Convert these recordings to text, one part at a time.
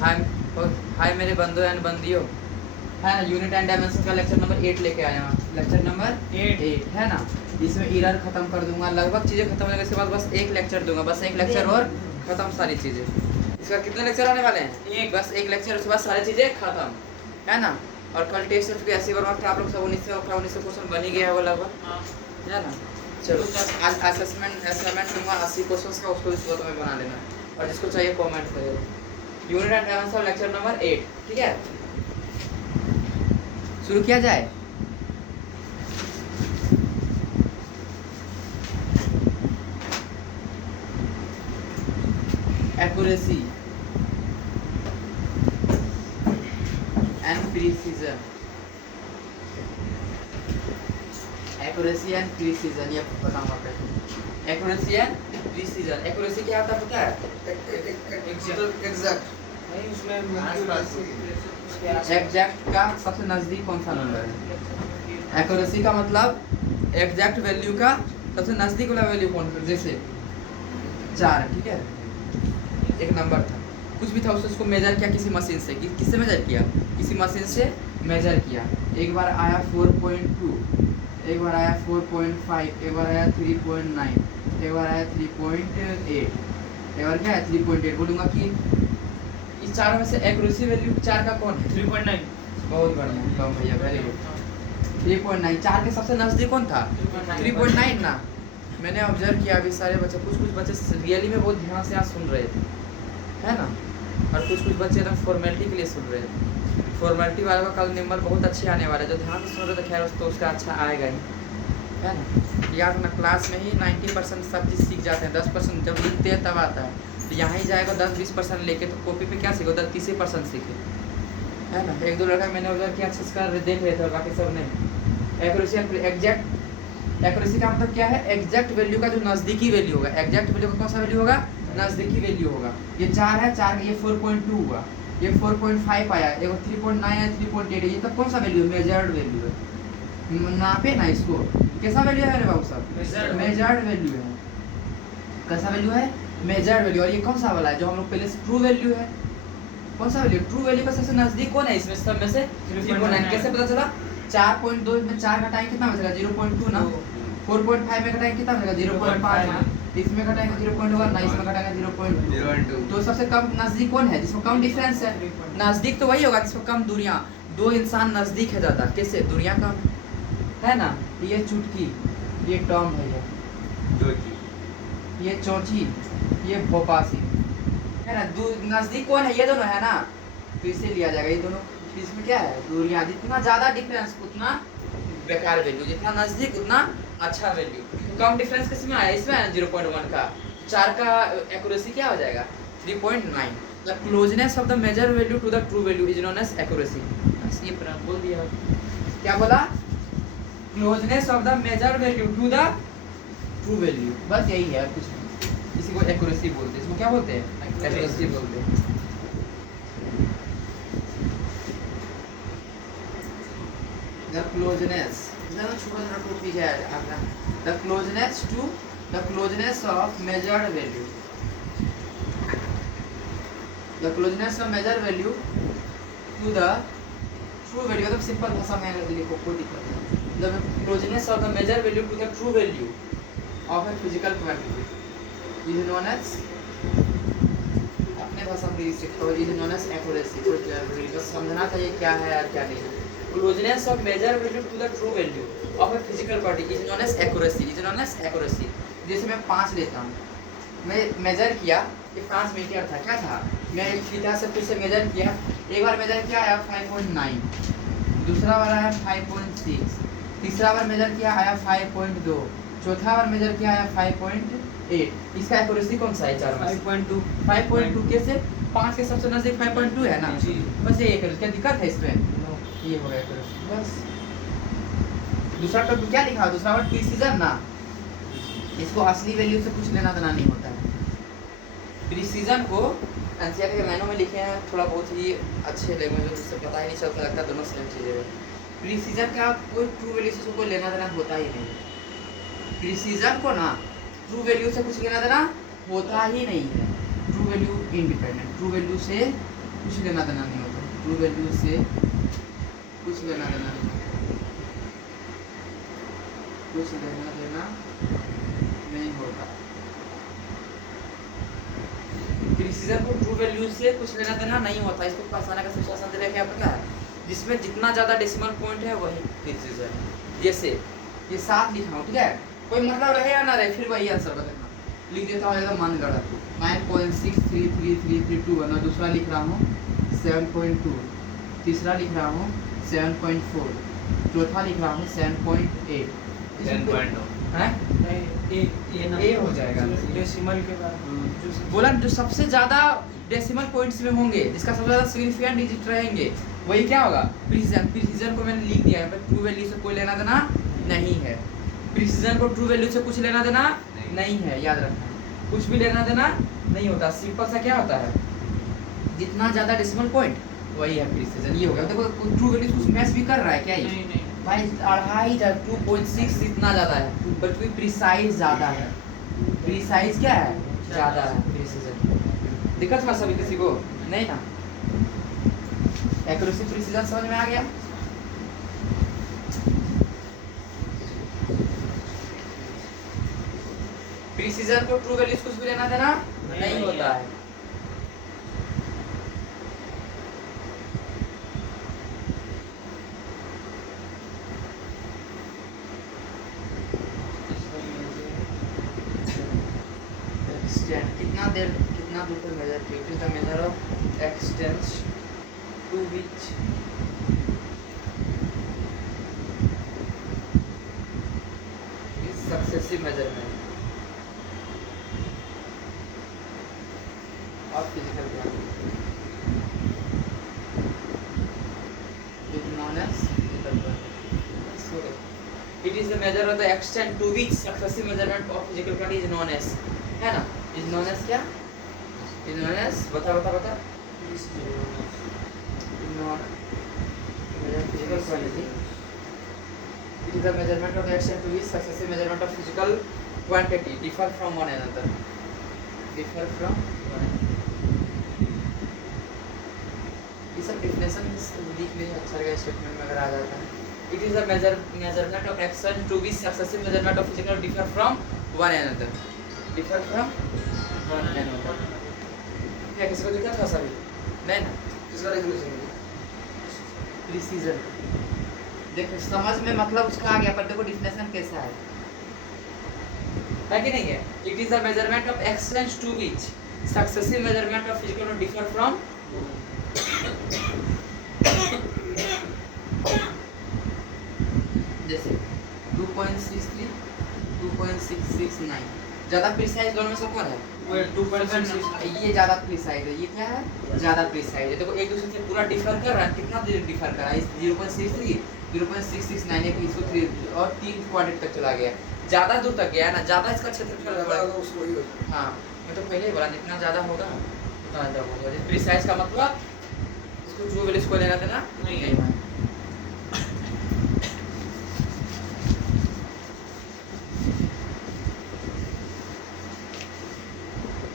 हाय हाय मेरे बंदो एंड बंदियों, है ना। यूनिट एंड डायमेंशन का लेक्चर नंबर 8 लेके आया हूँ, लेक्चर नंबर 8 है ना। इसमें एरर खत्म कर दूंगा, लगभग चीज़ें खत्म होने के बाद बस एक लेक्चर दूंगा, बस एक लेक्चर और खत्म सारी चीज़ें। इसका कितने लेक्चर आने वाले हैं? एक, बस एक लेक्चर, उसके बाद सारी चीज़ें खत्म, है ना। और कल टेस्ट भी ऐसी करूँगा कि आप लोग सब 1900 क्वेश्चन बन ही गया है वो लगभग, है ना। चलो आज असाइनमेंट दूंगा 80 क्वेश्चन का, उसको भी सुबह में बना लेना, और जिसको चाहिए कमेंट करेगा। Unit and dimension lecture number 8, ठीक है। शुरू किया जाए। Accuracy and precision, accuracy and precision, ये बताऊंगा कैसे। एक्यूरेसी एंड प्रीसीजन, एक्यूरेसी क्या होता है पता है? एग्जैक्ट का सबसे नजदीक कौन सा नंबर है? एक्यूरेसी का मतलब एग्जैक्ट वैल्यू का सबसे नजदीक वाला वैल्यू कौन सा? जैसे 4, ठीक है, एक नंबर था, कुछ भी था, उसको मेजर किया किसी मशीन से, किससे मेजर किया? किसी मशीन से मेजर किया। एक बार आया 4.2, एक बार आया 4.5, एक बार आया 3.9, एक बार आया 3.8, एक बार क्या है 3.8। बोलूँगा कि इस चारों में से एक्यूरेसी वैल्यू 4 का कौन है? 3.9। बहुत बढ़िया, कम भैया, वेरी गुड। 3.9, 4 के सबसे नज़दीक कौन था? 3.9 ना। मैंने ऑब्जर्व किया अभी सारे बच्चे, कुछ बच्चे रियली में बहुत ध्यान से यहाँ सुन रहे थे, है ना, और कुछ बच्चे एकदम फॉर्मेलिटी के लिए सुन रहे थे। फॉर्मेलिटी वाले का कल नंबर बहुत अच्छे आने वाले, जो ध्यान से सुन रहे थे खैर तो उसका अच्छा आएगा ही, है ना। यार ना क्लास में ही 90% सब चीज़ सीख जाते हैं, 10% जब लिखते हैं तब आता है। तो यहाँ ही जाएगा 10-20% लेके, तो कॉपी पे क्या सीखो? 30% सीखे, है ना। एक दो लड़का मैंने उधर क्या अच्छे से देख रहे थे, और बाकी सब नहीं। एक्यूरेसी एग्जैक्ट, एक्यूरेसी का मतलब क्या है? एग्जैक्ट वैल्यू का जो नज़दीकी वैल्यू होगा, एग्जैक्ट वैल्यू का कौन सा वैल्यू होगा? नज़दीकी वैल्यू होगा। ये 4 है, 4 ये 4.2 हुआ, ये 4.5 आया, एक 3.9 है, 3.8 है, ये तब कौन सा वैल्यू है? मेजर्ड वैल्यू है। नापे ना इसको, कैसा वैल्यू है अरे बाबू साहब? मेजर्ड वैल्यू है। कैसा वैल्यू है? Measured value. और ये कौन सा वाला है जो हम लोग पहले से ट्रू वैल्यू है? कौन सा वैल्यू? ट्रू वैल्यू का सबसे नज़दीक कौन है इसमें सब में से? 3.9। कैसे पता चला? 4.2 में 4 घटाएंगे कितना बचेगा? 0.2 ना। 4.5 में घटाएंगे कितना बचेगा? 0.5 ना। इसमें घटाएंगे 0.1 ना, इसमें घटाएंगे 0.2। तो सबसे कम नज़दीक कौन है जिसमें कम डिफरेंस है? नज़दीक तो वही होगा जिसमें कम दूरियां, दो इंसान नज़दीक है ज़्यादा, कैसे? दूरियां कम, है ना। ये चुटकी, ये टॉम भैया, ये चौची, ये भोपासी, है ना। नज़दीक कौन है? ये दोनों है ना, तो इसे लिया जाएगा। ये दोनों इसमें क्या है? दूरियां। जितना ज़्यादा डिफरेंस उतना बेकार वैल्यू, जितना नज़दीक उतना अच्छा वैल्यू। कम डिफरेंस किस में आया? इसमें आया 0.1 का। 4 का एक्यूरेसी क्या हो जाएगा? 3.9। The closeness of the measure value to the true value is known as accuracy. बस ये बोल दिया। क्या बोला? Closeness of the measure value to the true value, बस यही है, कुछ नहीं। इसी को एक्यूरेसी बोलते हैं। इसको क्या बोलते हैं? एक्यूरेसी बोलते हैं। द क्लोजनेस, छोटा टॉपिक है आपका। The closeness to, the closeness of measured value, the closeness of measure value to the true value. मतलब सिंपल भाषा में लिखो, कोई दिक्कत नहीं। The closeness of the measure value to the true value of a physical quantity is known as, अपने भाषा में लिखो, इज नोन एज एक्यूरेसी। बस समझना चाहिए क्या है और क्या नहीं है। Closeness of measure value to the true value of a physical quantity is known as accuracy, is known as accuracy. जैसे मैं 5 लेता हूँ, मैं मेजर किया कि 5 मीटर था, क्या था? मैं एक फीता से फिर से मेजर किया, एक बार मेजर किया आया 5.9, दूसरा बार आया 5.6, तीसरा बार मेजर किया आया 5.2, चौथा बार मेजर किया आया 5.8। इसका एक्यूरेसी कौन सा है? 4 में 5.2। 5.2 कैसे? 5 के सबसे नजदीक 5.2 है ना जी। बस ये एक्यूरेसी, क्या दिक्कत है इसमें? ये हो गया एक्यूरेसी, बस। दूसरा टॉपिक क्या लिखा? दूसरा वर्ड प्रिसीजन ना। इसको असली वैल्यू से कुछ लेना देना नहीं होता है। प्रिसीजन को एनसीईआरटी के लाइनों में लिखे हैं, थोड़ा बहुत ही अच्छे लैंग्वेज में, जिससे पता ही नहीं चलता, लगता दोनों सेम चीज़ें हैं। प्रिसीजन का कोई ट्रू वैल्यू से कोई लेना देना होता ही नहीं। प्रिसीजन को ना ट्रू वैल्यू से कुछ लेना देना होता ही नहीं है। True value independent, true value से कुछ लेना देना नहीं होता, ट्रू वैल्यू से कुछ लेना देना नहीं होता, कुछ लेना देना नहीं होता। प्रिसीजन को ट्रू वैल्यू से कुछ लेना देना नहीं होता। इसको पहचानने का सबसे आसान तरीका क्या पता है? जिसमें जितना ज़्यादा डेसिमल पॉइंट है वही प्रिसीजन है। जैसे ये 7 लिखा हूँ, ठीक है, कोई मतलब रहे या ना रहे फिर वही आंसर बताना। लिख देता हूँ एकदम मन गढ़ा 9.633332 और दूसरा लिख रहा हूँ 7.2, तीसरा लिख रहा हूँ 7.4, चौथा लिख रहा हूँ 7.8। 10.2 हैं? ए हो जाएगा डेसिमल के बाद बोला जो सबसे ज़्यादा डेसिमल पॉइंट्स में होंगे, जिसका सबसे ज़्यादा सिग्निफिकेंट डिजिट रहेंगे, वही क्या होगा? प्रिसीजन। प्रिसीजन को मैंने लिख दिया है, पर ट्रू वैल्यू से कोई लेना देना नहीं है। प्रिसीजन को ट्रू वैल्यू से कुछ लेना देना नहीं है, याद रखना। कुछ भी लेना देना नहीं होता। सिंपल सा क्या होता है? जितना ज़्यादा डेसिमल पॉइंट वही है प्रिसीजन। ये हो गया। देखो ट्रू वैल्यू कुछ मैच भी कर रहा है क्या? ये नहीं भाई 2.5 2.6 इतना ज़्यादा है, बट कोई प्रिसाइज ज़्यादा है। प्रिसाइज क्या है? ज़्यादा है प्रिसीजन। दिक्कत था सभी किसी को? नहीं ना? एक्यूरेसी प्रिसीजन समझ में आ गया? प्रिसीजन को ट्रू वैल्यूज कुछ भी लेना देना नहीं होता है। कितना दूर तक मेजर किया? It is the measure of extents to which is successive measurement of physical quantity is known as physical quantity. It is the measure of the extent to which successive measurement of physical quantity is known as, है ना? Is known as क्या? Is known as बता known measure physical quantity. It is the measurement of the extent to which successive measurement of physical quantity differ from one another. Differ from one another. ये सब definition लिख लिए अच्छा रहेगा statement में अगर आ जाता है। It is the measurement of extent to which successive measurement of physical differ from one another. Differ from one another. क्या किसी को दिक्कत था सभी? नहीं ना? इसका डेफिनेशन प्रिसीजन देखो समझ में मतलब उसका आ गया, पर देखो डिफिनेशन कैसा है कि नहीं है? It is the measurement of extents to which successive measurement of physical differ from जैसे 2.63 2.669 ज्यादा प्रिसाइज दोनों में से कौन है? 2.6 ये ज्यादा प्रिसाइज है। ये क्या है? ज्यादा प्रिसाइज है। देखो एक दूसरे से पूरा डिफर कर रहा है। कितना डिफर कर रहा है? इस 0.63 0.669 एक इसको 3 और 3 क्वाड्रेंट तक चला गया। ज्यादा दूर तक गया है ना, ज्यादा इसका क्षेत्रफल है। उसको ही हाँ मैं तो पहले ही बोला जितना ज्यादा होगा उतना ज्यादा होगा। प्रिसाइज का मतलब इसको ट्रू वैल्यूज को लेना देना नहीं है।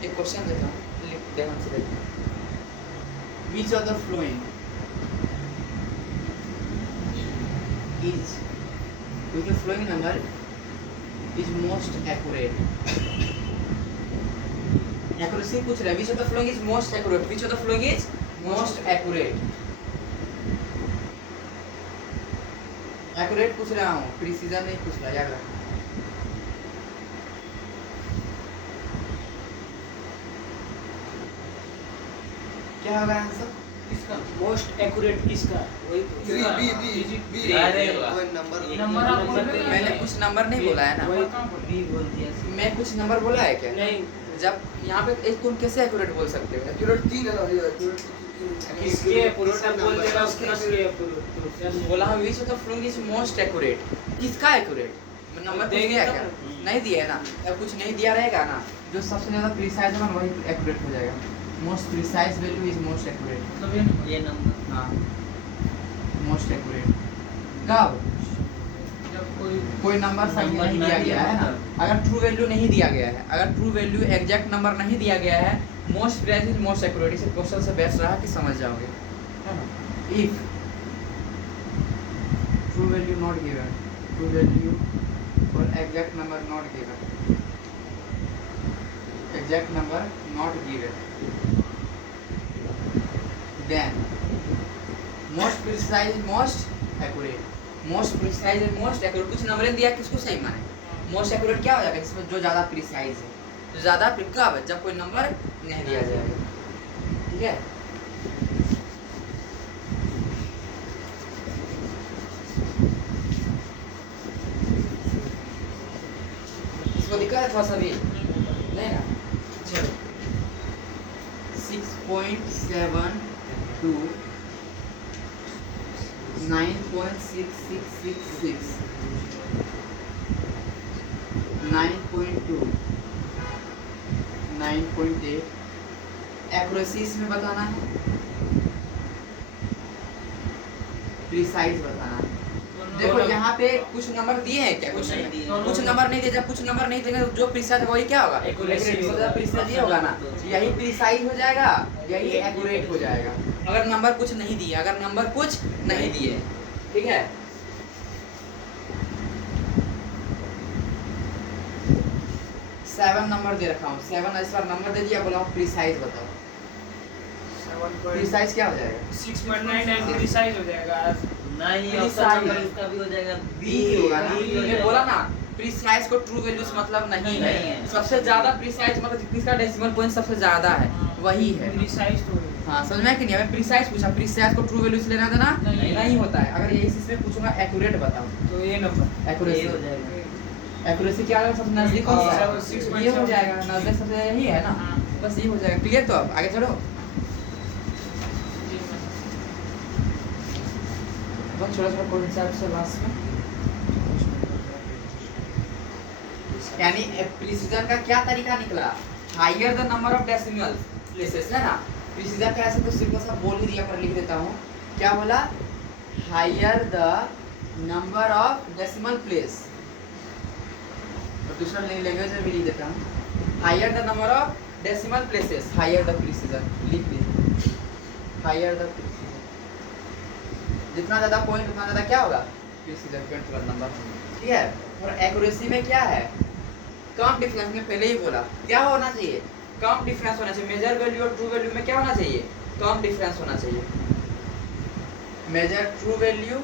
एक क्वेश्चन देता हूँ, लिख ध्यान से देखो। Which of the flowing is which of flowing number is most accurate? Accuracy पूछ रहा है। Which of the flowing is most accurate? Which of the flowing is most accurate? Accurate पूछ रहा हूँ, प्रिसीजन नहीं पूछ रहा, याद रखना। क्या होगा आंसर? किसका मोस्ट एक्यूरेट किसका? वही बी अरे नंबर आप बोल रहे हैं। मैंने कुछ नंबर नहीं बोला है ना? वही बी बोल दिया। मैं कुछ नंबर बोला है क्या? नहीं जब यहाँ पे एक तुम कैसे एक्यूरेट बोल सकते हो? एक्यूरेट 3 है ना? एक्यूरेट किसके एक्यूरेट बोल देगा उसके एक्यूरेट बोला हम which of the following is most accurate. किसका एक्यूरेट? नंबर दे दिया क्या? नहीं दिया है ना? अब कुछ नहीं दिया रहेगा ना, जो सबसे ज्यादा प्रिसाइज होगा वही एक्यूरेट हो जाएगा। Most precise value is most accurate. मतलब ये नंबर हाँ मोस्ट एक्यूरेट। कब? जब कोई नंबर सही नहीं दिया गया है ना, अगर ट्रू वैल्यू नहीं दिया गया है, अगर ट्रू वैल्यू एग्जैक्ट नंबर नहीं दिया गया है most precise is most accurate, इसे क्वेश्चन से बेस्ट रहा कि समझ जाओगे, है ना। If true value not given, true value और exact number not given, exact number not given, then most precise most accurate, most precise and most accurate, कुछ नंबर दिया किसको सही माने, मोस्ट एक्यूरेट क्या हो जाएगा, जिसमें जो ज़्यादा प्रिसाइज है, जो ज़्यादा कब, जब कोई नंबर नहीं दिया जाएगा, ठीक है। इसको दिक्कत है थोड़ा सा भी नहीं ना, चलो 6.72 9.6666 9.2 9.8 एक्यूरेसी इसमें बताना है, प्रिसाइज बताना है। देखो यहाँ पे कुछ नंबर दिए हैं क्या, कुछ नहीं दिए। कुछ नंबर नहीं दिए, जब कुछ नंबर नहीं देंगे जो प्रिसाइज है वही क्या होगा, Accuracy होगा। प्रिसाइज ही होगा ना, यही प्रिसाइज हो जाएगा, यही एक्यूरेट हो जाएगा। अगर नंबर कुछ नहीं दिए, अगर नंबर कुछ नहीं दिए, ठीक है। सेवन नंबर दे रखा हूँ, 7 इस बार नंबर दे दिया, बोला हूँ प्रिसाइज बताओ, प्रिसाइज क्या हो जाएगा, 6.9 प्रिसाइज हो जाएगा। नहीं Precise। ऑप्शन नंबर इसका भी हो जाएगा बी होगा ना, मैंने बोला ना प्रिसाइज को ट्रू वैल्यू से मतलब नहीं है, नहीं है। सबसे ज्यादा प्रिसाइज मतलब जिसका डेसिमल पॉइंट सबसे ज्यादा है वही है। प्रिसाइज तो हाँ समझ में कि नहीं, हमें प्रिसाइज पूछा, प्रिसाइज को ट्रू वैल्यू से लेना देना नहीं। नहीं होता है। अगर यही इसमें पूछूंगा एक्यूरेट बताओ, तो ये नंबर ये एक्यूरेसी हो जाएगा। एक्यूरेसी क्या होगा, सबसे नजदीक कौन सा है, 6.7 ये हो जाएगा, नजदीक सबसे यही है ना, हाँ। बस ये हो जाएगा। क्लियर, तो अब आगे चलो, बहुत छोटा छोटा कॉन्सेप्ट से लास्ट में, यानी प्रिसीजन का क्या तरीका निकला, higher the number of decimal places, है ना। प्रिसीजन का ऐसे तो सिंपल सा बोल ही दिया, पर लिख देता हूँ, क्या बोला, higher the number of decimal place, और दूसरा लैंग्वेज में भी लिख देता हूँ, higher the number of decimal places, higher the precision, लिख दीजिए, हायर द प्रिसीजन, जितना ज़्यादा पॉइंट उतना ज़्यादा क्या होगा, प्रिसीजन कंट्रोल नंबर, ठीक है। और एक्यूरेसी में क्या है, कम डिफरेंस में पहले ही बोला क्या होना चाहिए, कम डिफरेंस होना चाहिए, मेजर वैल्यू और ट्रू वैल्यू में क्या होना चाहिए, कम डिफरेंस होना चाहिए, measure true value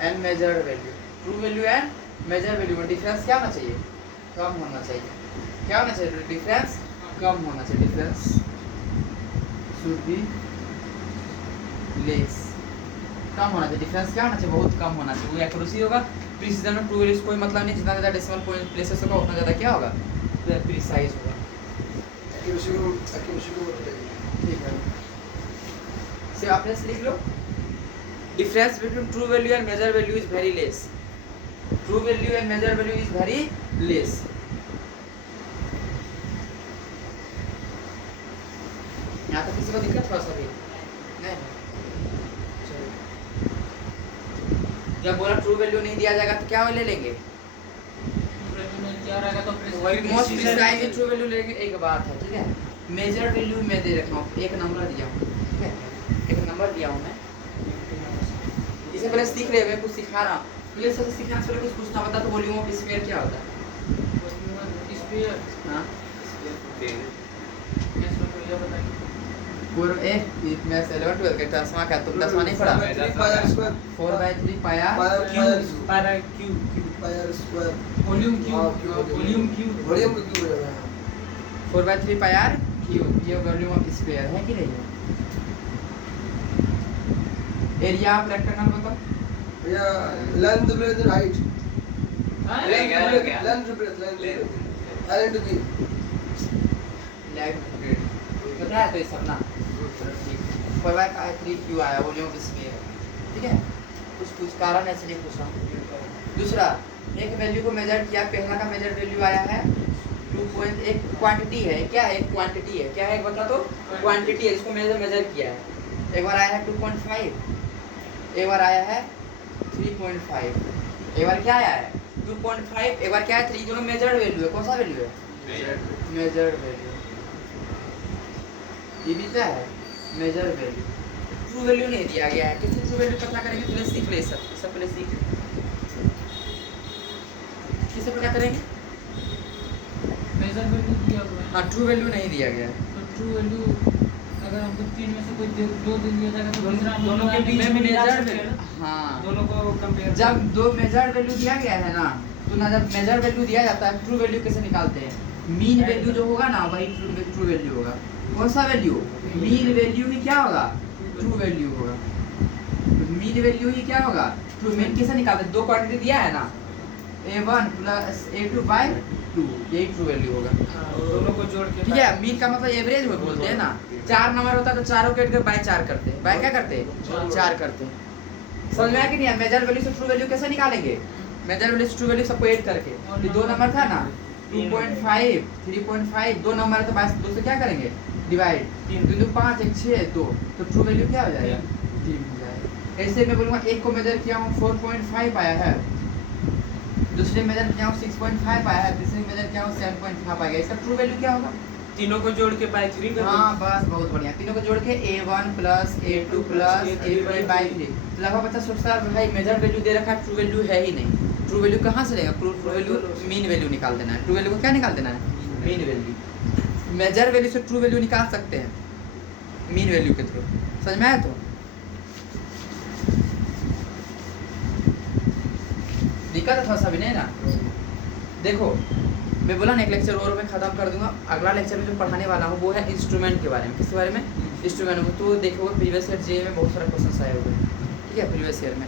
and measure value, true value and measure value में डिफरेंस क्या होना चाहिए, कम होना चाहिए, क्या होना चाहिए, डिफरेंस कम होना चाहिए, डिफरेंस शुड बी लेस, कम होना चाहिए, डिफरेंस क्या होना चाहिए, बहुत कम होना चाहिए, वो एक्यूरेसी होगा। प्रिसीजन में ट्रू वैल्यूज कोई मतलब नहीं, जितना ज़्यादा डेसिमल पॉइंट प्लेसेस होगा उतना ज़्यादा क्या होगा, प्रिसाइज होगा, ठीक है। से आप लिख लो, difference between true value and measure value is very less, true value and measure value is very less. यहाँ तक किसी को दिक्कत थोड़ा सा भी नहीं, जब बोला ट्रू वैल्यू नहीं दिया जाएगा तो क्या ले लेंगे, मोस्ट प्रिसाइज ट्रू वैल्यू लेंगे, एक बात है, ठीक है। मेजर वैल्यू मैं दे रखा हूँ, एक नंबर दिया हूँ, ठीक है, एक नंबर दिया हूँ मैं, इसे पहले सीख ले, मैं कुछ सिखा रहा हूँ, मुझे सबसे सीखने से पहले कुछ पूछना बता, तो वॉल्यूम ऑफ स्फीयर क्या होता है, हाँ पूर्व ए मैं 11 12 के दसवां का, तुम दसवां नहीं पढ़ा, 4/3 पाया पारा क्यू वॉल्यूम क्यू 4/3 पाया क्यूब, ये वॉल्यूम ऑफ स्फीयर है कि नहीं है। एरिया ऑफ रेक्टेंगल बताओ, लेंथ ब्रेथ हाइट, पता है तो ये सब ना, 4/3 क्यू आया वॉल्यूम ऑफ स्फीयर, ठीक है। कुछ कारण ऐसे नहीं पूछा। दूसरा, एक वैल्यू को मेजर किया, पहला का मेजर वैल्यू आया है 2. एक क्वांटिटी है, क्या है, एक क्वांटिटी है, क्या है बता तो, क्वांटिटी है, इसको मेजर किया है, एक बार आया है 2.5, एक बार आया है 3.5, एक बार क्या आया है 2.5, एक बार क्या है 3, दोनों मेजर वैल्यू है, कौन सा वैल्यू है, मेजर्ड वैल्यू, ये भी क्या है मेजर वैल्यू। ट्रू वैल्यू नहीं दिया गया है, कैसे ट्रू वैल्यू पता करेंगे? पहले सीख ले, सब पहले सीख ले। किसे पता करेंगे? मेजर वैल्यू दिया हुआ है हाँ, ट्रू वैल्यू नहीं दिया गया है। तो ट्रू वैल्यू अगर हमको तीन में से कोई दो दे दिया जाएगा तो दूसरा दोनों के बीच में मिला मेजर्ड सकते हैं ना? हाँ, दोनों को कंपेयर जब दो मेजर्ड वैल्यू दिया गया है ना, तो ना जब मेजर वैल्यू दिया जाता है, ट्रू वैल्यू कैसे निकालते हैं? मीन वैल्यू जो होगा ना वही ट्रू वैल्यू होगा। कौन सा वैल्यू? मीन वैल्यू ही क्या होगा? ट्रू वैल्यू होगा। मीन वैल्यू ही क्या होगा? ट्रू। मीन कैसे निकालते हैं? दो क्वांटिटी दिया है ना, a1 प्लस a2 बाय 2, यही ट्रू वैल्यू होगा। दोनों को जोड़ के ठीक है, मीन का मतलब एवरेज बोलते हैं ना। 4 नंबर होता है तो चारों के बाय 4 करते हैं। बाय क्या करते हैं? 4 करते हैं। समझ में आया कि नहीं? मेजर वैल्यू से ट्रू वैल्यू कैसे निकालेंगे? मेजर वैल्यू से ट्रू वैल्यू सबको ऐड करके। ये 2 नंबर था ना, 2.5 3.5, 2 नंबर है तो 2 से क्या करेंगे? डिवाइड। 3 2 5 1 6 2, तो ट्रू वैल्यू क्या हो जाएगा? 3 हो जाएगा। ऐसे मैं बोलूँगा एक को मेजर किया हूँ 4.5 आया है, दूसरे मेजर किया हूँ 6.5 आया है, तीसरे मेजर किया हूँ 7.5 आएगा। इसका ट्रू वैल्यू क्या होगा? तीनों को जोड़ के बाय 3 कर हाँ बस, बहुत बढ़िया। तीनों को जोड़ के a1 plus a2 plus a3 by 3। लगभग बच्चा सोचता है भाई मेजर वैल्यू दे रखा है, ट्रू वैल्यू है ही नहीं। ट्रू वैल्यू कहाँ से लेगा? ट्रू वैल्यू मीन वैल्यू निकाल देना है। ट्रू वैल्यू को क्या निकाल देना है? Mean value. मेजर वैल्यू से ट्रू वैल्यू निकाल सकते हैं मीन वैल्यू के थ्रू। समझ में आया? तो दिक्कत है थोड़ा सा भी नहीं ना। देखो मैं बोला ना एक लेक्चर और मैं ख़त्म कर दूंगा। अगला लेक्चर में जो पढ़ाने वाला हूँ वो है इंस्ट्रूमेंट के बारे में। किसके बारे में? इंस्ट्रूमेंट में। तो देखोगे प्रीवियस ईयर जे में बहुत सारे क्वेश्चन आए हुए हैं, ठीक है, प्रीवियस ईयर में।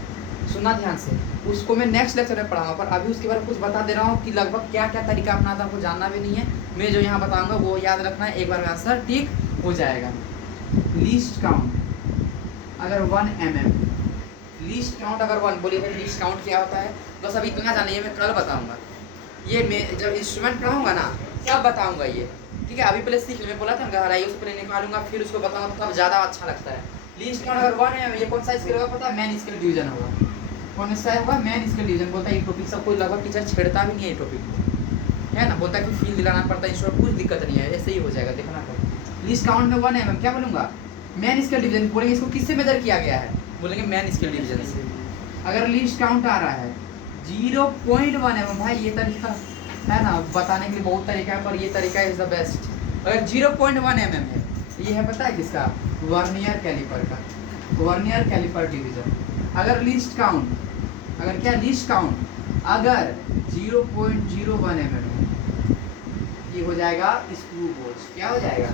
सुनना ध्यान से, उसको मैं नेक्स्ट लेक्चर में पढ़ाऊंगा, पर अभी उसके बारे में कुछ बता दे रहा हूँ कि लगभग क्या क्या तरीका अपनाता है, आपको जानना भी नहीं है। मैं जो यहाँ बताऊँगा वो याद रखना है, एक बार में आंसर ठीक हो जाएगा। लीस्ट काउंट अगर 1 mm, लीस्ट काउंट अगर 1 बोलिएगा, लीस्ट काउंट क्या होता है? बस अभी इतना जानिए, मैं कल बताऊँगा। ये मैं जब इंस्ट्रूमेंट पढ़ाऊंगा ना तब बताऊंगा ये, ठीक है। अभी पहले सीख ले, मैं बोला था गहराइयों से पहले निकालूंगा फिर उसको बताऊंगा, तब ज़्यादा अच्छा लगता है। लीस्ट काउंट अगर 1 है, ये कौन सा स्केल होगा पता है? मैन स्केल डिवीजन होगा। कौन सा होगा? Main scale division. बोलता है ये टॉपिक सब कोई लगभग टीचर छेड़ता भी नहीं है, ये टॉपिक को, है ना। बोलता है कि फील दिलाना पड़ता है, इंस्ट्रूमेंट कुछ दिक्कत नहीं है, ऐसे ही हो जाएगा, देखना तो। लीस्ट काउंट में 1 mm क्या बोलूँगा? Main scale division. बोलेंगे इसको किससे मेजर किया गया है? बोलेंगे मैन स्केल डिवीजन से। अगर लीस्ट काउंट आ रहा है 0.1 mm, भाई ये तरीका है ना बताने के लिए बहुत तरीका है, पर ये तरीका इज द बेस्ट। अगर 0.1 mm है, ये है पता है किसका? वर्नियर कैलिपर का, वर्नियर कैलिपर डिवीजन। अगर लीस्ट काउंट, अगर क्या लीस्ट काउंट अगर 0.01 mm है, ये हो जाएगा स्क्रू बोझ। क्या हो जाएगा?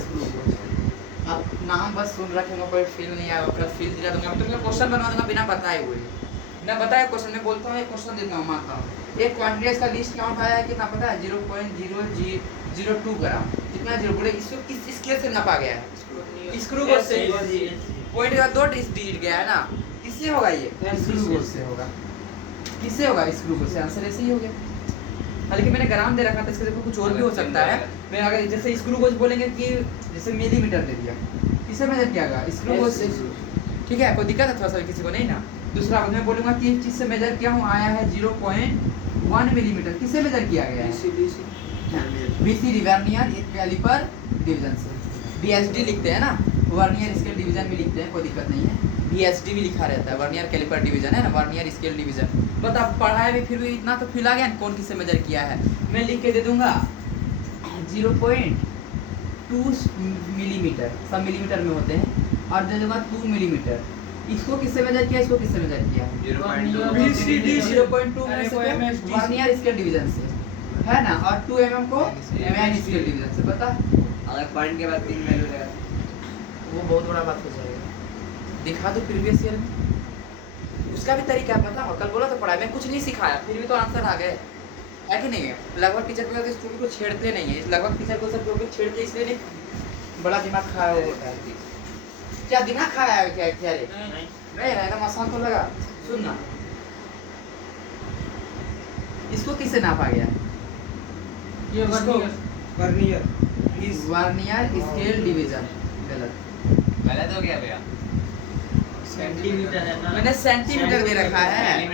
स्क्रू बोझ। अब नाम बस सुन रखेंगे, कोई फील नहीं आएगा, फिर फील दिला दूंगा तो मैं क्वेश्चन बनवा दूंगा बिना बताए हुए। मैं बताया क्वेश्चन में बोलता हूँ, एक क्वेश्चन देता हूँ, मानता हूँ एक क्वांटिटी का लीस्ट काउंट आया है कितना पता है? 0.002 ग्राम। कितना? 0 बोले इसको किस स्केल से नापा गया है? स्क्रू बोझ से। पॉइंट का 2 डिजिट गया है ना, किससे होगा? ये स्क्रू बोझ से होगा। किससे होगा? स्क्रू बोझ से। आंसर ऐसे ही हो गया। लेकिन मैंने ग्राम दे रखा था, इसके देखो कुछ और भी हो सकता है। मैं अगर जैसे स्क्रू बोझ बोलेंगे कि जैसे मिलीमीटर दे दिया, किससे मेजर किया गया? स्क्रू बोझ से, ठीक है। कोई दिक्कत है थोड़ा सा किसी को? नहीं ना। दूसरा मैं बोलूँगा कि इस चीज़ से मेजर किया हूँ, आया है 0.1 मिलीमीटर। किससे मेजर किया गया है? बीसी वर्नियर कैलिपर डिवीजन से। बीएसडी लिखते हैं ना, वर्नियर स्केल डिवीजन भी लिखते हैं, कोई दिक्कत नहीं है। बीएसडी भी लिखा रहता है, वर्नियर कैलिपर डिवीजन है ना, वर्नियर स्केल डिवीजन। बट आप पढ़ाए भी फिर भी इतना तो फील आ गया कौन किससे मेजर किया है। मैं लिख के दे दूँगा 0.2 मिलीमीटर, सब मिलीमीटर में होते हैं, और दे दूँगा 2 मिलीमीटर। इसको किससे मेजर किया? इसको किससे मेजर किया? 0.2 वर्नियर स्केल डिवीजन से, है ना, और 2 mm को मैन स्केल डिवीजन से। बता अगर पॉइंट के बाद 3 वैल्यू रहेगा वो बहुत बड़ा बात हो जाएगा। दिखा दो प्रीवियस ईयर में, उसका भी तरीका पता हो। कल बोला तो पढ़ा, मैं कुछ नहीं सिखाया फिर भी तो आंसर आ गए, है कि नहीं है? लगभग टीचर को स्टूडेंट को छेड़ते नहीं है, लगभग टीचर को सब लोग छेड़ते इसलिए नहीं, बड़ा दिमाग खाया होता है। क्या दिमाग खाया है क्या? क्या रे? नहीं ना, मसाल तो लगा। सुनना, इसको किससे नापा गया? ये वर्नियर वर्नियर स्केल डिवीजन। गलत गलत हो गया भैया। सेंटीमीटर है ना। मैंने सेंटीमीटर दे रखा है,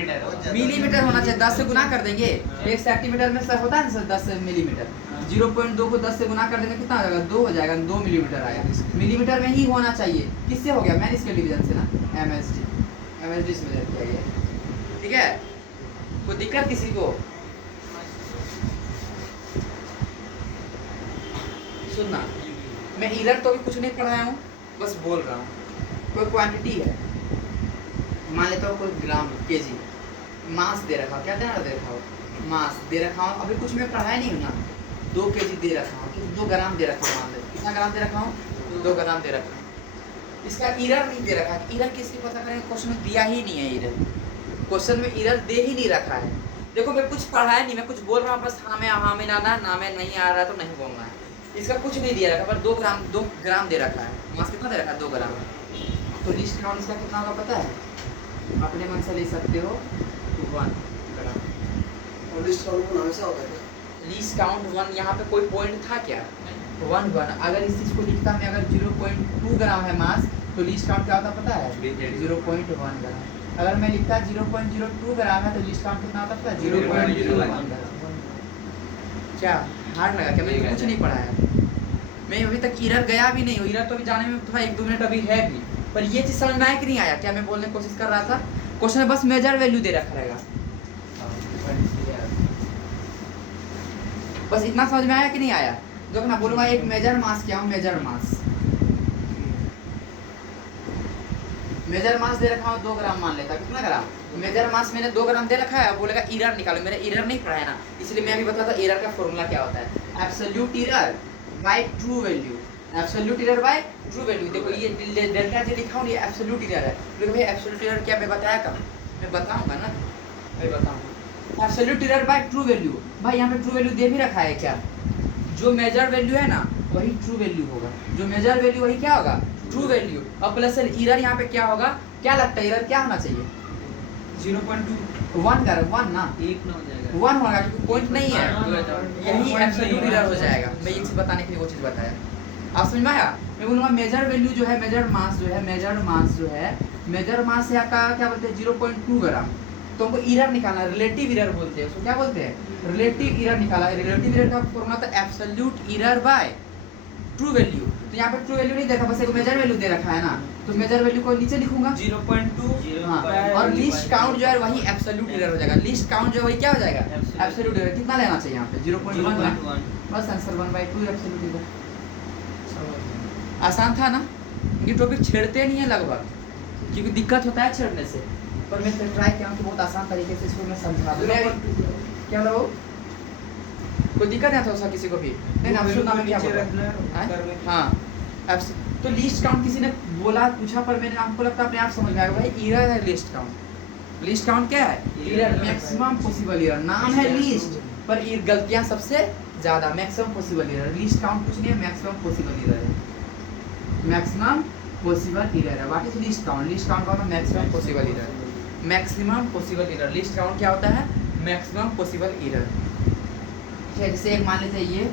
मिलीमीटर होना चाहिए। 10 से गुना कर देंगे, एक सेंटीमीटर में सर होता है ना सर 10 मिलीमीटर। 0.2 को 10 से गुना कर देंगे कितना हो जाएगा, 2 हो जाएगा, 2 मिलीमीटर आया। मिलीमीटर में ही होना चाहिए। किससे हो गया, मैन स्केल डिवीजन से ना, एमएसडी से मेजर किया गया। ठीक है, कोई दिक्कत किसी को? सुनना, मैं इधर तो भी कुछ नहीं पढ़ाया हूँ, बस बोल रहा हूँ। कोई क्वांटिटी है, मान लेता हूँ कोई ग्राम, केजी, मास दे रखा हो, क्या देना दे रखा हो, मास दे रखा हो। अभी कुछ मैं पढ़ाया नहीं हूँ ना, 2 केजी दे रखा हूँ, 2 ग्राम दे रखा हूँ। मान लो कितना ग्राम दे रखा हूँ, 2 ग्राम दे रखा हूँ। इसका इरर नहीं दे रखा है। इरर किसकी पता करें, क्वेश्चन में दिया ही नहीं है इरर, क्वेश्चन में इरर दे ही नहीं रखा है। देखो मैं कुछ पढ़ाया नहीं, मैं कुछ बोल रहा हूँ बस, हाँ में ना में नहीं आ रहा तो नहीं बोलना है। इसका कुछ नहीं दिया रखा, पर 2 ग्राम दे रखा है। मास कितना दे रखा है, 2 ग्राम। तो लिस्ट काउंट इसका कितना होगा पता है, अपने मन से ले सकते हो, 1 ग्राम। और लिस्ट काउंट को हमेशा होता है क्या? लिस्ट काउंट 1, यहाँ पे कोई पॉइंट था क्या, 1 अगर इस चीज़ को लिखता मैं, अगर 0.2 ग्राम है मास, तो लिस्ट काउंट क्या होता पता है, 0.1 ग्राम। अगर मैं लिखता 0.02 ग्राम है तो लिस्ट काउंट कितना होता है, 0.01 ग्राम। क्या हार्ड लगा क्या, मैंने कुछ नहीं पढ़ाया। मैं अभी तक इरर गया भी नहीं हूँ, इरर तो अभी जाने में थोड़ा 1-2 मिनट अभी है भी, पर ये चीज़ समझ में आया कि नहीं आया, क्या मैं बोलने की कोशिश कर रहा था। क्वेश्चन में बस मेजर वैल्यू दे रखा रहेगा, बस इतना समझ में आया कि नहीं आया। जो ना बोलूँगा एक मेजर मास क्या हो, मेजर मास दे रखा हूँ 2 ग्राम, मान लेता कितना ग्राम, मेजर मास मैंने 2 ग्राम दे रखा है। बोलेगा इरर निकालो, मेरा इरर नहीं पढ़ाया ना, इसलिए मैं अभी बताता हूँ इरर का फॉर्मूला क्या होता है। Absolute error bye true value, absolute error bye true value. देखो ये डेल्टा जे लिखा हूँ, ये एब्सोल्यूट इरर है। देखो भाई एब्सोल्यूट इरर क्या मैं बताया कब, मैं बताऊँगा ना, मैं बताऊँगा। Absolute error bye true value, भाई यहाँ पे ट्रू वैल्यू दे भी रखा है क्या, जो मेजर वैल्यू है ना वही ट्रू वैल्यू होगा, जो मेजर वैल्यू वही क्या होगा, ट्रू वैल्यू। और प्लस इरर यहाँ पे क्या होगा, क्या लगता है इरर क्या होना चाहिए, 0.2 1 कर 1 ना, 1 ना हो जाएगा, 1 होगा क्योंकि पॉइंट नहीं है, यही एब्सोल्यूट इरर हो जाएगा। मैं ये चीज़ बताने के लिए वो चीज़ बताया, आप समझ में आया। मैं बोलूँगा मेजर वैल्यू जो है, मेजर मास है आपका क्या बोलते हैं, 0.2 ग्राम। तो हमको इरर निकालना, रिलेटिव इरर बोलते हैं उसको, क्या बोलते हैं, रिलेटिव इरर निकाला। रिलेटिव इरर का फॉर्मूला था absolute error bye true value. तो यहाँ पे ट्रू वैल्यू नहीं देखा, बस एक मेजर वैल्यू दे रखा है ना, तो मेजर वैल्यू को नीचे लिखूंगा 0.2 हाँ, और लिस्ट काउंट जो है वही एब्सोल्यूट इरर हो जाएगा। लिस्ट काउंट जो है वही क्या हो जाएगा, एब्सोल्यूट इरर। कितना लेना चाहिए यहाँ पे, 0.1 ना, बस आंसर 1/2 एब्सोल्यूट इरर। आसान था ना, ये टॉपिक छेड़ते नहीं है लगभग, क्योंकि दिक्कत होता है छेड़ने से, पर मैं ट्राई किया कि बहुत आसान तरीके से इसको मैं समझा दूँ। क्या बोला वो, कोई दिक्कत है थोड़ा किसी को भी नहीं ना, सुनना में क्या बोला हाँ। तो लिस्ट काउंट किसी ने बोला पूछा, पर मैंने आपको लगता है अपने आप समझ में आएगा, भाई इरर है लिस्ट काउंट। लिस्ट काउंट क्या है, इरर, मैक्सिमम पॉसिबल इरर। नाम है लिस्ट, पर ये गलतियां सबसे ज़्यादा, maximum possible error. List count कुछ नहीं है, मैक्सिमम पॉसिबल इरर है, मैक्सिमम पॉसिबल इरर है। What is list count, list count का मतलब maximum possible error, maximum possible error. List count क्या होता है, मैक्सिमम पॉसिबल इरर। ठीक है, जैसे एक मान लेते हैं, ये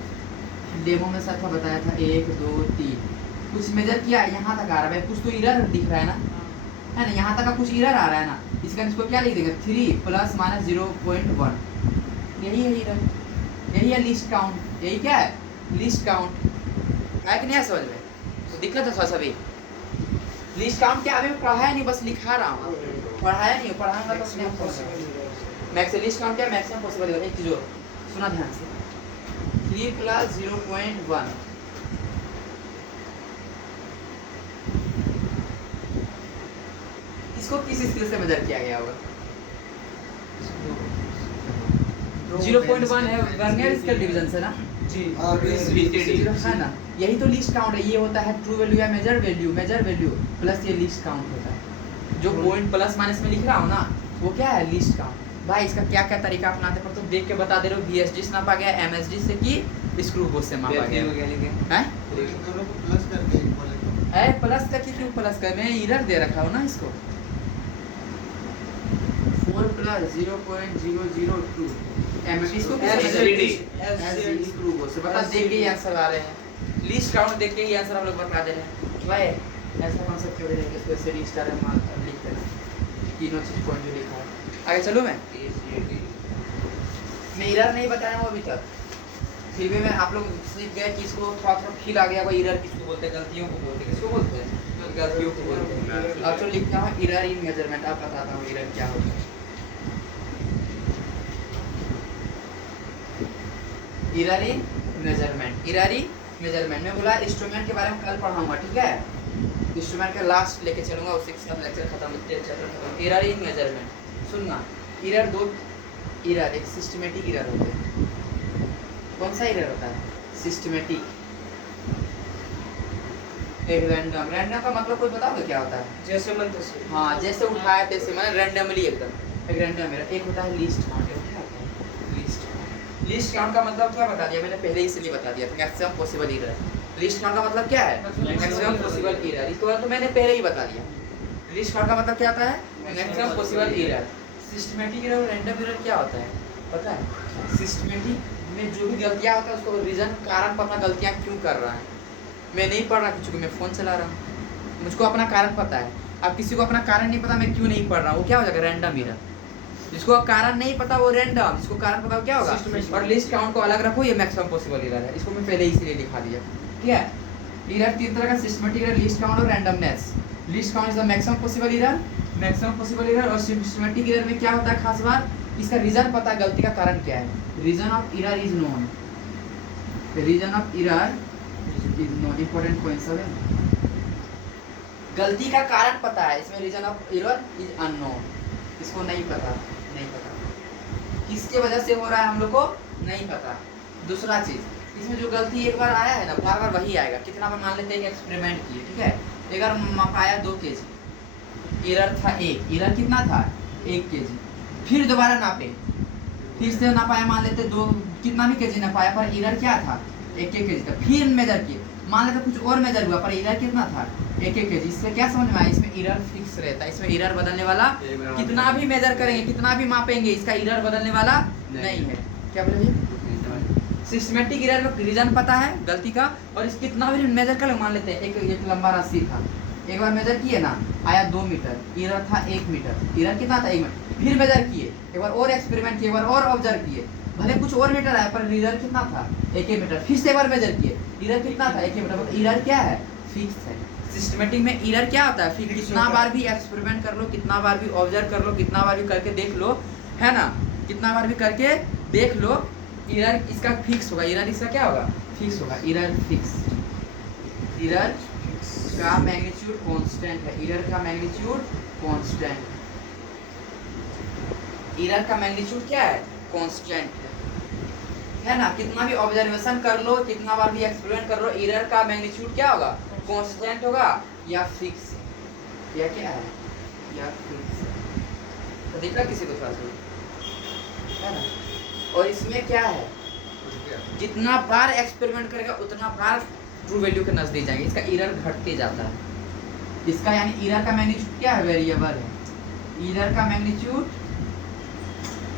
डेमो में सर बताया था 1 2 3 कुछ मेजर किया, यहाँ तक आ रहा है, कुछ तो इरर दिख रहा है ना, यहाँ तक का कुछ इरर आ रहा है ना, इसका इसको क्या लिख देंगे, 3 ± 0.1, यही है इरर, यही है लिस्ट काउंट। यही क्या है, लिस्ट काउंट है कि नहीं है समझ में, तो दिक्कत है थोड़ा सा भी। लिस्ट काउंट क्या अभी पढ़ाया नहीं, बस लिखा रहा हूँ, पढ़ाया नहीं, पढ़ाऊंगा तो मैक्स लिस्ट काउंट क्या, मैक्सिमम पॉसिबल इरर। एक चीज़ सुना ध्यान से, 3 + 0.1 इसको किस स्केल से मेजर किया गया होगा, 0.1 है वर्नियर स्केल डिवीजन से ना जी है ना, यही तो लिस्ट काउंट है। ये होता है ट्रू वैल्यू या मेजर वैल्यू प्लस ये लिस्ट काउंट होता है। जो पॉइंट प्लस माइनस में लिख रहा हूँ ना, वो क्या है, लिस्ट काउंट। भाई इसका क्या क्या तरीका अपनाते पर तो देख के बता दे रहे हो, VSD से नापा गया, MSD से कि स्क्रू बोस से मापा गया है, प्लस करके क्यों प्लस कर, मैं इरर दे रखा हूँ ना इसको, 4 + 0.002 MSD इसको स्क्रू बोस से बता, देख के ही आंसर आ रहे हैं। लिस्ट काउंट देख के ही आंसर हम लोग बता दे रहे हैं। भाई ऐसा कॉन्सेप्ट क्यों रहेगा, इसको ऐसे रीस्टार मान लिख देना, तीनों चीज पॉइंट जो लिखा है। आगे चलो, मैं इरर नहीं बताया हूँ अभी तक, फिर भी मैं आप लोग सीख गए कि इसको थोड़ा थोड़ा फील आ गया वो इरर किसको बोलते हैं, गलतियों को बोलते हैं, किसको बोलते हैं, गलतियों को बोलते हैं। अब तो लिखता हूँ इरर इन मेजरमेंट, आप बताता हूँ इरर क्या होता है। इरर इन मेजरमेंट, इरर इन मेजरमेंट में बोला इंस्ट्रूमेंट के बारे में कल पढ़ाऊंगा, ठीक है, इंस्ट्रूमेंट के लास्ट लेके चलूंगा, उसके साथ लेक्चर खत्म, चैप्टर खत्म। इरर इन मेजरमेंट सुनना, इरर दो इरर, एक सिस्टमेटिक इरर होते हैं। कौन सा इरर होता है? सिस्टमेटिक, एक रैंडम। रैंडम का मतलब कोई बताओगे क्या होता है? जैसे मन तैसे। हाँ, जैसे उठाया तैसे, मतलब रैंडमली एकदम एक रैंडम इरर। एक होता है लीस्ट काउंट, क्या होता है लीस्ट? लीस्ट काउंट का मतलब क्या बता दिया मैंने पहले, इसलिए बता दिया था, maximum possible error. Least count का मतलब क्या है? Maximum possible error. इसको तो मैंने पहले ही बता दिया। लीस्ट काउंट का मतलब क्या होता है? Maximum possible error. Systematic error और रैंडम इरर क्या होता है पता है? सिस्टमेटिक में जो भी गलतियाँ होता है उसको रीज़न, कारण पता, गलतियाँ क्यों कर रहा है। मैं नहीं पढ़ रहा किसी को, मैं फ़ोन चला रहा हूँ, मुझको अपना कारण पता है। अब किसी को अपना कारण नहीं पता मैं क्यों नहीं पढ़ रहा हूँ, वो क्या हो जाएगा? Random error. जिसको कारण नहीं पता वो रैंडम, जिसको कारण पता वो क्या होगा? और लिस्ट काउंट को अलग रखो, ये मैक्सिमम पॉसिबल इरर है। इसको मैं पहले इसलिए लिखा दिया, ठीक है। इरर तीन तरह का, सिस्टमेटिक इरर, लिस्ट काउंट और randomness. List count is the maximum possible error, maximum possible error. और सिस्टमेटिक इरर में क्या होता है खास बात, इसका रीजन पता है, गलती का कारण क्या है। Reason of error is known, reason of error is known. Important point सब है, गलती का कारण पता है, इसमें reason of error is unknown, इसको नहीं पता, नहीं पता किसके वजह से हो रहा है हम लोग को नहीं पता। दूसरा चीज, इसमें जो गलती एक बार आया है ना, बार बार वही आएगा। कितना बार मान लेते हैं, एक एक्सपेरिमेंट किए, ठीक है, एक बार मापाया 2 kg, इरर था 1, इरर कितना था 1 kg। फिर दोबारा नापे, फिर से नापाया, मान लेते 2 कितना भी kg नापाया, पर इरर क्या था 1 kg था। फिर मेजर किए, मान लेते कुछ और मेजर हुआ, पर इरर कितना था 1 kg। इससे क्या समझ में आया, इसमें इरर फिक्स रहता है, इसमें इरर बदलने वाला, कितना भी मेजर करेंगे, कितना भी मापेंगे, इसका इरर बदलने वाला नहीं है। क्या बोले? सिस्टमेटिक इरर में रीजन पता है गलती का, और इस कितना भी मेजर कर मान लेते हैं, एक लंबा रस्सी था, एक बार मेजर किए ना, आया 2 मीटर, इरर था 1 मीटर, इरर कितना था 1 मीटर। फिर मेजर किए, एक बार और एक्सपेरिमेंट किए, एक बार और ऑब्जर्व किए, भले कुछ और मीटर आया पर इरर कितना था 1 मीटर। फिर से एक बार मेजर किए, इरर कितना था 1 मीटर, मतलब इरर क्या है, फिक्स है। सिस्टमेटिक में इरर क्या होता है, फिर कितना बार भी एक्सपेरिमेंट कर लो, कितना बार भी ऑब्जर्व कर लो, कितना बार भी करके देख लो, है ना, कितना बार भी करके देख लो, इरर इसका फिक्स होगा। इरर इसका क्या होगा, फिक्स होगा। इरर फिक्स, इरर का मैग्नीट्यूड कांस्टेंट है, इरर का मैग्नीट्यूड कांस्टेंट, इरर का मैग्नीट्यूड क्या है, कांस्टेंट है ना। कितना भी ऑब्जर्वेशन कर लो, कितना बार भी एक्सपेरिमेंट कर लो, इरर का मैग्नीट्यूड क्या होगा, कांस्टेंट होगा या फिक्स, या क्या है, या फिक्स। तो दिख रहा किसी को थोड़ा सा, है ना। और इसमें क्या है, जितना बार एक्सपेरिमेंट करेगा उतना बार ट्रू वैल्यू के नजदीक जाएंगे, इसका इरर घटते जाता है। इसका यानी इरर का मैग्नीट्यूड क्या है, वेरिएबल है। इरर का मैग्नीट्यूड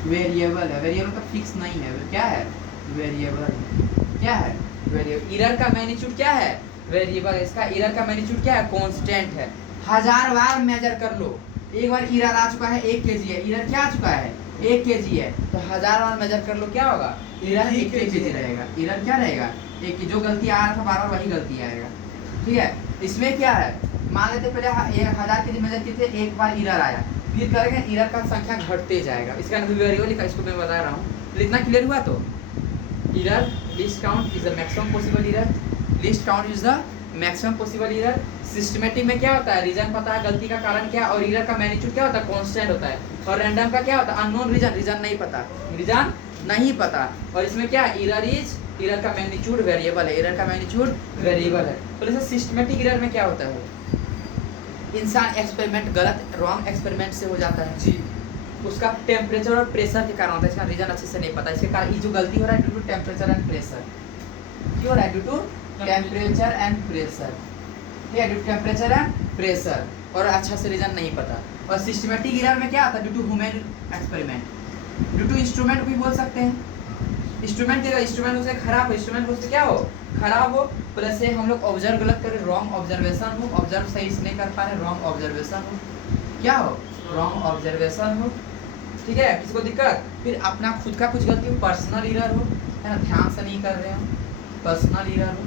वेरिएबल है, वेरिएबल का फिक्स नहीं है, क्या है, वेरिएबल। क्या है, वेरिएबल। इरर का मैग्नीट्यूड क्या है, वेरिएबल। इसका इरर का मैग्नीट्यूड क्या है, कांस्टेंट है। 1000 बार मेजर कर लो, एक बार इरर आ चुका है 1 kg है, इरर क्या आ चुका है 1 kg है, तो 1000 बार मेजर कर लो, क्या होगा, इरर 1 kg रहेगा। इरर क्या रहेगा, एक जो गलती आ रहा था बार बार वही गलती आएगा, ठीक है। इसमें क्या है, मान लेते पहले 1000 kg मेजर किए थे, एक बार इरर आया, फिर करेंगे इरर का संख्या घटते जाएगा। इसका वेरिएबल लिखा, इसको मैं बता रहा हूँ, इतना क्लियर हुआ। तो error, list count is the maximum possible error, list count is the maximum possible error. Systematic में क्या होता है, रीजन पता है, गलती का कारण क्या, और इरर का मैग्नीट्यूड क्या होता है, कांस्टेंट होता है। और रैंडम का क्या होता है, अननोन रीजन, रीजन नहीं पता, रीजन नहीं पता। और इसमें क्या है, इरर इज, इरर का मैग्नीट्यूड वेरिएबल है, इरर का मैग्नीट्यूड वेरिएबल है। तो जैसे सिस्टमेटिक इरर में क्या होता है, इंसान एक्सपेरिमेंट गलत, रॉन्ग एक्सपेरिमेंट से हो जाता है जी, उसका टेम्परेचर और प्रेशर के कारण होता है, इसका रीजन अच्छे से नहीं पता। इसके कारण ये जो गलती हो रहा है due to temperature and pressure, क्यों हो रहा है, due to temperature and pressure, ठीक है, due to temperature and pressure, और अच्छा से रीजन नहीं पता। और सिस्टमेटिक इरर में क्या आता है, due to human experiment, due to instrument भी बोल सकते हैं, इंस्ट्रूमेंट देगा, इंस्ट्रूमेंट उससे खराब हो, इंस्ट्रूमेंट उससे क्या हो, खराब हो, प्लस से हम लोग ऑब्जर्व गलत करें, रॉन्ग ऑब्जर्वेशन हो, ऑब्जर्व सही से नहीं कर पा रहे, रॉन्ग ऑब्जर्वेशन हो, क्या हो, रॉन्ग ऑब्जर्वेशन हो, ठीक है। किसको दिक्कत, फिर अपना खुद का कुछ गलती हो, पर्सनल एरर हो, है ना, ध्यान से नहीं कर रहे हो, पर्सनल एरर हो,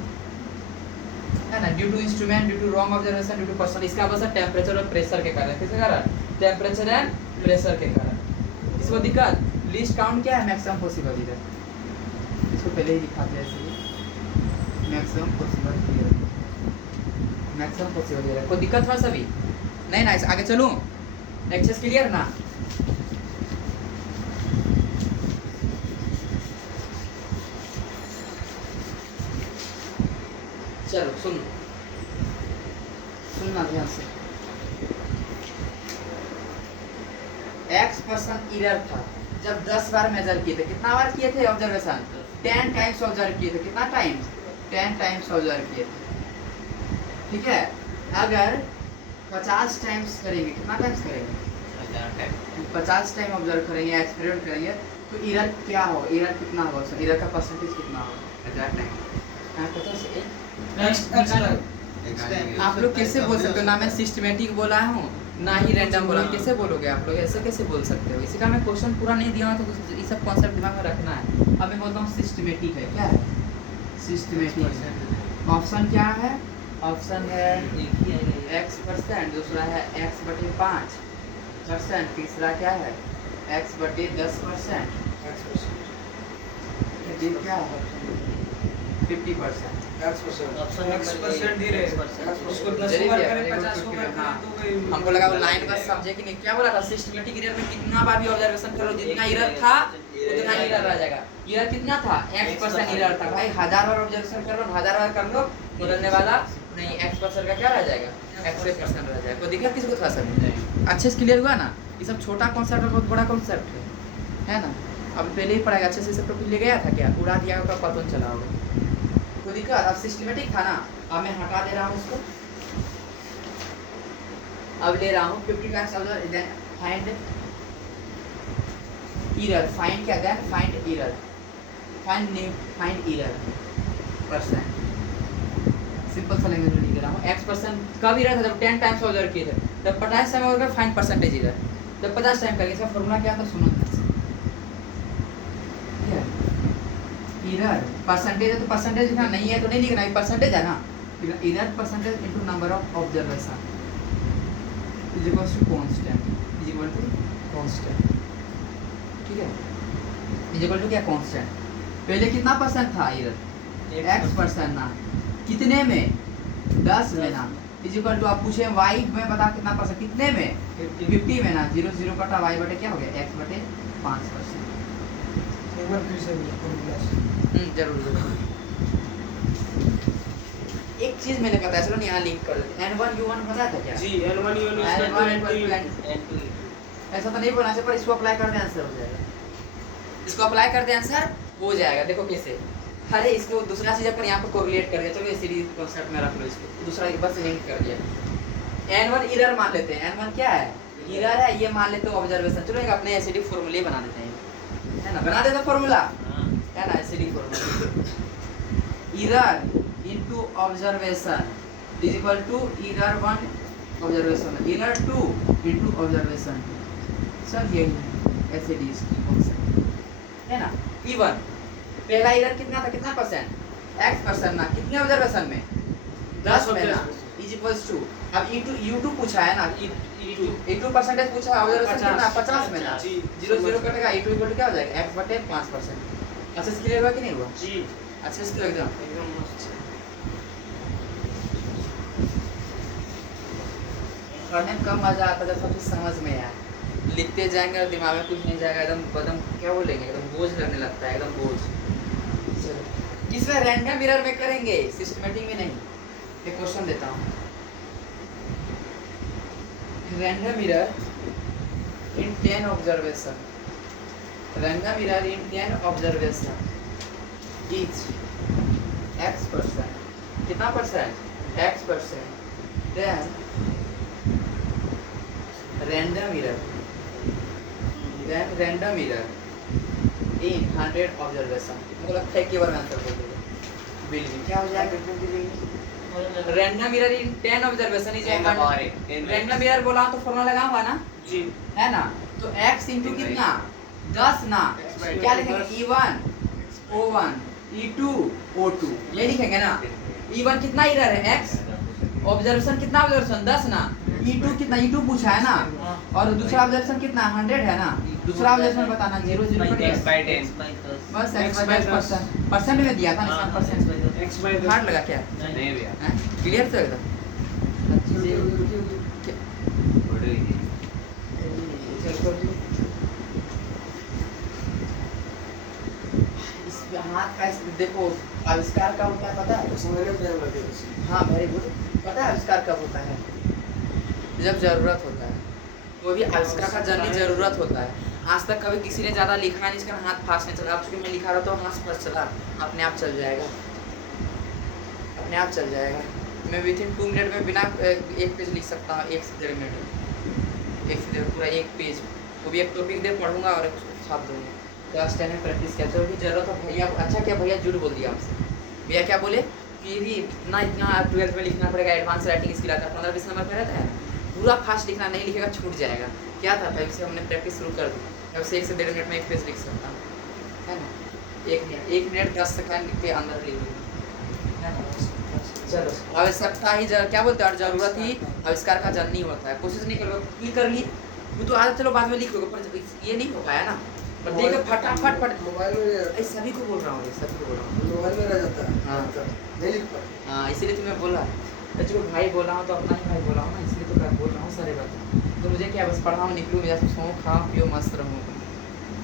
है ना, due to instrument, due to wrong observation, due to personal. इसका वजह टेम्परेचर और प्रेशर के कारण, किसके कारण, टेम्परेचर एंड प्रेशर के कारण। इसको दिक्कत, लीस्ट काउंट क्या है, मैक्सिमम पॉसिबल एरर, इसको पहले ही दिखाते हैं, इसलिए maximum possible error, maximum possible error. कोई दिक्कत था सभी, नहीं ना, आगे चलूं, एक्सेस क्लियर ना। चलो सुनना ध्यान से। x% एरर था जब 10 बार मेजर किए थे, कितना बार किए थे ऑब्जर्वेशन, 10 टाइम्स ऑब्जर्व किए थे, कितना टाइम, 10 टाइम्स ऑब्जर्व किए थे, ठीक है। अगर 50 टाइम्स करेंगे, कितना टाइम्स करेंगे, 50 टाइम ऑब्जर्व करेंगे, एक्सपेरिमेंट करेंगे, तो एरर क्या हो, एरर कितना होगा, एरर का परसेंटेज कितना होगा, आप लोग कैसे बोल सकते हो, ना मैं सिस्टमेटिक बोला हूँ ना ही रैंडम बोला, कैसे बोलोगे आप लोग, ऐसे कैसे बोल सकते हो। इसी का मैं क्वेश्चन पूरा नहीं दिया हूँ, तो ये सब कॉन्सेप्ट दिमाग में रखना है। अब मैं बोलता हूँ सिस्टमेटिक है, क्या है, सिस्टमेटिक। ऑप्शन क्या है, ऑप्शन है x%, दूसरा है x/5%, तीसरा क्या है x/10%, ये क्या है 50%। हमको लगा वो लाइन बस समझे कि नहीं, क्या बोला था, सिस्टमेटिक एरर में कितना बार भी ऑब्जर्वेशन करो, जितना एरर था उतना ही एरर रह जाएगा। एरर कितना था, x% एरर था भाई, 1000 बार ऑब्जर्वेशन कर लो, 1000 बार कर लो, बदलने वाला नहीं, x% का क्या रह जाएगा, x% रह जाएगा। कोई दिक्कत किसी को थोड़ा सा अच्छे से क्लियर हुआ ना। ये सब छोटा कॉन्सेप्ट है, बहुत बड़ा कॉन्सेप्ट है ना। अब पहले ही पढ़ाएगा अच्छे से, सब टॉपिक ले गया था क्या, उड़ा दिया होगा, पता नहीं चला होगा। कोई दिक्कत, अब सिस्टमेटिक था ना, अब मैं हटा दे रहा हूँ उसको, अब ले रहा हूँ 50 times observe, then find error, find क्या then find error, find error percent, simple सा लैंग्वेज में लिख रहा हूँ। x% कब एरर था, जब 10 टाइम्स ऑब्जर्व किए थे, जब 50 टाइम ऑब्जर्व कर फाइंड परसेंटेज एरर, जब 50 टाइम करेंगे। इसका फॉर्मूला क्या था, सुनो एरर परसेंटेज है, तो परसेंटेज लिखना, नहीं है तो नहीं लिखना, ये परसेंटेज है ना, error percentage into number of observation is equal to constant, is equal to constant, ठीक है, इज इक्वल टू क्या, कांस्टेंट। पहले कितना परसेंट था एरर, x% ना, कितने में, 10 में ना, इज इक्वल टू आप पूछे y में बता कितना परसेंट, कितने में, 50 में ना, 0 0 कटा y बटे क्या हो गया, x/5%। जरूर एक चीज मैंने बताया, चलो यहाँ लिख कर देते। N1 U1 बताया था क्या, जी N1 U1 ऐसा तो नहीं बोलना चाहिए, पर इसको अप्लाई कर दे आंसर हो जाएगा, इसको अप्लाई कर दे आंसर हो जाएगा। देखो कैसे, अरे इसको दूसरा चीज अपन यहाँ पर कोरिलेट कर दिया, चलो ये सीरीज कांसेप्ट में रख लो, इसको दूसरा एक बस लिंक कर दिया। N1 एरर मान लेते हैं, N1 क्या है, एरर है, ये मान लेते हो ऑब्जर्वेशन। चलो एक अपने एसिडी फॉर्मूले बना देते हैं, है ना, बना देते फॉर्मूला, है ना, एसिडी formula, error into observation is equal to error 1 observation, error 2 into observation. सब यही एसिडी की कॉन्सेप्ट है ना। E1 पहला एरर कितना था, कितना परसेंट, x% ना, कितने ऑब्जर्वेशन में, 10 में ना, इज इक्वल्स टू, अब U2 पूछा है ना, E2 परसेंटेज पूछा, ऑब्जर्वेशन कितना, 50 में ना, 0 0 कटेगा, E2 इक्वल टू क्या हो जाएगा, x/5%। अच्छे से क्लियर हुआ कि नहीं हुआ, जी अच्छे से एकदम मस्त। पढ़ने में कम मजा आता है जब सब चीज समझ में आए, लिखते जाएंगे और दिमाग में कुछ नहीं जाएगा, एकदम क्या बोलेंगे, एकदम बोझ लगने लगता है, एकदम बोझ। चलो किसमें, रैंडम एरर में करेंगे, सिस्टमेटिक में नहीं। एक क्वेश्चन देता हूँ, random error in 10 observation, random error in 10 observation is x%, कितना percent, x%, then random error इन 100 ऑब्जर्वेशन। मुझे लगता है कि बार में आंसर बोल देगा विल बी क्या हो जाएगा random error in 10 observation is random error बोला तो फॉर्मूला लगाऊंगा ना जी है ना। तो x into कितना 10 ना क्या लिखेंगे e1 o1 e2 o2 ये लिखेंगे ना। e1 कितना एरर है x ऑब्जर्वेशन कितना ऑब्जर्वेशन 10 ना e2 कितना e2 पूछा है ना और दूसरा ऑब्जर्वेशन कितना 100 है ना। दूसरा ऑब्जर्वेशन बताना 0 0 पर 10/10 बस x by 10% परसेंट में दिया था ना परसेंट x by हार्ड लगा क्या नहीं भैया क्लियर तो एकदम इस हाथ का देखो आविष्कार का होता है पता है। हाँ वेरी गुड पता है आविष्कार कब होता है जब जरूरत होता है। वो भी आविष्कार का जनरली जरूरत होता है। आज तक कभी किसी ने ज़्यादा लिखा नहीं इसका हाथ फास्ट नहीं चला। अब चूँकि मैं लिखा रहा तो हाथ फास्ट चला अपने आप चल जाएगा अपने आप चल जाएगा। मैं विद इन 2 मिनट में बिना एक पेज लिख सकता हूँ 1 से 1.5 मिनट एक से पूरा एक पेज वो भी एक टॉपिक दे पढ़ूंगा और छाप दूँगा। क्लास 10 में प्रैक्टिस किया जो भी जरूरत हो भैया अच्छा क्या भैया झूठ बोल दिया आपसे भैया क्या बोले कि भी इतना 12th में लिखना पड़ेगा एडवांस राइटिंग स्किल आता है 15-20 नंबर पर रहता है पूरा फास्ट लिखना नहीं लिखेगा छूट जाएगा। क्या था तब से हमने प्रैक्टिस शुरू कर दी अब से 1 से 1.5 मिनट में एक पेज लिख सकता हूँ है ना। 1 मिनट 10 सेकंड के अंदर लिख लूँगा है ना। चलो आवश्यकता ही क्या बोलते हैं और जरूरत ही आविष्कार का जननी होता है। कोशिश नहीं करोगे कर लिए वो तो आदत चलो बाद में लिख लोगे पर ये नहीं हो पाया ना पर देखो फटाफट फट मोबाइल में सभी को बोल रहा हूँ सभी को बोल रहा हूँ मोबाइल में रह जाता है हाँ। नहीं लिख पाते। हाँ इसीलिए तुम्हें बोला चलो भाई बोल रहा हूँ तो अपना ही भाई बोल रहा हूँ ना इसलिए तो बोल रहा हूँ सारे बात तो मुझे क्या बस पढ़ाऊँ निकलूँ मेरा सोऊँ खाऊँ पियो मस्त रहूँ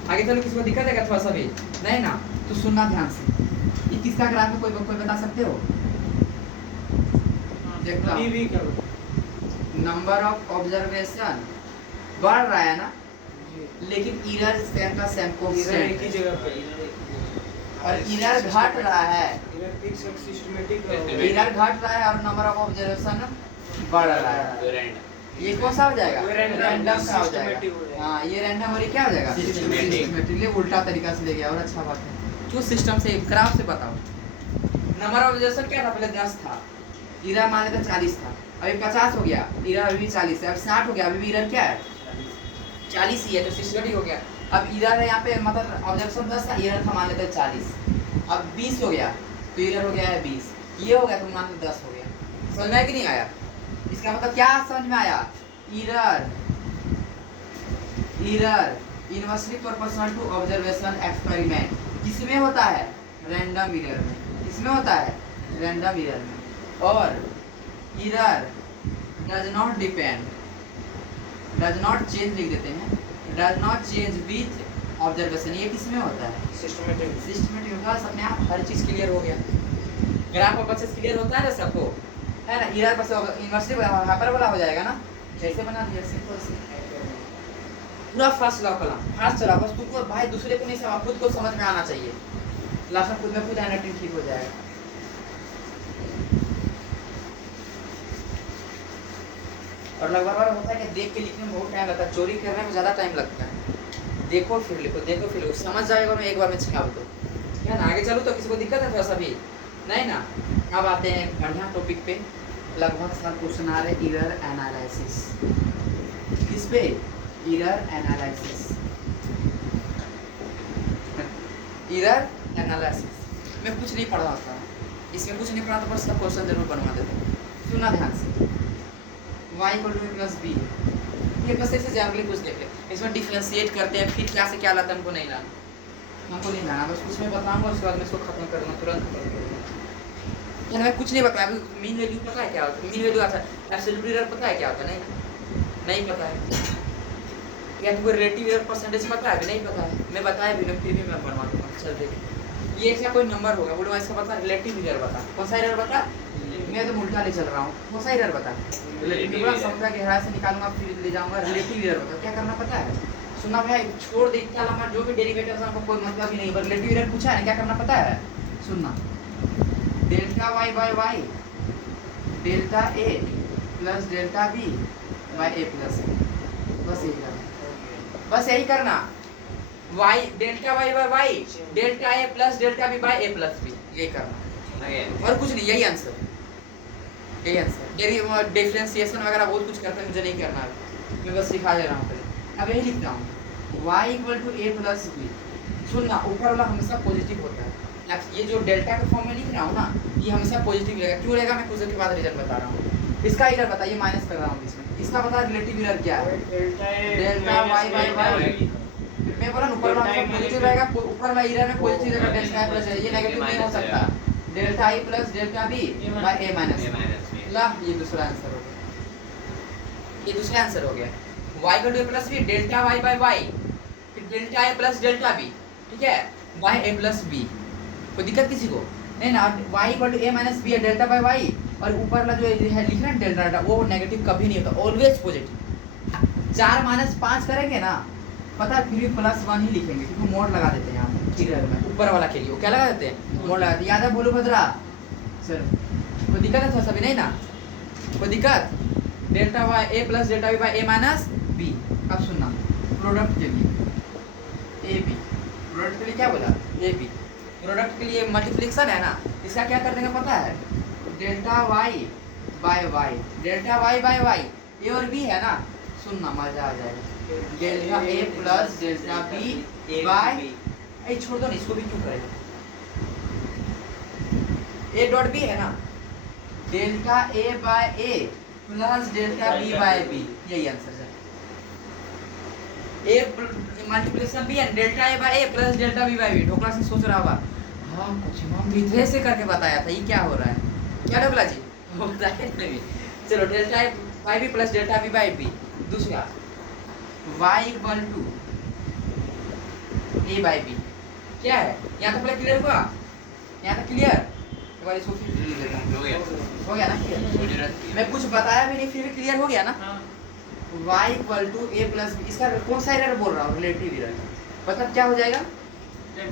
आगे चलो किसी को दिक्कत है क्या थोड़ा सा भी नहीं ना तो सुनना ध्यान से। ये किसका ग्राफ है कोई बता सकते हो देखता हूँ भी क्या नंबर ऑफ ऑब्जर्वेशन बढ़ रहा है ना लेकिन एरर सेम का सेम एक ही कोएफिशिएंट जगह पे और एरर घट रहा है फिक्स सिस्टमैटिक एरर घट रहा है और नंबर ऑफ ऑब्जर्वेशन बढ़ रहा है। ये कौन सा हो जाएगा वो random रैंडम का हो systematic हो जाएगा। जाएगा। हाँ ये रैंडम और ये क्या हो जाएगा Systematic। सिस्टमैटिकली उल्टा तरीका से ले गया और अच्छा बात है क्यों सिस्टम से ग्राफ से बताओ। नंबर ऑफ ऑब्जर्वेशन क्या था पहले 10 था एरर मान लेते 40 था अभी 50 हो गया एरर अभी भी 40 है अब 60 हो गया अभी भी एरर क्या है 40 ही है तो सिस्टमैटिक हो गया। अब एरर है यहाँ पे मतलब ऑब्जर्वेशन 10 था एरर था मान लेते 40 अब 20 हो गया तो एरर हो गया है 20 ये हो गया तो मान लो 10 हो गया। समझ में आया कि नहीं आया इसका मतलब क्या समझ में आया error inversely proportional to observation experiment किसमें होता है रैंडम एरर में किसमें होता है रैंडम एरर में और error does not depend does not change लिख देते हैं does not change with observation ये किसमें होता है सिस्टमैटिक बस अपने आप हर चीज़ क्लियर हो गया। ग्राफ और बस क्लियर होता है ना सबको है ना एरर बस इनवर्सली हाइपरबोला हो जाएगा ना कैसे बना दिया सिंपल से पूरा फास्ट लॉ कलम फास्ट चला बस तुमको भाई दूसरे को नहीं समझ खुद को समझ में आना चाहिए लास्ट में खुद में खुद हैंडराइटिंग ठीक हो जाएगा। और लगभग बार होता है कि देख के लिखने में बहुत टाइम लगता है चोरी करने में ज़्यादा टाइम लगता है। देखो फिर लिखो देखो फिर लिखो समझ जाएगा मैं एक बार में छिपा दो क्या ना आगे चलो तो किसी को दिक्कत है थोड़ा सा भी नहीं ना। अब आते हैं बढ़िया टॉपिक पे लगभग सारे क्वेश्चन आ रहे एरर एनालिसिस किस पे एरर एनालिसिस एरर एनालिसिस में कुछ नहीं पढ़ा होता इसमें कुछ नहीं पढ़ा तो बस सब क्वेश्चन जरूर बनवा देते सुनना ध्यान से y + b ये बस ऐसे जनरली कुछ देख ले इसमें डिफरेंशिएट करते हैं फिर क्या से क्या लाता है हमको नहीं लाना बस कुछ मैं बताऊंगा उसके बाद में इसको खत्म करना तुरंत खत्म करूँगा यार मैं कुछ नहीं बताया अभी मीन वैल्यू पता है क्या होता है मीन वैल्यू अच्छा एब्सोल्यूट एरर पता है क्या होता है नहीं पता है या तुमको रिलेटिव एरर परसेंटेज पता है भी नहीं पता है मैं बताया भी नहीं फिर भी मैं बनवा दूँगा चल देखिए ये क्या कोई नंबर होगा बोलो इसका पता रिलेटिव एरर बता कौन सा एरर बता मैं तो उल्टा ले चल रहा हूँ कौन सा एरर बता समुद्र गहराई से निकालूंगा फिर ले जाऊंगा रिलेटिव एरर बता क्या करना पता है सुना भाई छोड़ दे इतना लंबा जो भी डेरिवेटिव है हमको कोई मतलब ही नहीं पर रिलेटिव एरर पूछा है क्या करना पता है सुनना delta y by y delta a plus delta b by a plus a बस यही करना बस यही करना। 1 + 1 + 1 + 1 + 1 + 1 + 1 + 1 + 1 + 1 + 1 + 1 + 1 + 1 + 1 + 1 + 1 + 1 + 1 + 1 बस यही करना y delta y by y delta A plus delta B by a plus b, ये करना है और कुछ नहीं, यही आंसर, यही आंसर। डिफरेंशिएशन वगैरह बहुत कुछ करते हैं, मुझे नहीं करना है, मैं बस सिखा दे रहा हूँ पहले। अब यही लिखता हूँ y equal to A plus B. सुनना, ऊपर वाला हमेशा पॉजिटिव होता है, ये जो डेल्टा के फॉर्म में लिख रहा हूँ ना, ये हमेशा पॉजिटिव रहेगा। क्यों रहेगा, मैं कुछ देर के बाद रीजन बता रहा हूँ। इसका इधर बताइए, माइनस कर रहा हूँ इसमें, इसका बता रिलेटिव इधर क्या है, डेल्टा वाई बाय वाई। मैं बोला ऊपर वाला हमेशा पॉजिटिव रहेगा, ऊपर वाला इधर में पॉजिटिव रहेगा, डेल्टा प्लस है, ये नेगेटिव नहीं हो सकता। Delta I plus delta B by a minus ला, ये दूसरा आंसर हो गया, ये दूसरा आंसर हो गया। y equal to a plus B delta y by y, फिर delta a plus delta b, ठीक है, y a प्लस b। कोई दिक्कत किसी को नहीं ना। y equal to a minus b है डेल्टा बाय y, और ऊपर वाला जो है लिख रहे हैं डेल्टा, वो नेगेटिव कभी नहीं होता, ऑलवेज पॉजिटिव। 4 माइनस 5 करेंगे ना, पता है, फिर भी प्लस 1 ही लिखेंगे, क्योंकि मोड लगा देते हैं यहाँ फिगर में, ऊपर वाला के लिए क्या लगा देते हैं, मोड लगा देते हैं। याद है बोलो भद्रा सर, कोई दिक्कत है सभी नहीं ना, कोई दिक्कत। Delta Y A plus delta B by A minus B. अब सुनना, प्रोडक्ट के लिए ए बी, प्रोडक्ट के लिए क्या बोला, ए बी, प्रोडक्ट के लिए मल्टीप्लिकेशन है ना, इसका क्या कर देंगे पता है, delta y by y, delta y by y, a और बी है ना, सुनना मजा आ जाएगा। Delta A plus delta B by, a छोड़ दो ना, इसको भी क्यों करेगा, ए डॉट बी है ना, delta a by a plus delta B by b, यही आंसर है। A multiplication b and delta a by a plus delta B by b. Dhokla से सोच रहा होगा, हाँ कुछ मम्मी थे से करके बताया था, ये क्या हो रहा है, क्या ढोकला जी होता है नहीं। चलो delta a by b plus delta B by b. दूसरा y equal to a by b, क्या है, यहाँ तक पहले क्लियर हुआ, यहाँ तक क्लियर, एक बार इसको फिर लिख लेता हूं, हो गया ना क्लियर, मैं कुछ बताया भी नहीं फिर भी क्लियर हो गया ना। y equal to A plus B, इसका कौन सा एरर बोल रहा हूँ, रिलेटिव एरर, पता क्या हो जाएगा,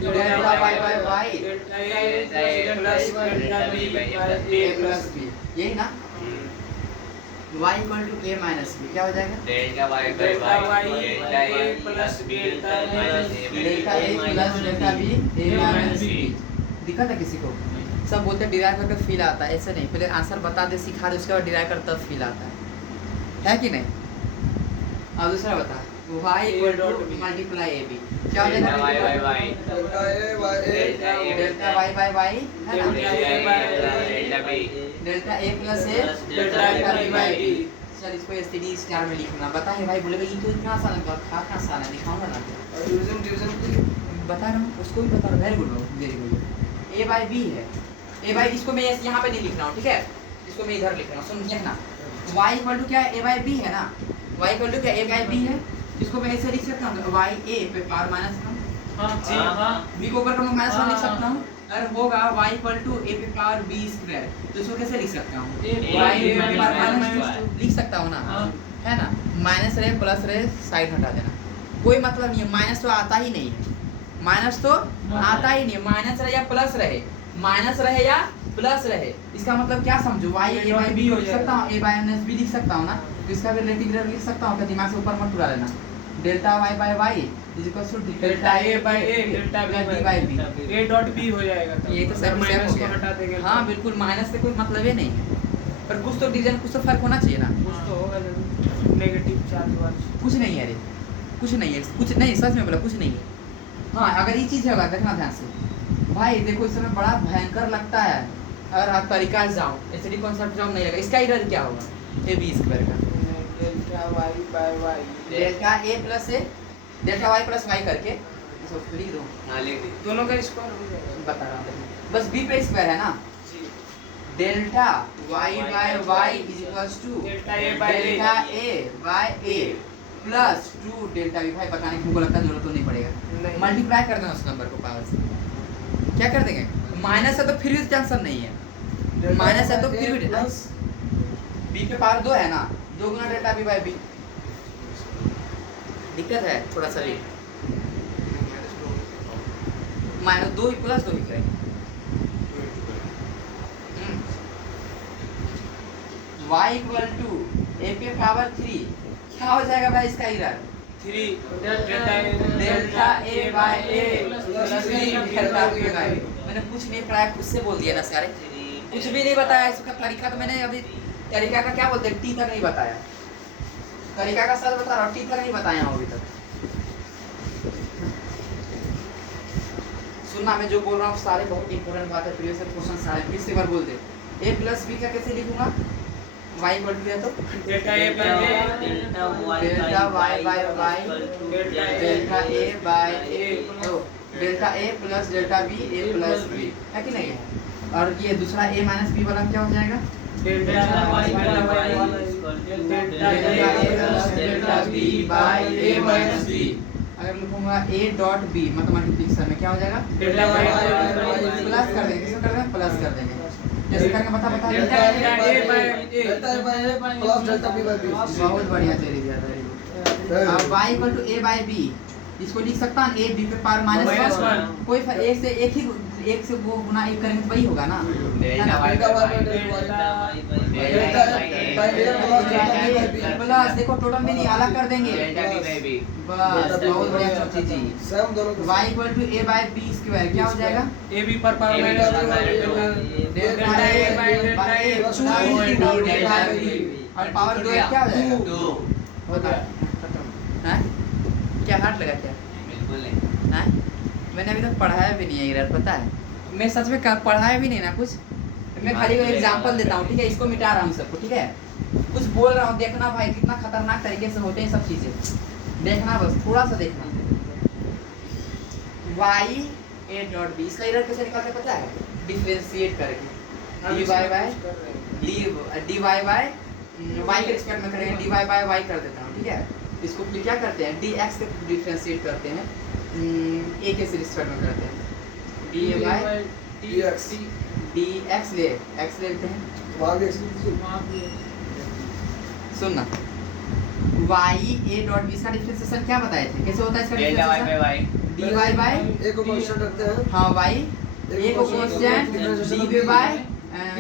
delta y by y A plus B, यही ना। y equal to a minus b, क्या हो जाएगा, delta y delta a plus delta a plus delta b a minus b। दिक्कत है किसी को, सब बोलते हैं डिराइव करके फील आता है, ऐसे नहीं, पहले आंसर बता दे सिखा दे, उसके बाद डिराइव कर तब फील आता है कि नहीं। अब दूसरा बता, y equal to multiply A B, क्या हो जाएगा, y by y delta y by y है ना, delta b delta a plus A delta b by b। Sir इसको एसटीडी स्टार में लिखना, बता है भाई, बोलेगा ये तो इतना आसान है, इतना आसान है, दिखाऊंगा ना, डिवीजन बता रहा हूँ, उसको भी बता रहा हूँ, very good very good. a by b है, a बाय, इसको मैं यहाँ पे नहीं लिख रहा हूँ, ठीक है, इसको मैं इधर लिख रहा हूँ, सुन लिखना। y इक्वल टू क्या है, a बाय b है ना, y इक्वल टू क्या a बाय b है, इसको मैं ऐसे लिख सकता हूँ, y a पे पावर माइनस b को ऊपर का माइनस 1 लिख सकता हूँ, अगर होगा y इक्वल टू a पे पावर b स्क्वायर, तो इसको कैसे लिख सकता हूँ, y a पे पावर माइनस 2 लिख सकता हूँ ना, है ना, माइनस रहे प्लस रहे साइड हटा देना, कोई मतलब नहीं है, माइनस तो आता ही नहीं है, माइनस तो आता ही नहीं, माइनस रहे या प्लस रहे, माइनस रहे या प्लस रहे, इसका मतलब क्या समझो, y a बाय b लिख सकता हूँ, a माइनस b लिख सकता हूँ ना, तो इसका भी रिलेटिव एरर लिख सकता हूँ, क्या दिमाग से ऊपर मत उड़ा लेना, delta y by y is equal to delta a by a delta b by b, a dot b हो जाएगा, ये तो सब माइनस हो को हटा देंगे, गया। हाँ बिल्कुल, माइनस से कोई मतलब ही नहीं है, पर कुछ तो डिवीजन, कुछ तो फर्क होना चाहिए ना, कुछ तो होगा, नेगेटिव चार्ज वार्ज कुछ नहीं है रे, कुछ नहीं है, कुछ नहीं, सच में बोला कुछ नहीं है। हाँ अगर ये चीज़ होगा, देखना ध्यान से भाई, देखो इस समय बड़ा भयंकर लगता है, अगर आप तरीका से जाओ, एसडी कॉन्सेप्ट जाओ नहीं लगा, इसका इधर क्या होगा, ए बी स्क्वायर का delta y by y delta A plus A delta y plus y करके इसको लिख दो, हां लिख दी, दोनों का स्क्वायर हो जाएगा, बता रहा हूँ, बस b पे स्क्वायर है ना, जी delta y by y is equals to delta a by delta a by a plus 2 delta b। भाई बताने की हमको लगता है जरूरत तो नहीं पड़ेगा, मल्टीप्लाई कर देना उस नंबर को पावर से, क्या कर देंगे, माइनस है तो फिर भी टेंशन नहीं है, माइनस है तो फिर भी प्लस b पे पावर 2 है ना, 2 गुना डेल्टा b बाय b, दिक्कत है थोड़ा सा भी, माइनस 2 प्लस 2 ही करेंगे, y इक्वल टू a पे पावर 3, क्या हो जाएगा भाई इसका इधर, 3 delta a by a plus B delta B by b. मैंने कुछ नहीं पढ़ाया, खुद से बोल दिया ना सारे, कुछ भी नहीं बताया। इसका तरीका तो मैंने अभी, तरीका का क्या बोलते हैं, टी तक नहीं बताया। तरीका का सर बता रहा हूँ, टी तक नहीं बताया हूँ अभी तक। सुनना, मैं जो बोल रहा हूँ सारे बहुत इंपॉर्टेंट बात है, प्रीवियस क्वेश्चन सारे फिर से एक बार बोल दे। ए प्लस बी का कैसे लिखूंगा, y इक्वल टू है तो delta a by delta y by y delta a by a, तो delta A plus delta b a plus b है कि नहीं है। और ये दूसरा a माइनस बी वाला क्या हो जाएगा, delta B by a minus B. अगर लिखूंगा a डॉट b मतलब मल्टीप्लिकेशन में क्या हो जाएगा, डेल्टा वाई प्लस कर देंगे, किसको कर देंगे, प्लस कर देंगे। जैसे करके बता delta a by a plus delta B by b. बहुत बढ़िया चली गया, वेरी गुड। अब y equal to a by b, इसको लिख सकता हूँ a b पे पावर माइनस -1। कोई एक से एक ही, एक से वो गुना एक करेंगे तो वही होगा ना। डेल्टा वाई प्लस देखो टोटल में नहीं, अलग कर देंगे, बस बहुत बढ़िया चौथी जी। सेम दोनों को y equal to a by b square क्या हो जाएगा, ए बी पर power minus delta a by plus delta b और पावर 2 क्या हो जाएगा, होता है हैं? क्या हार्ड लगा क्या, बिल्कुल नहीं। हैं? मैंने अभी तक पढ़ाया भी नहीं है यार, पता है मैं सच में पढ़ाया भी नहीं ना कुछ। मैं खाली एक एग्जांपल देता हूँ, ठीक है, इसको मिटा रहा हूँ सबको, ठीक है, कुछ बोल रहा हूँ, देखना भाई कितना खतरनाक तरीके से होते हैं सब चीजें, देखना बस थोड़ा सा देखना। y a डॉट b, इसका एरर कैसे निकालते हैं पता है, डिफरेंशिएट करके dy by dy by y के रिस्पेक्ट में करेंगे, dy बाय y कर देता हूँ, ठीक है। इसको फिर क्या करते हैं, dx से डिफरेंशिएट करते हैं, a के रिस्पेक्ट में करते हैं, dy बाय dx dx ले x लेते हैं। वहां भी एक्स लीजिए। सुनना, y a डॉट b इसका डिफरेंशिएशन क्या बताए थे, कैसे होता है इसका delta Y differentiation, by dy by एक को कांस्टेंट रखते हैं। हाँ y a को कांस्टेंट dy बाय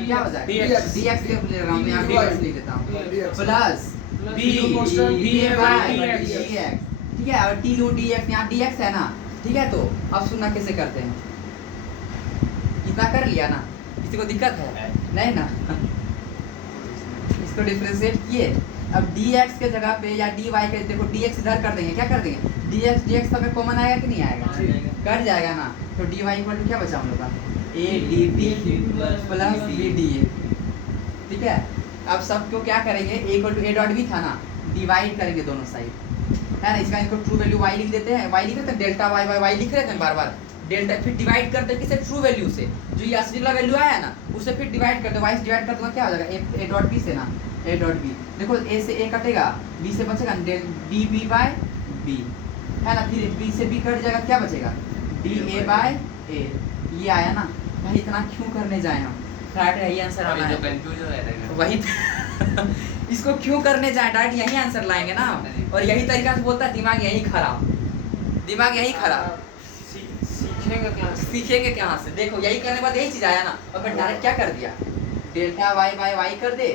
क्या हो जाएगा, dx dx ले रहा हूँ मैं, यहाँ dx लिख देता हूँ, dx plus b dA by dx dx, ठीक है। और t लो dx, यहाँ dx है ना, ठीक है। तो अब सुनना कैसे करते हैं, इतना कर लिया ना, किसी को दिक्कत है नहीं ना, इसको डिफरेंशिएट किए। अब dx के जगह पे या dy के, देखो dx इधर कर देंगे, क्या कर देंगे, dx सब में कॉमन आएगा कि नहीं आएगा, कट जाएगा ना। तो dy इक्वल टू क्या बचा हम लोग का, a dt plus b dA, ठीक है। अब सबको क्या करेंगे, a equal to a dot b था ना, डिवाइड करेंगे दोनों साइड, है ना। इसका इनको ट्रू वैल्यू y लिख देते हैं, y लिख देते हैं, डेल्टा y बाय y लिख रहे थे बार बार, डेल्टा फिर डिवाइड करते हैं किसे, ट्रू वैल्यू से, जो ये असली वाला वैल्यू आया ना उससे फिर डिवाइड करते हैं, y से डिवाइड करते हैं क्या हो जाएगा, a डॉट b से ना, a डॉट b, देखो a से a कटेगा, b से बचेगा db बाय b, है ना। फिर b से b कट जाएगा, क्या बचेगा, dA बाय a, ये आया ना भाई। इतना क्यों करने जाए हम, डायरेक्ट यही आंसर आना है, कंफ्यूज हो जाता है वही इसको क्यों करने जाए, डायरेक्ट यही आंसर लाएंगे ना। और यही तरीका से बोलता है, दिमाग यही खराब, दिमाग यही खराब, सीखेंगे क्लास सीखेंगे कहाँ से, देखो यही करने के बाद यही चीज आया ना। और फिर डायरेक्ट क्या कर दिया, डेल्टा y बाय y कर दे,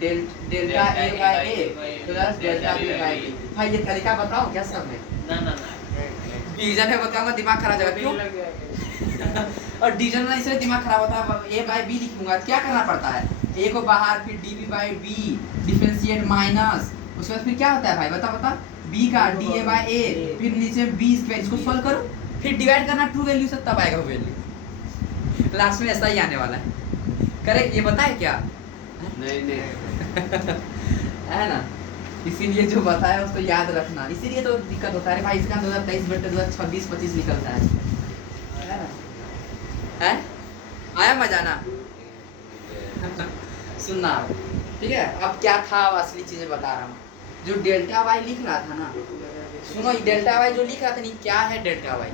delta a by a plus delta b by b। भाई ये तरीका बताओ क्या सब में, ना डिवीजन है बताऊंगा, दिमाग खराब हो जाएगा क्यों। और डिवीजन में इसलिए दिमाग खराब होता है, a बाय b लिखूंगा, क्या करना पड़ता है, a को बाहर, फिर db by b differentiate minus, उसके बाद फिर क्या होता है भाई बता b का dA बाय a, फिर नीचे b स्क्वायर, इसको सॉल्व करो, फिर डिवाइड करना ट्रू वैल्यू से, तब आएगा वैल्यू। लास्ट में ऐसा ही आने वाला है, करेक्ट, ये बताए क्या नहीं है ना। इसीलिए जो बताया उसको याद रखना, इसीलिए तो दिक्कत होता है भाई। इसका 2023 बटे 2026-25 निकलता है ना, है आया मजा ना सुनना, ठीक है। अब क्या था, अब असली चीजें बता रहा हूँ। जो डेल्टा वाई लिख रहा था ना, सुनो, डेल्टा वाई जो लिख रहा था नहीं, क्या है डेल्टा वाई,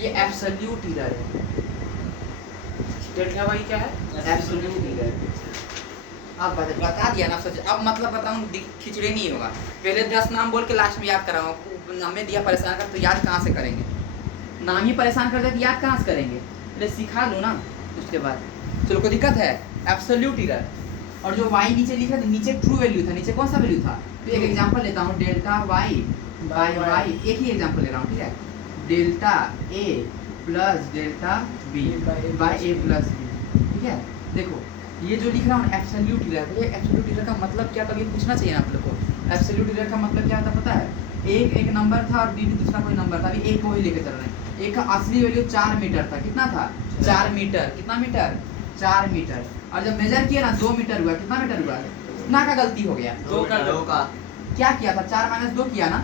ये एब्सोल्यूट एरर है। डेल्टा वाई क्या है, एब्सोल्यूट एरर। अब बता दिया ना, सोच अब मतलब बताऊं, खिचड़ी नहीं होगा। पहले 10 नाम बोल के लास्ट में याद कराऊंगा, नाम दिया परेशान कर तो याद कहाँ से करेंगे, नाम ही परेशान कर दे तो याद कहाँ से करेंगे, पहले सिखा लो ना उसके बाद। चलो कोई दिक्कत है, एब्सोल्यूट एरर और जो y नीचे लिखा था नीचे ट्रू वैल्यू था, नीचे कौन सा वैल्यू था? तो एक एग्जांपल लेता हूँ, डेल्टा y बाय y, एक ही एग्जांपल ले रहा हूँ, ठीक है? Delta a plus delta b by a plus b, ठीक है? देखो ये जो लिख रहा हूँ एब्सोल्यूट एरर, ये एब्सोल्यूट एरर का मतलब क्या, कभी पूछना चाहिए आप लोग को। एब्सोल्यूट एरर का मतलब क्या होता है पता है? एक नंबर था और b दूसरा कोई नंबर था, अभी एक को ही लेके चल रहे हैं। एक का असली वैल्यू 4 मीटर था, कितना था? 4 मीटर, कितना मीटर? 4 मीटर। और जब मेजर किया ना 2 मीटर हुआ, कितना मीटर हुआ? कितना का गलती हो गया? 2 का क्या किया था? 4 माइनस 2 किया ना,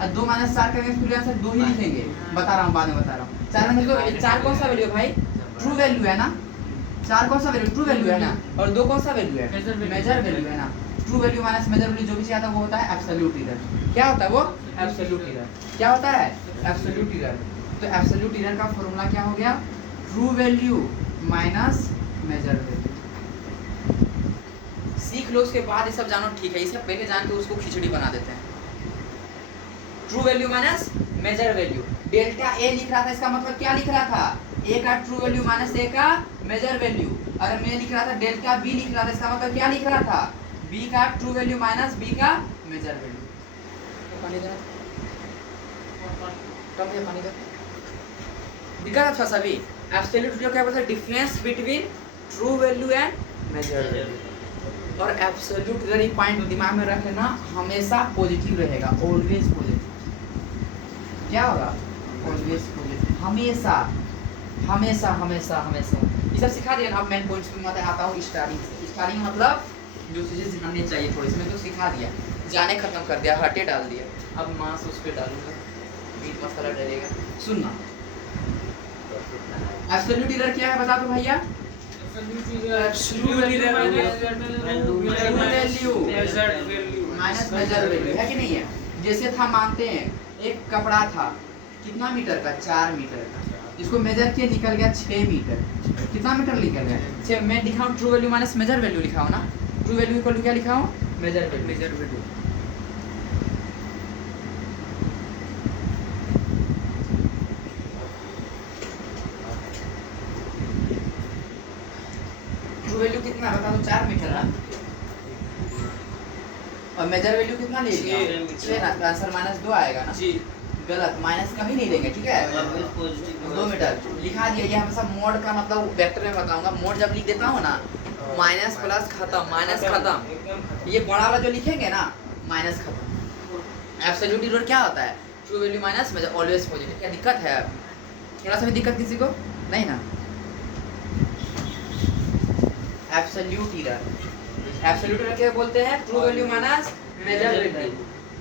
और 2 माइनस 4 करेंगे तो आंसर 2 ही लिखेंगे। बता रहा हूँ, बाद में बता रहा हूँ। 4 माइनस 2, 4 कौन सा वैल्यू है भाई? ट्रू वैल्यू है ना। 4 कौन सा वैल्यू? ट्रू वैल्यू है ना। और 2 कौन सा वैल्यू है? मेजर वैल्यू है ना। True value minus measure value जो भी आता है वो होता है एब्सोल्यूट एरर। क्या होता है वो? Absolute error. क्या होता है? Absolute error. तो एब्सोल्यूट एरर का फॉर्मूला क्या हो गया? True value minus measure value. सीख लो, उसके बाद ये सब जानो, ठीक है? ये सब पहले जान के उसको खिचड़ी बना देते हैं। True value minus measure value. Delta a लिख रहा था, इसका मतलब क्या लिख रहा था? ए का ट्रू वैल्यू माइनस ए का मेजर वैल्यू। अगर मैं लिख रहा था डेल्टा बी लिख रहा था, इसका मतलब क्या लिख रहा था? बी का ट्रू वैल्यू माइनस बी का मेजर वैल्यू। पानी देना, कम है पानी का। दिखा था सभी? एब्सोल्यूट जो क्या बोलते हैं? Difference between true value and measure value. और एब्सोल्यूट एरर ये पॉइंट दिमाग में रख लेना, हमेशा पॉजिटिव रहेगा, ऑलवेज पॉजिटिव। क्या होगा? ऑलवेज पॉजिटिव, हमेशा हमेशा हमेशा हमेशा। ये सब सिखा दिया ना। अब मेन पॉइंट्स में आता हूँ स्टार्टिंग से। स्टार्टिंग मतलब जो चीज़ें जाननी चाहिए थोड़ी सी, मैं तो सिखा दिया, जाने खत्म कर दिया, हटे डाल दिया। अब मांस उस पर डालूंगा, मीट मसाला डलेगा। सुनना, एब्सोल्यूट एरर क्या है बता दो भैया? Absolute error minus measure value है कि नहीं है? जैसे था, मानते हैं एक कपड़ा था कितना मीटर का? 4 मीटर का। इसको मेजर किया, निकल गया 6 मीटर। कितना मीटर निकल गया? 6। मैं लिखा हूँ true value minus measure value लिखा हूँ ना। ट्रू वैल्यू इक्वल टू क्या लिखा हूँ? Measure value. Measure value true value कितना बता दो? 4 मीटर ना। और मेजर वैल्यू कितना ले लिया? 6 ना। तो आंसर माइनस 2 आएगा ना जी। गलत, माइनस कभी नहीं लेंगे, ठीक है? 2 मीटर लिखा दिया। ये हमेशा मोड का मतलब वेक्टर में बताऊंगा। मोड जब लिख देता हूँ ना, माइनस प्लस खत्म, माइनस खत्म। ये बड़ा वाला जो लिखेंगे ना, माइनस खत्म। एब्सोल्यूट एरर क्या होता है? True value minus measure, always positive. क्या दिक्कत है? थोड़ा सा भी दिक्कत किसी को नहीं ना? एब्सोल्यूट एरर, एब्सोल्यूट एरर क्या बोलते हैं? True value minus measure value.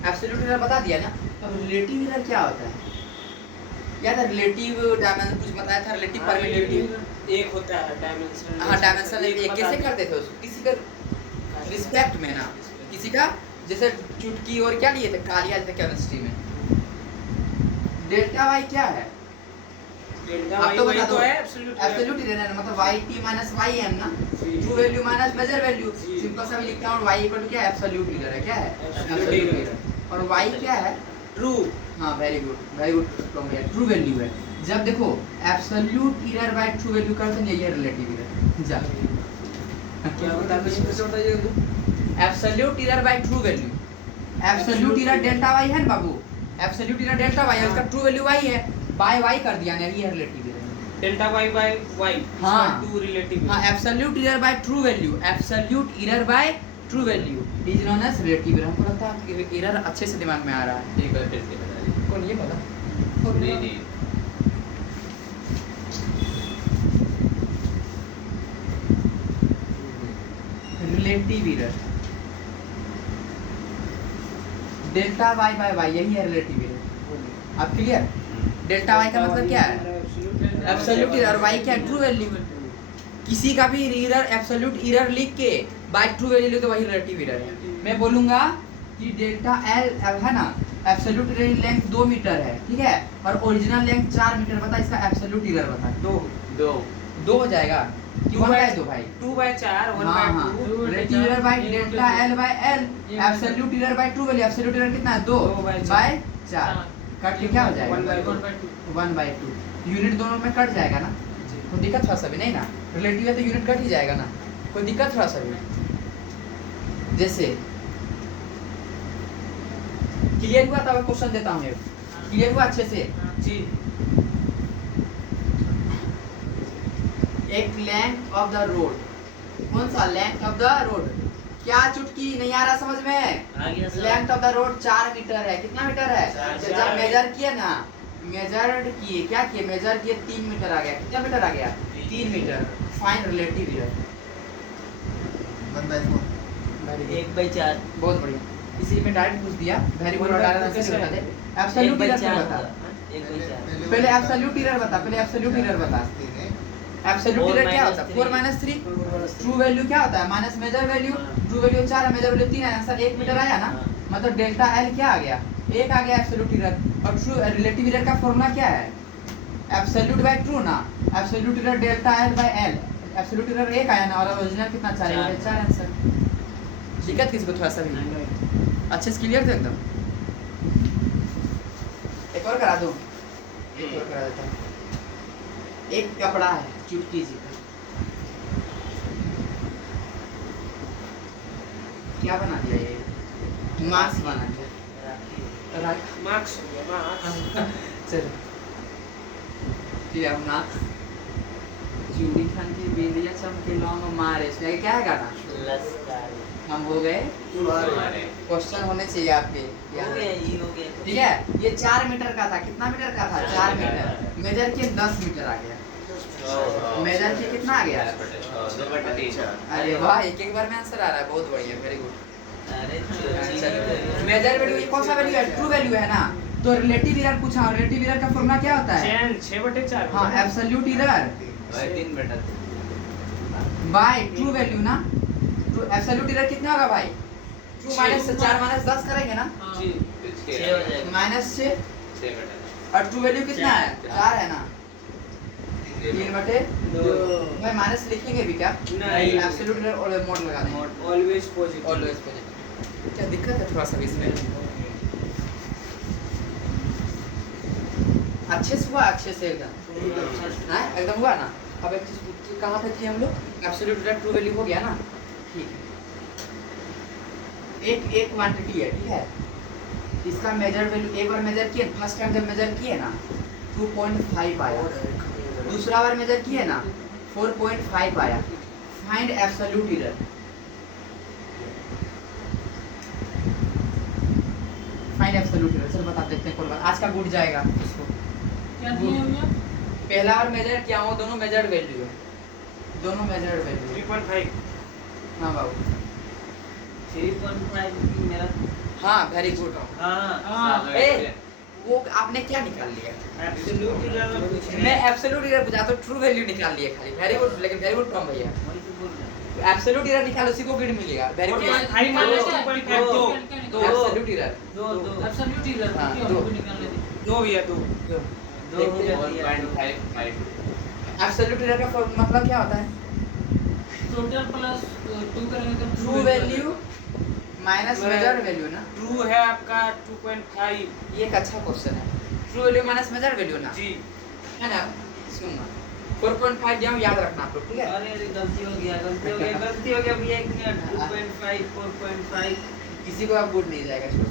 Absolute error बता दिया ना। अब रिलेटिव एरर क्या होता है? याद है? रिलेटिव डायमेंशन कुछ बताया था, रिलेटिव परमिटिविटी एक होता है डायमेंशन। हाँ, डायमेंशन एक कैसे करते थे उसको? किसी का रिस्पेक्ट में ना, किसी का जैसे चुटकी और क्या लिए थे? कालिया थे केमिस्ट्री में। डेल्टा वाई क्या है? डेल्टा तो वाई बता तो दो। है एब्सोल्यूट एब्सोल्यूट एरर मतलब yt माइनस ym ना। True value minus measure value. Simple सा भी लिखता हूँ, y इक्वल टू क्या है? एब्सोल्यूट एरर है। क्या है? Absolute error। और y क्या है? ट्रू। हाँ, very good, very good. True value है। जब देखो absolute error by true value करते हैं, ये रिलेटिव एरर। जा क्या बता दो? इसमें बताइए। Absolute error by true value. Absolute error delta y है ना बाबू। एब्सोल्यूट एरर डेल्टा y है, उसका ट्रू वैल्यू y है, बाय y कर दिया ना, ये relative error. Delta y by y हाँ। To relative. हाँ, absolute error by true value, absolute error by true value is known as relative error. हमको लगता है कि एरर अच्छे से दिमाग में आ रहा है। एक बार फिर से बता दीजिए। कौन ये पता? नहीं नहीं, relative error delta y by y, यही है रिलेटिव एरर। आप क्लियर? डेल्टा y का मतलब क्या है? Absolute error. y क्या है? True value. किसी का भी एरर एब्सोल्यूट एरर लिख के बाय ट्रू वैल्यू तो वही रिलेटिव एरर है। मैं बोलूंगा कि डेल्टा l है ना, एब्सोल्यूट एरर लेंथ 2 मीटर है, ठीक है? और ओरिजिनल लेंथ 4 मीटर, बता इसका एब्सोल्यूट एरर बता। 2 हो जाएगा कि 1 बाय 2 भाई? 2/4 1/2। हाँ, relative error by delta l by l, absolute error by true value. Absolute error कितना है? 2 बाय 4। कट के क्या हो जाएगा? 1/2। यूनिट दोनों में कट जाएगा ना, तो दिक्कत था सभी नहीं ना? रिलेटिव है तो यूनिट कट ही जाएगा ना। कोई दिक्कत थोड़ा सा भी? जैसे क्लियर हुआ? तब क्वेश्चन देता हूँ एक, क्लियर हुआ अच्छे से? जी एक लेंथ ऑफ द रोड, कौन सा लेंथ ऑफ द रोड? क्या चुटकी नहीं आ रहा समझ में? आ गया sir. Length of the road 4 metre है। कितना मीटर है? जब मेजर किए ना, मेजर किए, क्या किए? मेजर किए 3 मीटर आ गया। कितना मीटर आ गया? 3 मीटर। Fine relative error. 1/4 बहुत बढ़िया। इसी में डायरेक्ट पूछ दिया। Very good. डायरेक्ट आंसर बता दे। एब्सोल्यूट एरर बता। 1/4 पहले एब्सोल्यूट एरर बता। पहले एब्सोल्यूट एरर बता। एब्सोल्यूट एरर क्या होता है? 4 - 3। ट्रू वैल्यू क्या होता है? Minus measure value. True value 4 है, मेजर वैल्यू 3 है। आंसर 1 मीटर आया ना, मतलब डेल्टा एल क्या आ गया? 1 आ गया एब्सोल्यूट एरर। और ट्रू रिलेटिव एरर का फॉर्मूला क्या है? एब्सोल्यूट बाय ट्रू ना, absolute error delta L by L. Absolute error 1 आया ना, और ओरिजिनल कितना? 4 है। 4 आंसर। दिक्कत किसी को थोड़ा सा भी? अच्छे से क्लियर था एकदम? एक और करा दूं? एक और करा देता हूं। एक कपड़ा है चुटकी जी का, क्या बना दिया? ये मास्क बना दिया। मार्क्स हो गया मार्क्स। चलो ये मास्क चूड़ी खान की बेलिया चमके लौंग मारे। इसमें क्या है गाना? लस्कारी हम हो गए। हमारे क्वेश्चन होने चाहिए आपके हो गया, ये हो गया। ठीक है। ये 4 मीटर का था। कितना मीटर का था? 4 मीटर। मेजर किए 10 मीटर आ गया। मेजर किए कितना आ गया? 2/3। अरे वाह, एक बार में आंसर आ रहा है। बहुत बढ़िया, वेरी गुड। अरे मेजर वैल्यू ये कौन सा वैल्यू है? ट्रू वैल्यू है ना। तो रिलेटिव एरर पूछा, और रिलेटिव एरर का फॉर्मूला क्या होता है? 6/4। हाँ, absolute error 3/3। Bye true value ना। तो एब्सोल्यूट एरर कितना होगा भाई? ट्रू माइनस 4 माइनस 10 करेंगे ना, जी 6 हो जाएगा। माइनस 6। 6/3। और ट्रू वैल्यू कितना है? 4 है ना। 3/2 भाई माइनस लिखेंगे भी क्या? नहीं। एब्सोल्यूट एरर और मोड लगा देंगे। Always positive. Always positive. क्या दिक्कत है थोड़ा सा भी इसमें? अच्छे से हुआ? अच्छे से एकदम हाँ एकदम हुआ ना। अब एक चीज कहाँ पे थे हम लोग? एब्सोल्यूट एरर ट्रू वैल्यू हो गया ना। ठीक है। एक क्वांटिटी है, ठीक है। इसका मेजर वैल्यू एक बार मेजर किए, फर्स्ट टाइम जब मेजर किए ना 2.5 आया। दूसरा बार मेजर किए ना 4.5 आया। Find absolute error. Find absolute error. चलो बता देते हैं कौन बात। आज का गुड जाएगा उसको। क्या दिए भैया? पहला बार मेजर किया हूँ, दोनों मेजर्ड वैल्यू है। दोनों मेजर्ड वैल्यू। 3.5। हाँ बाबू। 3.5 मेरा। हाँ वेरी गुड। हाँ ए वो आपने क्या निकाल लिया? एब्सोल्यूट एरर मैं एब्सोल्यूट एरर पूछा तो ट्रू वैल्यू निकाल लिया खाली। वेरी गुड, लेकिन वेरी गुड कम भैया। वही तो बोल रहे हैं। एब्सोल्यूट एरर निकालो, उसी को ग्रेड मिलेगा। Very good. 4.5 2. एब्सोल्यूट एरर दो एब्सोल्यूट एरर हाँ, क्यों दो। हमको निकालने दी? 2 भैया 2। दो हो गया। 1.552। एब्सोल्यूट एरर का मतलब क्या होता है? टोटल प्लस 2 करेंगे तो true value minus measured value ना। ट्रू है आपका 2.5। ये एक अच्छा क्वेश्चन है। True value minus measured value ना, जी है ना? सुनना 4.5 दिया हूं, याद रखना आप लोग, ठीक है? अरे अरे गलती हो गया भैया। 1 मिनट। 2.5 4.5 किसी को अब गुड नहीं जाएगा। छोड़।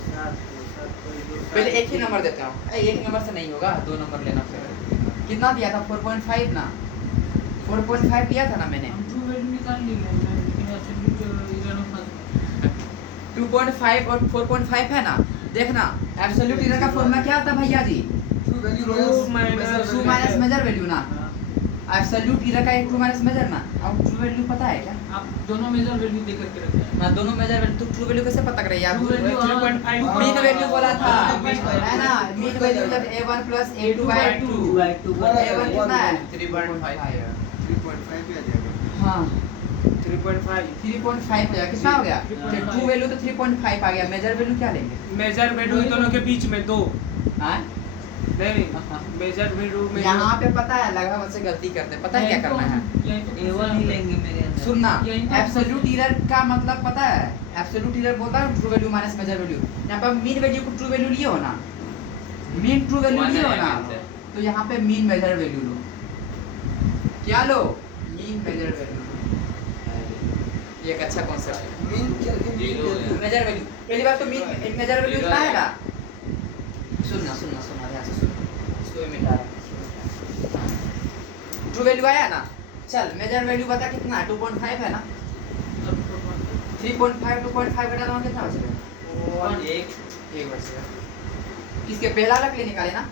पहले एक ही नंबर देता हूँ। अरे एक नंबर से नहीं होगा, 2 नंबर लेना पड़ेगा। कितना दिया था? 4.5 ना। 4.5 दिया था ना मैंने। हम ट्रू वैल्यू निकाल लिए लेकिन एब्सोल्यूट एरर में फंस गए। 2.5 और 4.5 है ना। देखना एब्सोल्यूट एरर का फॉर्मूला क्या होता है भैया जी? ट्रू माइनस मेजर वैल्यू ना। एब्सोल्यूट एरर का एक ट्रू माइनस मेजर ना। अब ट्रू वैल्यू पता है क्या? आप दोनों मेजर वैल्यू दे करके रखते हैं। हाँ दोनों मेजर वैल्यू। तो ट्रू वैल्यू कैसे पता करें यार? True value, 3.5 मीन वैल्यू बोला था, हाँ, है ना? मीन वैल्यू जब a1 + a2/2 a1 कितना है? 3.5 है। 3.5 पे आ जाएगा। हाँ 3.5 3.5 हो गया। कितना हो गया? ट्रू वैल्यू तो 3.5 आ गया। मेजर वैल्यू क्या लेंगे? मेजर वैल्यू दोनों के बीच में 2। हाँ नहीं मेजर वैल्यू में यहाँ पे पता है लगा मुझसे गलती करते हैं। पता है क्या करना है? A1 ही लेंगे मेरे अंदर। सुनना, यही तो एब्सोल्यूट एरर का मतलब पता है? एब्सोल्यूट एरर बोलता है true value minus measure value. यहाँ पे मीन वैल्यू को ट्रू वैल्यू लिए हो ना, मीन ट्रू वैल्यू लिए हो ना, तो यहाँ पे मीन मेजर वैल्यू लो। क्या लो? Mean major value. ये एक अच्छा कॉन्सेप्ट है। मीन क्या जीरो हो गया। मेजर वैल्यू, पहली बात तो मीन मेजर वैल्यू कितना है ना, सुनना ध्यान से सुनो, इसको भी मिटा रहा। ट्रू वैल्यू आया ना, चल मेजर वैल्यू बता कितना है, 2.5 है ना, 3.5 2.5 घटा दो कितना बचेगा, और एक एक बचेगा। किसके पहला वाला के लिए निकाले ना,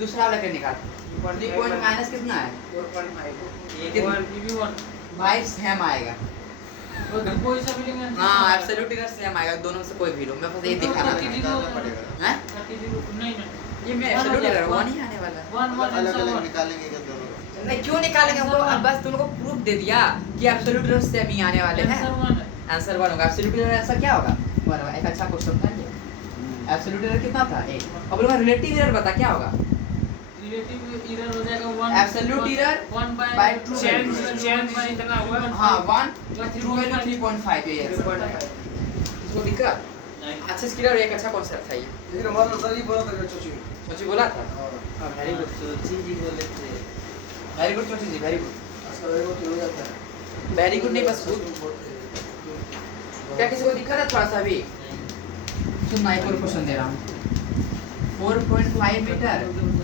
दूसरा वाला के लिए निकाल, 3 पॉइंट माइनस कितना है, 4.5 एक कितना? और ये भी वन भाई सेम आएगा। वो कोई सा भी लेंगे हाँ एब्सोल्यूट इनर सेम आएगा, दोनों में से कोई भी लो, मैं बस ये दिखाना था। निकालना पड़ेगा। हैं? नहीं ये मैं एब्सोल्यूट इनर वन ही आने वाला है। वन अलग अलग निकालेंगे क्या दोनों को? नहीं क्यों निकालेंगे हम लोग, अब बस तुम लोग को प्रूफ दे दिया कि एब्सोल्यूट इनर सेम ही आने वाले हैं। आंसर वन होगा, एब्सोल्यूट इनर आंसर क्या होगा, वन होगा। एक अच्छा क्वेश्चन था ये। एब्सोल्यूट इनर कितना था, एक। अब लोग रिलेटिव इनर बता क्या होगा, रिलेटिव एरर हो जाएगा 1 Absolute error 1 by true change value। Change जितना हुआ हाँ 1 ट्रू वैल्यू 3.5 ये है। इसको दिक्कत अच्छा स्किलर एक अच्छा कॉन्सेप्ट था ये, लेकिन हमारा सर ये बोला था चोची। सोची बोला था। हां वेरी गुड, सोची जी बोले थे। वेरी गुड सोची जी, वेरी गुड। अच्छा वो तो हो जाता है। वेरी गुड नहीं बस गुड। क्या किसी को दिक्कत है थोड़ा सा भी, सुनना एक और क्वेश्चन दे रहा हूँ। 4.5 मीटर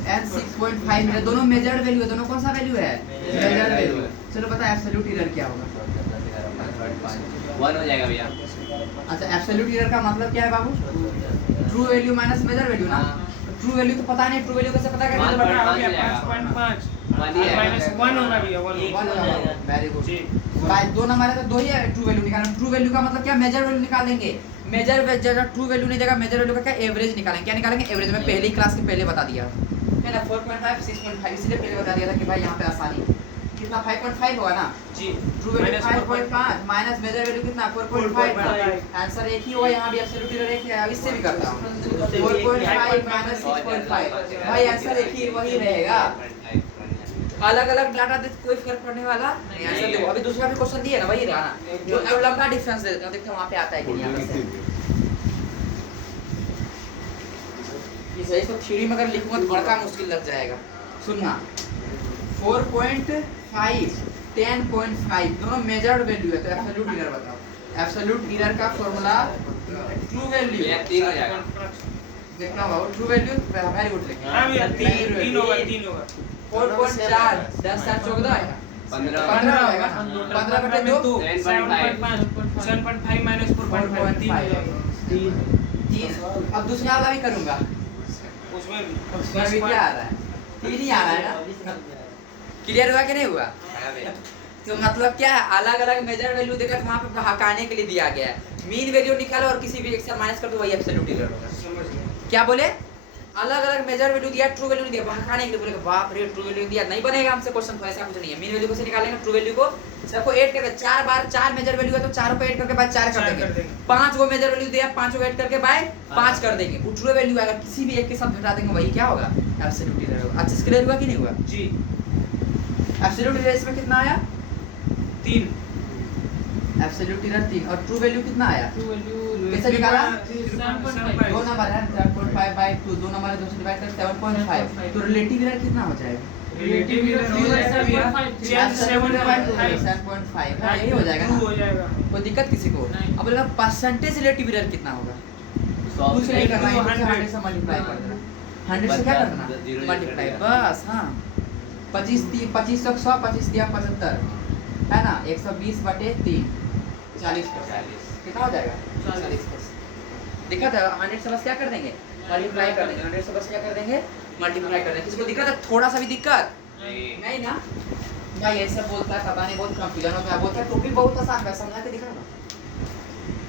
एंड 6.5 मीटर दोनों मेजर्ड वैल्यू है, दोनों कौन सा वैल्यू है, मेजर्ड वैल्यू। चलो बता एब्सोल्यूट एरर क्या होगा। 1 हो जाएगा भैया। अच्छा एब्सोल्यूट एरर का मतलब क्या है बाबू, true value minus measure value ना। ट्रू वैल्यू तो पता नहीं, ट्रू वैल्यू कैसे पता वन करेंगे, पॉइंट बटा हो पाँच गया हो जाएगा। 5.5 वन ही है। माइनस 1 होगा भैया 1 एक वन हो होगा। जाएगा। Very good. जी भाई दो नंबर है तो दो ही है ट्रू वैल्यू निकालना। ट्रू वैल्यू का मतलब क्या, मेजर वैल्यू निकाल देंगे। मेजर जगह ट्रू वैल्यू नहीं देगा, मेजर वैल्यू का क्या एवरेज निकालेंगे। क्या निकालेंगे, एवरेज। में पहली क्लास के पहले बता दिया है ना, 4.5 6.5 इसलिए पहले बता दिया था कि भाई यहाँ पे आसानी कितना 5.5 होगा ना। जी true value 5.5 minus measure value कितना 4.5। आंसर एक ही होगा, यहाँ भी एब्सोल्यूट एरर एक ही है। अब इससे भी करता हूँ 4.5 माइनस 6.5, भाई आंसर एक ही वही रहेगा। अलग अलग डाटा दे कोई फर्क पड़ने वाला नहीं। आंसर देखो अभी दूसरा भी क्वेश्चन दिए ना, वही रहा ना। जो अब लंबा डिफरेंस दे देते हैं, देखते हैं वहाँ पे आता है कि नहीं आता है। ये सही तो थ्योरी में अगर लिखूंगा तो बड़ा मुश्किल लग जाएगा। सुनना 4.5 10.5 दोनों मेजर्ड वैल्यू है, तो एब्सोल्यूट एरर बताओ। एब्सोल्यूट एरर का फॉर्मूला ट्रू वैल्यू भैया 3 हो जाएगा। देखना होगा। ट्रू वैल्यू वेरी गुड लिखना। हां भैया 3 होगा 3 होगा 4.4 10 7 14 आएगा 15 होगा ना। 15 बटे 2 7.5 7.5 माइनस 4.5 3 हो जाएगा 3। अब दूसरा वाला भी करूंगा, उसमें भी उसमें भी क्या आ रहा है, 3 ही आ रहा है ना। क्लियर हुआ कि नहीं हुआ। हाँ भैया। तो मतलब क्या है, अलग अलग मेजर वैल्यू देकर वहाँ पे हटाने के लिए दिया गया है। मीन वैल्यू निकालो और किसी भी एक से माइनस कर दो, वही एब्सोल्यूट एरर होगा। समझ गए क्या बोले, अलग अलग मेजर वैल्यू दिया, ट्रू वैल्यू दिया, हटाने के लिए बोले बाप रे ट्रू वैल्यू दिया, नहीं बनेगा हमसे क्वेश्चन। तो ऐसा कुछ नहीं है। मीन वैल्यू को से निकालेंगे, ट्रू वैल्यू को सबको ऐड करके 4 बार 4 मेजर वैल्यू है तो 4 को ऐड करके बाय 4 कर कर देंगे। देंगे। 5 को मेजर वैल्यू दिया, 5 को ऐड करके बाय 5 कर देंगे। वो ट्रू वैल्यू अगर किसी भी एक के साथ घटा देंगे वही क्या होगा, एब्सोल्यूट एरर होगा। अच्छे से क्लियर हुआ कि नहीं हुआ। जी एब्सोल्यूट एरर इसमें कितना आया, 3 एब्सोल्यूट एरर 3 और ट्रू वैल्यू कितना आया, ट्रू वैल्यू कैसे निकाला? 7.5 दो नंबर है 7.5 बाय 2, दो नंबर है 2 से डिवाइड कर 7.5, तो रिलेटिव एरर कितना हो जाएगा, रिलेटिव एरर हो जाएगा भैया चेंज 7.5 7.5 हाँ यही हो जाएगा ना। हो जाएगा कोई दिक्कत किसी को। नहीं। अब लगा परसेंटेज रिलेटिव एरर कितना होगा, 100 कुछ नहीं करना है, 100 100 से मल्टीप्लाई कर देना। 100 से क्या करना, बस 0 मल्टीप्लाई कर बस। हाँ 25 25 100 25 दिया 75 है ना, 120 बटे 3 40%। कितना हो जाएगा 40%। दिक्कत है 100 से बस क्या कर देंगे, मल्टीप्लाई कर देंगे। 100 से बस क्या कर देंगे, मल्टीप्लाई कर देंगे। किसी को दिक्कत है, थोड़ा सा भी दिक्कत नहीं ना। भाई ऐसा बोलता है पता नहीं, बहुत कंफ्यूजन होता है। बोलता है टॉपिक बहुत आसान है, समझा के दिखा ना।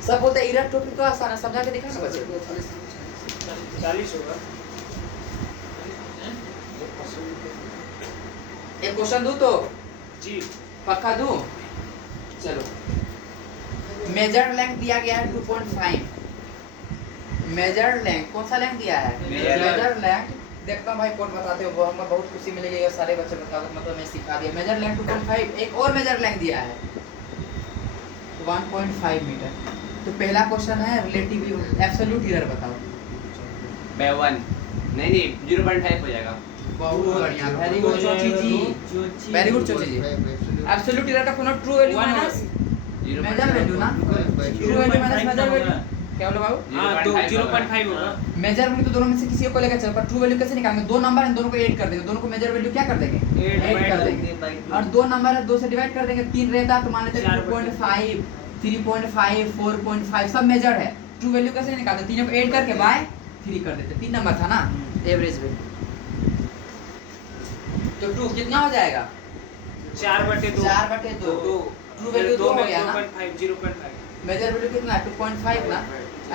सब बोलते हैं इरर टॉपिक तो आसान है, समझा के दिखा ना बच्चे। 40 होगा। एक क्वेश्चन दूं तो जी पक्का दूं। चलो मेजर लेंथ दिया गया है 2.5। मेजर लेंथ कौन सा लेंथ दिया है, मेजर लेंथ। देखता हूं भाई कौन बताते हो, वो हमें बहुत खुशी मिलेगी। ये सारे बच्चे बताओगे, मतलब मैं सिखा दिया। Major length 2.5। एक और मेजर लेंथ दिया है 1.5 मीटर। तो पहला क्वेश्चन है रिलेटिव एब्सोल्यूट एरर बताओ। मैं 1 नहीं 0.5 हो जाएगा। बहुत बढ़िया, very good Chochi ji, very good Chochi ji. Absolute error का कोनो true value One minus measure value ना, true value minus measure value, क्या बोले बाबू? हाँ, 0.5 होगा। मेजर वैल्यू तो दोनों में से किसी को लेकर चल, पर ट्रू वैल्यू कैसे निकालेंगे? दो नंबर हैं, दोनों को ऐड कर देंगे, दोनों को मेजर वैल्यू क्या कर देंगे? ऐड कर देंगे। और दो नंबर है, 2 से डिवाइड कर देंगे, 3 रहता तो मान लेते 2.5, 3.5, 4.5 सब मेजर है। ट्रू वैल्यू कैसे निकालते? तीनों को ऐड करके बाय 3 कर देते, 3 नंबर था ना एवरेज वैल्यू। तो ट्रू कितना हो जाएगा? 4/2 4/2 ट्रू वैल्यू 2 हो गया ना, 0.5 मेजर वैल्यू कितना है? 2.5 ना,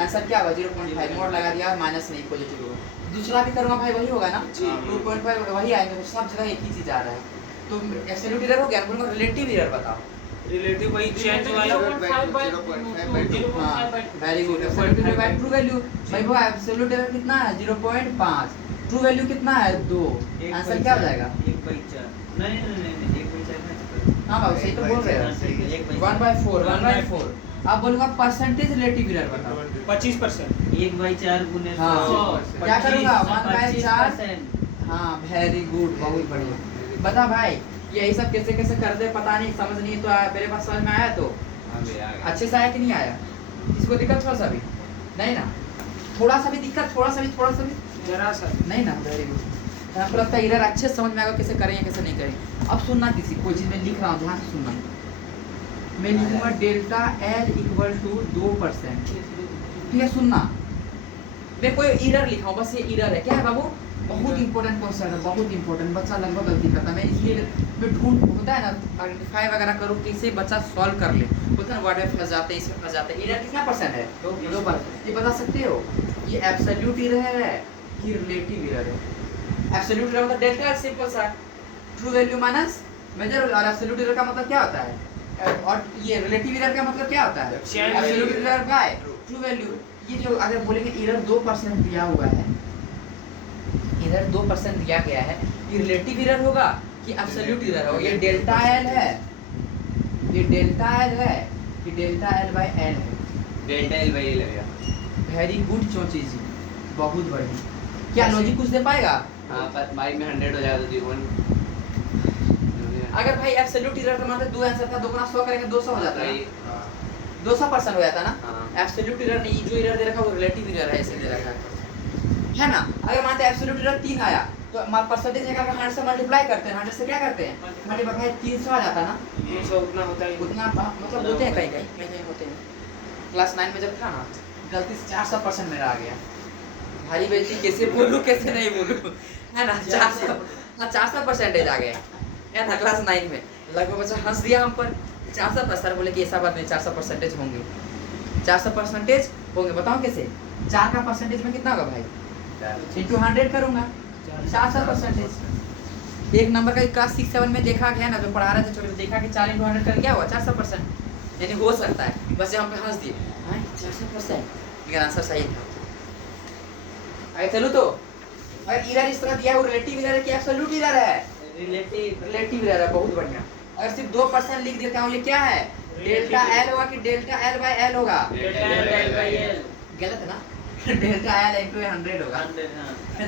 आंसर क्या होगा? 0.5 मोड़ लगा दिया, माइनस नहीं, पॉजिटिव होगा। दूसरा भी करूंगा भाई, वही होगा ना, जी। 2.5 वही आएंगे, तो सब जगह एक ही चीज आ रहा है। तो एब्सोल्यूट एरर हो गया, बोलूंगा रिलेटिव एरर बताओ। रिलेटिव वही चेंज वाला 0.5 by हाँ, very good. Absolute error by true value, भाई वो एब्सोल्यूट एरर कितना है? 0.5, ट्रू वैल्यू कितना है? 2, आंसर क्या हो जाएगा? 1/4 नहीं 1/4 नहीं। हाँ बाबू सही तो बोल रहे हो, 1/4, 1/4। अब बोलूंगा परसेंटेज रिलेटिव एरर बताओ। 25%। 1/4 गुने हाँ, 100 क्या करूंगा? 1/4। 25%। हाँ वेरी गुड, बहुत बढ़िया। बता भाई, यही सब कैसे कैसे करते हैं पता नहीं, समझ नहीं तो मेरे पास समझ में आया तो अच्छे से आया कि नहीं आया? इसको दिक्कत थोड़ा सा भी नहीं ना, थोड़ा सा भी दिक्कत, थोड़ा सा भी जरा सा नहीं ना, वेरी गुड। हमको लगता है एरर अच्छे से समझ में आएगा कैसे करें या कैसे नहीं करें। अब सुनना, किसी कोई चीज़ में लिख रहा हूँ, ध्यान से सुनना। मैं लिखूंगा डेल्टा एल इक्वल टू 2%, ठीक है? सुनना, मैं कोई एरर लिखा हूँ, बस ये एरर है। क्या है बाबू? बहुत इंपॉर्टेंट क्वेश्चन है, बहुत इंपॉर्टेंट। बच्चा लगभग गलती करता है, मैं इसलिए मैं ढूंढ, होता है ना आइडेंटिफाई वगैरह करूँ कि इसे बच्चा सॉल्व कर ले, होता है ना वर्ड में फंस जाते हैं, इसमें फंस जाते हैं। एरर कितना परसेंट है? 2%। ये बता सकते हो ये एब्सोल्यूट एरर है कि रिलेटिव एरर है? एब्सोल्यूट एरर मतलब डेल्टा है, सिंपल सा, true value minus measure value. और एब्सोल्यूट एरर का मतलब क्या होता है? और ये रिलेटिव एरर का मतलब क्या होता है? Absolute error by true value. ये जो अगर बोलेंगे एरर 2% दिया हुआ है, एरर 2% दिया गया है, ये रिलेटिव एरर होगा कि एब्सोल्यूट एरर होगा? ये डेल्टा एल है, ये डेल्टा एल है कि डेल्टा एल बाय एल है? डेल्टा एल बाय एल है। वेरी गुड चोची जी, बहुत बढ़िया। क्या लॉजिक कुछ दे पाएगा? हाँ, पर बाई में 100 हो जाएगा तो 0.1। अगर भाई एब्सोल्यूट एरर का मतलब 2 आंसर था, 2 गुना 100 करेंगे 200 हो जाता है, 200% हो जाता ना। हाँ। एब्सोल्यूट एरर नहीं, जो एरर दे रखा है वो रिलेटिव एरर है, ऐसे दे रखा है ना। अगर मानते एब्सोल्यूट एरर 3 आया तो परसेंटेज निकाल के 100 से मल्टीप्लाई करते हैं, 100 से क्या करते हैं? मल्टीप्लाई 300 आ जाता ना, 300 उतना होता है। उतना मतलब होते हैं, कहीं होते हैं। क्लास 9 में जब था ना, गलती से 400% मेरा आ गया, भारी बेइज्जती, कैसे बोलूं कैसे नहीं बोलूं, है ना। 400% आ गया है ना क्लास 9 में। लगभग बच्चा हंस दिया हम पर, 400%। बोले कि ऐसा बात नहीं, 400% होंगे, 400% होंगे। बताओ कैसे? 4 का परसेंटेज में कितना होगा भाई? इंटू 100 करूंगा, 400%। एक नंबर का क्लास 6-7 में देखा गया ना, जो पढ़ा रहे थे छोटे, देखा कि 4 इंटू 100 कर क्या हुआ? 400%। यानी हो सकता है, बस हम पे हंस दिए, हाँ 400%, लेकिन आंसर सही था। आगे चलो तो, अगर एरर इस तरह दिया है, वो रिलेटिव एरर है कि एब्सोल्यूट एरर है? रिलेटिव एरर है, बहुत बढ़िया। अगर सिर्फ 2% लिख देता हूँ, ये क्या है? डेल्टा एल होगा कि डेल्टा एल बाय एल होगा? गलत है ना, डेल्टा एल इंटू 100 होगा,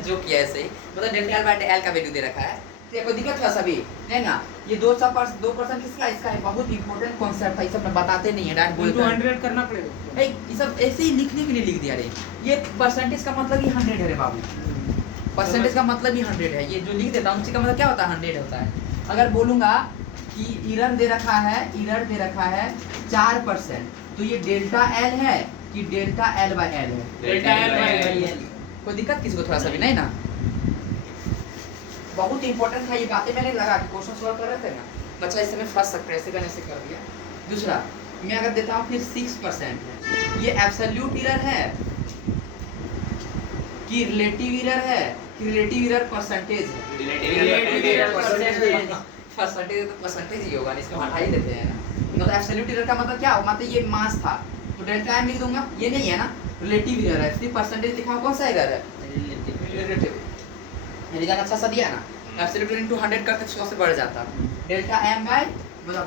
जो किया है सही। मतलब डेल्टा एल बाय एल का वैल्यू दे रखा है, तो कोई दिक्कत है सभी है ना। ये 2% किसका? इसका है। बहुत इंपॉर्टेंट कॉन्सेप्ट है, ये सब बताते नहीं है, डायरेक्ट बोलते हैं 100 करना पड़ेगा। भाई। ये सब ऐसे ही लिखने के लिए लिख दिया रे। ये परसेंटेज का मतलब ही 100 है रे बाबू, परसेंटेज का मतलब ही 100 है। ये जो लिख देता हूँ उसका मतलब क्या होता है? 100 होता है। अगर बोलूँगा कि एरर दे रखा है, एरर दे रखा है 4%, तो ये डेल्टा एल है कि डेल्टा एल बाय एल है? Delta L by L. कोई दिक्कत किसी को थोड़ा सा भी नहीं ना। बहुत इंपॉर्टेंट है ये बातें, मैंने लगा कि क्वेश्चन सॉल्व कर रहे थे ना, बच्चा इस समय फंस सकते हैं, ऐसे करने से कर दिया। दूसरा मैं अगर देता हूँ फिर 6%, ये एब्सोल्यूट एरर है कि रिलेटिव एरर है कि रिलेटिव एरर परसेंटेज है? Relative error percentage. परसेंटेज तो परसेंटेज ही होगा, इसको हटा ही देते हैं ना। मतलब एब्सोल्यूट एरर का मतलब क्या हो? मतलब ये मास था तो डेल्टा एम लिख दूंगा, ये नहीं है ना, रिलेटिव एरर है। सिर्फ परसेंटेज लिखा, कौन सा एरर है? रिलेटिव। रिजल्ट अच्छा सा दिया ना, एब्सोल्यूट इनटू 100 करते 100 से बढ़ जाता। डेल्टा एम बाय बता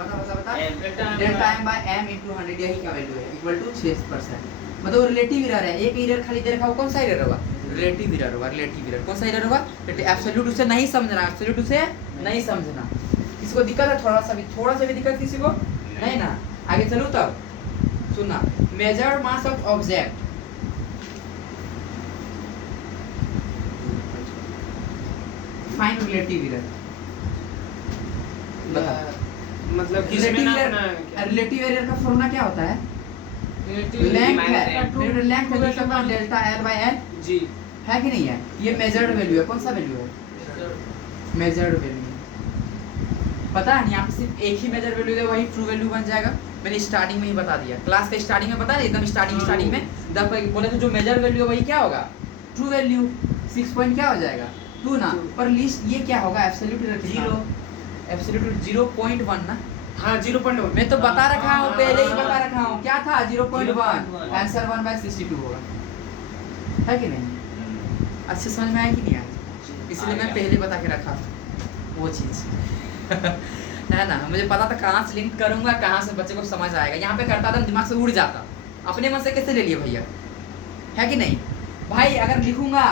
delta M by M into 100, यही का वैल्यू है, इक्वल टू 6%। मतलब रिलेटिव एरर है, एक एरर खाली दे रखा हो, कौन सा एरर होगा? रिलेटिव एरर होगा। रिलेटिव एरर कौन सा एरर होगा? एब्सोल्यूट उसे नहीं समझना, एब्सोल्यूट उसे नहीं समझना। किसी को दिक्कत है? थोड़ा सा भी दिक्कत किसी को नहीं ना। आगे चलो तब सुनना, measure mass of object, find relative error. बता मतलब रिलेटिव एरर का फॉर्मूला क्या होता है? लेंथ है, लेंथ है जिसका नाम delta L by L G है कि नहीं है? ये मेजर्ड वैल्यू है। कौन सा वैल्यू है? Measured value. पता है यहाँ पे सिर्फ एक ही मेजर वैल्यू है, वही ट्रू वैल्यू बन जाएगा। मैंने स्टार्टिंग में ही बता दिया, क्लास के स्टार्टिंग में बता दिया, एकदम स्टार्टिंग में जब बोले थे जो मेजर वैल्यू है वही क्या होगा? True value. 6 पॉइंट क्या हो जाएगा? 2 ना। पर लिस्ट ये क्या होगा? एब्सोल्यूट एरर 0, एब्सोल्यूट 0.1 ना। हाँ 0.1 मैं तो बता रखा हूँ, पहले ही बता रखा हूँ। क्या था? 0.1। आंसर 1/62 होगा, है कि नहीं? अच्छे समझ में आया कि नहीं आया? इसलिए मैं पहले बता के रखा वो चीज़ है ना। मुझे पता था कहाँ से लिंक करूँगा, कहाँ से बच्चे को समझ आएगा। यहाँ पे करता था दिमाग से उड़ जाता, अपने मन से कैसे ले लिए भैया, है कि नहीं भाई? अगर लिखूंगा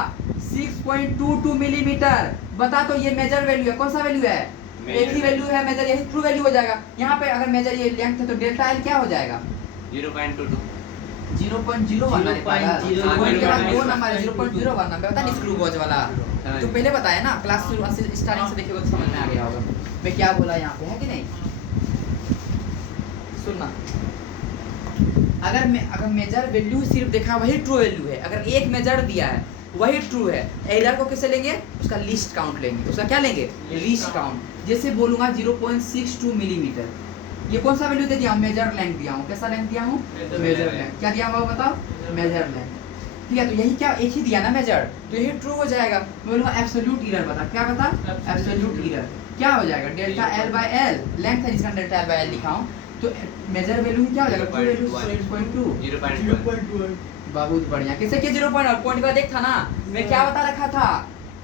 6.22 मिलीमीटर, बता तो ये मेजर वैल्यू है। कौन सा वैल्यू है? एक ही वैल्यू है मेजर, यही ट्रू वैल्यू हो जाएगा। यहाँ पे अगर मेजर ये लेंथ है तो डेल्टा एल क्या हो जाएगा? 0.22 0.01 है पागल। 2 नंबर है 0.01 नंबर, पता नहीं स्क्रू गॉज वाला। तो पहले बताया ना, क्लास शुरू से स्टार्टिंग से देखिएगा तो समझ में आ गया होगा मैं क्या बोला यहाँ पे, है कि नहीं? सुनना, अगर मेजर वैल्यू सिर्फ देखा वही ट्रू वैल्यू है। अगर एक मेजर दिया है वही ट्रू है, एरर को कैसे लेंगे? उसका लिस्ट काउंट लेंगे। उसका क्या लेंगे? List count. जैसे बोलूंगा 0.62 मिलीमीटर, ये कौन सा वैल्यू दे दिया हूँ? मेजर लेंथ दिया हूँ। कैसा लेंथ दिया हूँ? Major length. क्या दिया हुआ बताओ? Major length. ठीक है, तो यही क्या एक ही दिया ना मेजर, तो यही ट्रू हो जाएगा। मैं बोलूँगा एब्सोल्यूट एरर बता। क्या बता? एब्सोल्यूट एरर क्या हो जाएगा? Delta L by L, length है जिसका डेल्टा एल बाय एल लिखा हूँ, तो मेजर वैल्यू क्या हो जाएगा? True value 0.2। बहुत बढ़िया। किसे के 0.1 पॉइंट का देख था ना, मैं क्या बता रखा था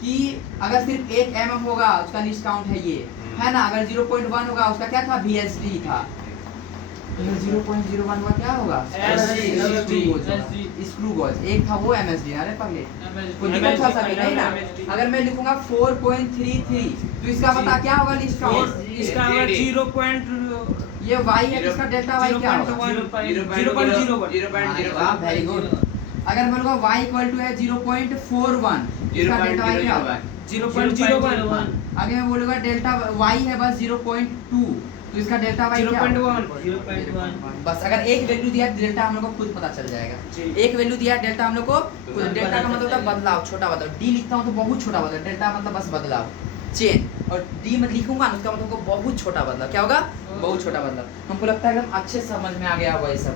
कि अगर सिर्फ 1 mm होगा उसका लिस्ट काउंट है ये, है ना। अगर 0.1 होगा उसका क्या था? VSD था। 0.01 का क्या होगा? Screw gauge. एक था वो MSD। अरे पगले कोई दिक्कत था सभी नहीं ना। अगर मैं लिखूंगा 4.33 तो इसका बता क्या होगा लिस्ट काउंट? इसका 0. ये y है, इसका डेल्टा y क्या होगा? 0.01 वेरी गुड। अगर मैं बोलूंगा y इक्वल टू है 0.41, इसका डेल्टा y क्या होगा? 0.01 आगे मैं बोलूंगा डेल्टा y है बस 0.2, तो इसका डेल्टा y क्या होगा? 0.1 बस अगर एक वैल्यू दिया डेल्टा हम लोग को खुद पता चल जाएगा। जी। एक वैल्यू दिया डेल्टा हम लोग को खुद, डेल्टा का मतलब होता है बदलाव, छोटा बदलाव। डी लिखता हूँ तो बहुत छोटा बदलाव, डेल्टा मतलब बस बदलाव, चेंज। और डी में लिखूंगा ना उसका मतलब को बहुत छोटा बदलाव। क्या होगा? बहुत छोटा बदलाव। हमको लगता है एकदम अच्छे से समझ में आ गया होगा ये सब,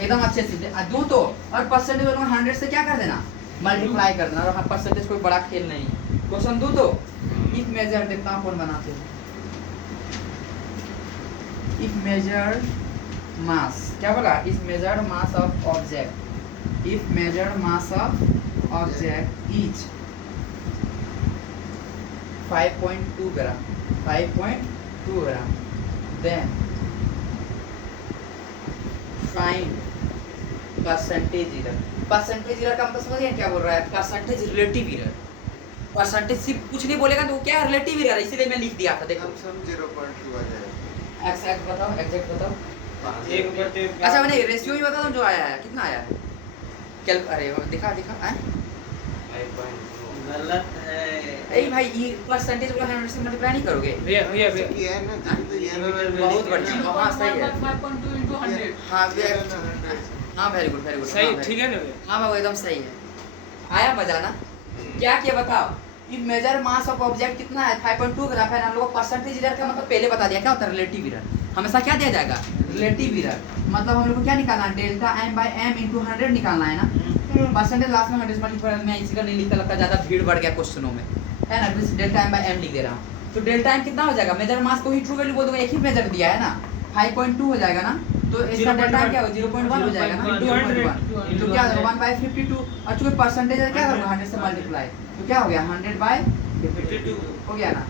एकदम अच्छे से दो तो। और परसेंटेज 100 से क्या कर देना? मल्टीप्लाई कर देना। और परसेंटेज कोई बड़ा खेल नहीं है। क्वेश्चन दो तो इफ मेजर, देखता हूँ कौन बनाते हैं। इफ मेजर मास, क्या बोला? If measure mass of object, if measure mass of object is 5.2 gram, 5.2 gram, then find percentage error. Percentage error का मतलब समझ गए क्या बोल रहा है? Percentage relative error. परसेंटेज सिर्फ कुछ नहीं बोलेगा तो क्या रिलेटिव एरर, इसीलिए मैं लिख दिया था। देखो सम 0.2 आ जाएगा। एग्जैक्ट बताओ, एग्जैक्ट बताओ। 1/1 अच्छा मैंने रेशियो ही बता दूं जो आया है, कितना आया है? अरे दिखा आए। गलत है। ए भाई ये परसेंटेज को 100 से मल्टीप्लाई नहीं करोगे? भैया ये है ना, तो ये बहुत बढ़िया। हाँ सही है। 5.2 into 100 हाँ हाँ वेरी गुड वेरी गुड। सही ठीक है ना भैया? हाँ बाबू एकदम सही है। आया मजा ना? क्या किया बताओ? If measure mass of object कितना है? 5.2 ग्राम है। हम लोग परसेंटेज एरर का मतलब पहले बता दिया क्या होता है? Relative error. हमेशा क्या दिया जाएगा? Relative error. मतलब हम लोग को क्या निकालना है? Delta m by m into 100 निकालना है ना। परसेंटेज लास्ट में 100 मल्टीप्लाई, मैं इसी का नहीं लिखता, लगता ज्यादा भीड़ बढ़ गया क्वेश्चनों में, है ना। तो डेल्टा m by m लिख दे रहा हूँ। तो डेल्टा m कितना हो जाएगा? मेजर मास को ही ट्रू वैल्यू बोल दूंगा, एक ही मेजर दिया है ना, 5.2 हो जाएगा ना। तो इसका डेल्टा क्या हो? 0.1 हो जाएगा ना। 0.1 तो क्या होगा? 1/52। और चूंकि परसेंटेज है क्या करूँगा? 100 से मल्टीप्लाई, तो क्या हो गया? 100/52 हो गया ना।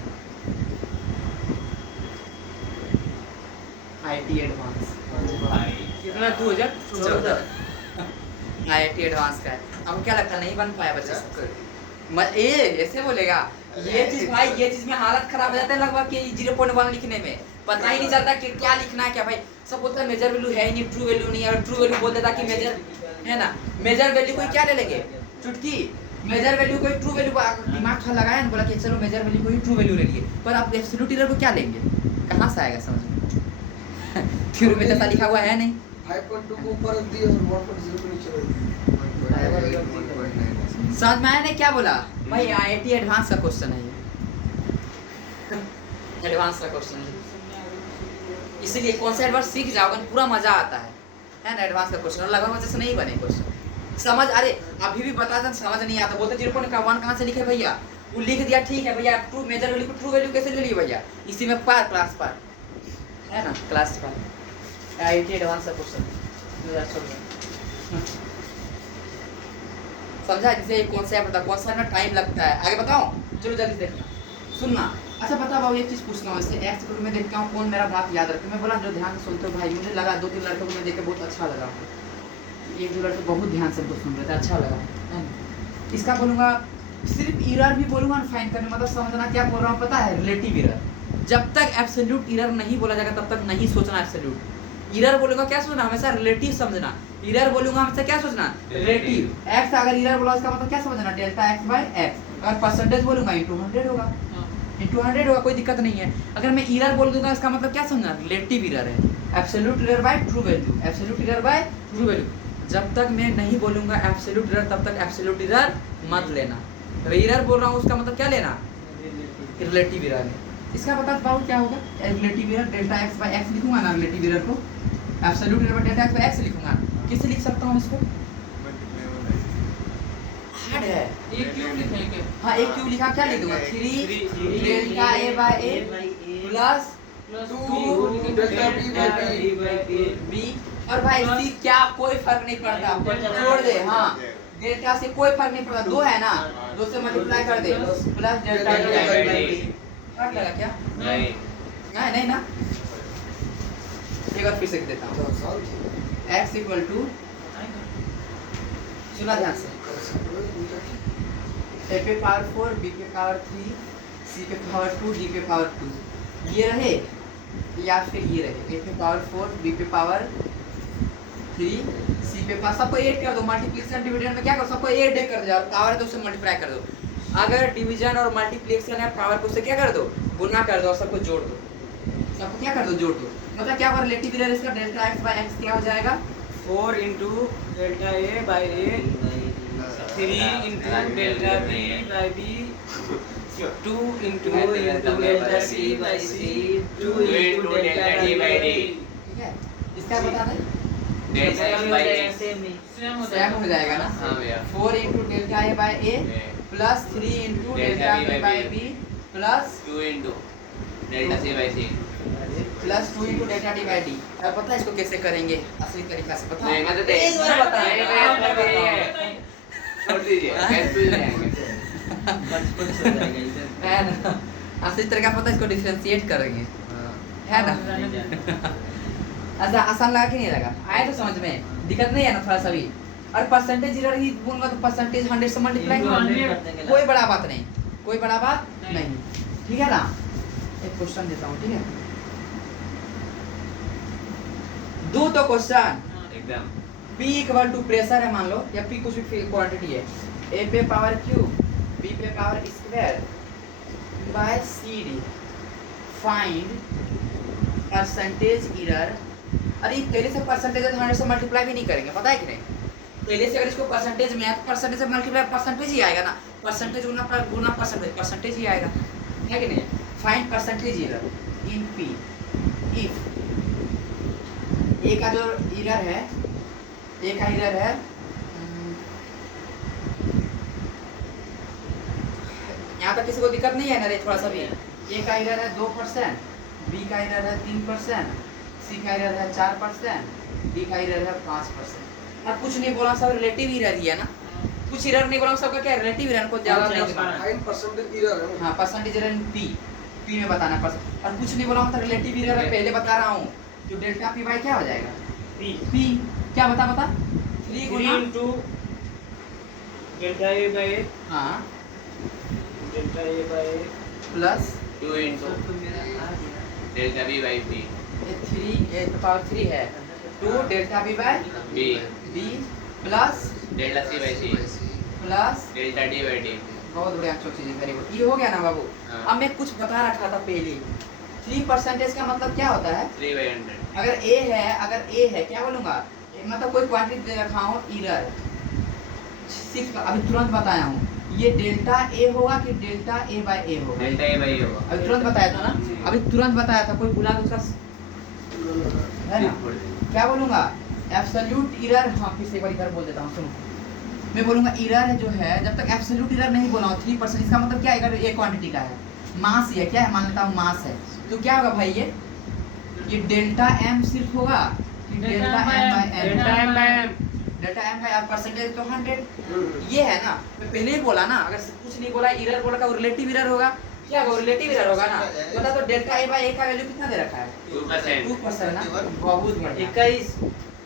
IT एडवांस कितना 2014? IT एडवांस का है। हमको क्या लगता है नहीं बन पाया बच्चा सबसे? ऐसे बोलेगा ये चीज भाई, ये चीज में हालत खराब हो जाता है लगभग कि 0.1 लिखने में। पता ही नहीं चलता कि क्या लिखना है क्या भाई। सब बोलता है मेजर वैल्यू है ही नहीं, ट्रू वैल्यू नहीं है, और ट्रू वैल्यू बोल देता कि मेजर है ना। मेजर वैल्यू कोई क्या ले लेंगे, चुटकी। मेजर वैल्यू कोई ट्रू वैल्यू, दिमाग थोड़ा लगाया ना, बोला कि चलो मेजर वैल्यू कोई ट्रू वैल्यू ले लिए, पर आप एब्सोल्यूट एरर को क्या लेंगे, कहाँ से आएगा समझ में। थ्योरी में जैसा लिखा हुआ है नहीं। 5.2 को ऊपर रख दिए और 1.0 को नीचे रख दिए। 1.9 समझ में आया नहीं क्या बोला भाई। आईआईटी एडवांस का क्वेश्चन है ये, एडवांस का क्वेश्चन है, इसीलिए कॉन्सेप्ट वर्ड सीख जाओगे ना पूरा मजा आता है ना। एडवांस का क्वेश्चन और लगभग वजह से नहीं बने क्वेश्चन समझ। अरे अभी भी बता दें समझ नहीं आता, बोलते 0.1 कहाँ से लिखे भैया, वो लिख दिया ठीक है भैया। ट्रू मेजर वैल्यू को ट्रू वैल्यू कैसे ले लिए भैया, इसी में पार क्लास पार है ना, क्लास पार। आईआईटी एडवांस का क्वेश्चन 2016 समझा। जैसे एक कॉन्सेप्ट होता है, कॉन्सेप्ट में टाइम लगता है। आगे बताओ, चलो जल्दी देखना सुनना। अच्छा बता बाबू एक चीज़ पूछना हूँ, जैसे एक्स ग्रुप में देखता हूँ कौन मेरा बात याद रखे। मैं बोला जो ध्यान से सुनते हो भाई, मुझे लगा 2-3 लड़कों को मैं देख के बहुत अच्छा लगा, 1-2 लड़के बहुत ध्यान से सुन रहे थे, अच्छा लगा है ना। इसका बोलूँगा सिर्फ इरर भी बोलूँगा फाइन करने, मतलब समझना क्या बोल रहा हूँ पता है, रिलेटिव इरर। जब तक एब्सोल्यूट इरर नहीं बोला जाएगा तब तक नहीं सोचना एब्सोल्यूट। इरर बोलूँगा क्या सोचना, हमेशा रिलेटिव समझना। इरर बोलूँगा हमेशा क्या सोचना, रिलेटिव। एक्स अगर इरर बोला उसका मतलब क्या समझना, डेल्टा एक्स बाय एक्स। अगर परसेंटेज बोलूँगा इंटू 100 होगा, इंटू 100 होगा, कोई दिक्कत नहीं है। अगर मैं इरर बोल दूंगा इसका मतलब क्या समझना, रिलेटिव इरर है। Absolute error bye true value, absolute error bye true value. जब तक मैं नहीं बोलूँगा एब्सोल्यूट इरर तब तक एब्सोल्यूट इरर मत लेना। अगर इरर बोल रहा हूँ उसका मतलब क्या लेना, रिलेटिव इरर है। इसका बता पाओ क्या होगा, relative error delta x by X लिखूंगा ना, रिलेटिव इरर को absolute error by delta x by X लिखूंगा। किससे लिख सकता हूँ इसको, हार्ड है। एक क्यूब लिखेंगे। हाँ एक क्यूब लिखा, क्या लिख दूंगा, 3 delta a by a plus 2 delta B B. और भाई सी क्या कोई फर्क नहीं पड़ता, छोड़ दे। हाँ डेल्टा से कोई फर्क नहीं पड़ता, 2 है ना, 2 से मल्टीप्लाई कर दे प्लस डेल्टा बी। फर्क लगा क्या, नहीं नहीं ना। एक बार फिर से देता हूँ, x इक्वल टू, सुना ध्यान से, a पे पावर 4, b पे पावर 3, c पे पावर 2, d पे पावर 2 ये रहे, या फिर ये रहे। a पे पावर 4, b पे पावर 3, c पे पावर, सबको 8 कर दो। मल्टीप्लिकेशन डिवीजन में क्या करो, सबको 8 कर दो, पावर है तो उससे मल्टीप्लाई कर दो। अगर डिवीजन और मल्टीप्लिकेशन है पावर को उससे क्या कर दो, गुना कर दो और सबको जोड़ दो। सबको क्या कर दो, जोड़ दो। मतलब क्या होगा, रिलेटिव इरर इसका डेल्टा एक्स बाय एक्स क्या हो जाएगा, 4 into delta A by A, 3 into delta B by B, 2 into delta C by C, 2 into delta D by D. ठीक है। इसका बता दें, delta x by x same ही सेम हो सेम हो जाएगा ना। हाँ भैया 4 into delta a by a plus 3 into delta B by b plus 2 into delta c by c. Plus 2 into delta d by d. अब पता है इसको कैसे करेंगे असली तरीका से, पता नहीं मैं तो एक बार बता, छोड़ दीजिए कैसे जाएंगे। है ना, असली तरीका पता है, इसको डिफरेंशिएट करेंगे है ना। ऐसा आसान लगा कि नहीं लगा, आए तो समझ में, दिक्कत नहीं है ना थोड़ा सा भी। और परसेंटेज इरर ही बोलूंगा तो परसेंटेज 100 से मल्टीप्लाई, कोई बड़ा बात नहीं, कोई बड़ा बात नहीं, ठीक है ना। एक क्वेश्चन देता हूँ, ठीक है, 2 तो क्वेश्चन। एकदम P इक्वल टू प्रेशर है मान लो, या P कुछ भी क्वांटिटी है, A पे पावर क्यूब, B पे power square by CD। Find percentage error. अरे पहले से परसेंटेज 100 से मल्टीप्लाई भी नहीं करेंगे, पता है कि नहीं। पहले से अगर इसको परसेंटेज में है तो परसेंटेज से मल्टीप्लाई परसेंटेज ही आएगा ना, परसेंटेज गुना परसेंटेज ही आएगा, है कि नहीं। Find percentage error in P if A का जो इरर है, A का इरर है यहाँ तक किसी को दिक्कत नहीं है ना रे, थोड़ा सा भी। A का इरर है 2%, B का इरर है 3%, C का इरर है 4%, D का इरर है 5%। अब कुछ नहीं बोला, सब रिलेटिव इरर ही है ना, कुछ इरर नहीं बोला, सबका क्या रिलेटिव इरर को ज्यादा नहीं होगा। 9% इरर है। हाँ परसेंटेज इरर इन P में बताना परसेंट। और कुछ नहीं बोला मतलब रिलेटिव इरर है, पहले बता रहा हूँ। तो डेल्टा P बाय क्या हो जाएगा, P क्या बता 3 गुना into delta A by A, हाँ delta A by A plus 2 into delta B by B ये 3 ये पावर 3 है 2 delta B by B B plus delta C by C plus delta D by D. बहुत बढ़िया चीज है, very good. ये हो गया ना बाबू। हाँ। अब मैं कुछ बता रखा था पहले 3% का मतलब क्या होता है? 3/100 अगर ए है क्या बोलूंगा, मतलब कोई क्वांटिटी दे रखा हूँ इरर 6 अभी तुरंत बताया हूँ, ये डेल्टा ए होगा कि डेल्टा ए बाय ए होगा? डेल्टा ए बाई होगा। अभी तुरंत बताया था ना, अभी तुरंत बताया था, कोई बुला तो उसका है ना, क्या बोलूंगा एब्सोल्यूट इरर। हाँ फिर से एक बार इधर बोल देता हूँ, सुनो। मैं बोलूंगा इरर जो है, जब तक एब्सोल्यूट इरर नहीं बोला हूँ 3%, इसका मतलब क्या है? अगर एक क्वांटिटी का है, मास ये क्या है, मान लेता हूँ मास है, तो क्या होगा भाई ये डेल्टा एम सिर्फ होगा कि delta M by M? Delta M by M. Delta M by percentage तो 100 ये है ना। मैं पहले ही बोला ना, अगर कुछ नहीं बोला इरर बोला का रिलेटिव इरर होगा, क्या होगा रिलेटिव इरर होगा ना। बता तो डेल्टा ए बाय ए का वैल्यू कितना दे रखा है? 2% ना, बहुत बढ़िया। 21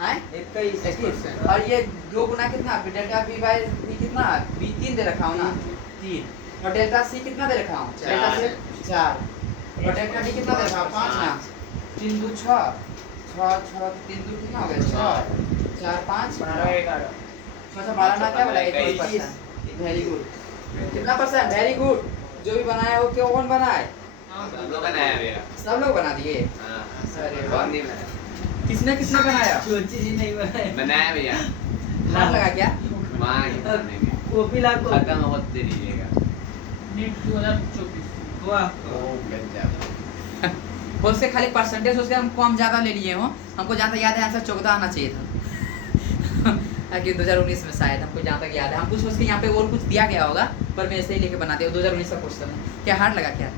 हैं? 21 और ये 2 गुना कितना डेल्टा बी बाय बी कितना बी 3 दे रखा हूँ ना 3, और डेल्टा सी कितना दे रखा हूँ? डेल्टा सी 4, और डेल्टा डी कितना दे रखा हूँ? 5 ना, 3 2 6 6 6 3 2 कितना हो गया? 6 4 5 12 11 6 12 ना क्या बोला? 21। Very good. कितना परसेंट? Very good. जो भी बनाया वो क्यों कौन बनाए? सब लोग बनाया भैया। सब लोग बना दिए। हाँ अरे कौन नहीं बनाया? किसने किसने बनाया? सोची जी नहीं बनाए। बनाया भैया। हाथ लगा क्या? माँ की बनाएंगे। कॉपी ला को खत्म होते रहिएगा। नीट 2024। वाह वो उसके खाली परसेंटेज उसके हम कम ज़्यादा ले लिए हो, हमको जहाँ तक याद है आंसर 14 आना चाहिए था कि 2019 में शायद, हमको जहाँ तक याद है। हम कुछ उसके यहाँ पे और कुछ दिया गया होगा, पर मैं ऐसे ही लेके बना दिया। 2019 का क्वेश्चन है। क्या हार्ड लगा क्या?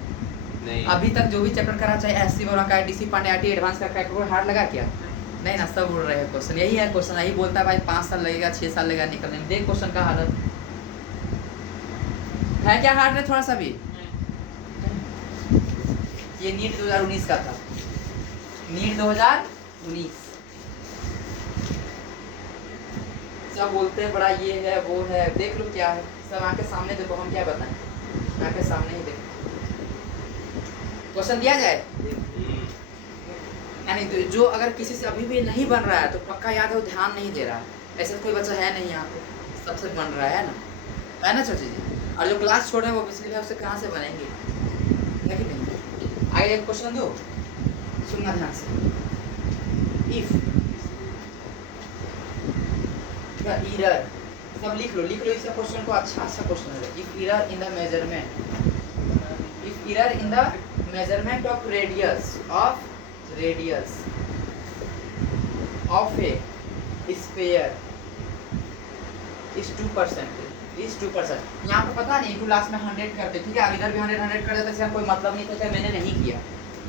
नहीं अभी तक जो भी चैप्टर करा, चाहे एससी बोला का, डीसी पांडे आईटी एडवांस का, कोई हार्ड लगा क्या? नहीं ना, सब उड़ रहे हैं क्वेश्चन। यही है क्वेश्चन, यही बोलता है भाई 5 साल लगेगा 6 साल लगेगा निकलने में। देख क्वेश्चन का हालत है क्या हार्ड है थोड़ा सा भी? ये नीट 2019 का था, नीट 2019। सब बोलते हैं बड़ा ये है वो है, देख लो क्या है। सब आके सामने देखो, हम क्या बताएं, आके सामने ही देखो। क्वेश्चन दिया जाए यानी तो जो अगर किसी से अभी भी नहीं बन रहा है तो पक्का याद है वो ध्यान नहीं दे रहा है। ऐसा कोई बच्चा है नहीं यहाँ पे, सबसे बन रहा है ना चाची जी। और जो क्लास छोड़ रहे हैं वो पिछले है, उससे कहाँ से बनेंगे, है कि नहीं? आगे एक क्वेश्चन दो, सुनना ध्यान से। इफ इरर, सब लिख लो इसका क्वेश्चन को, अच्छा क्वेश्चन है। If error in the measurement of radius of A sphere is 2%। यहाँ पे पता नहीं, लास्ट में 100 करते, ठीक है। इधर भी 100 कर देते, इसका कोई मतलब नहीं था, मैंने नहीं किया,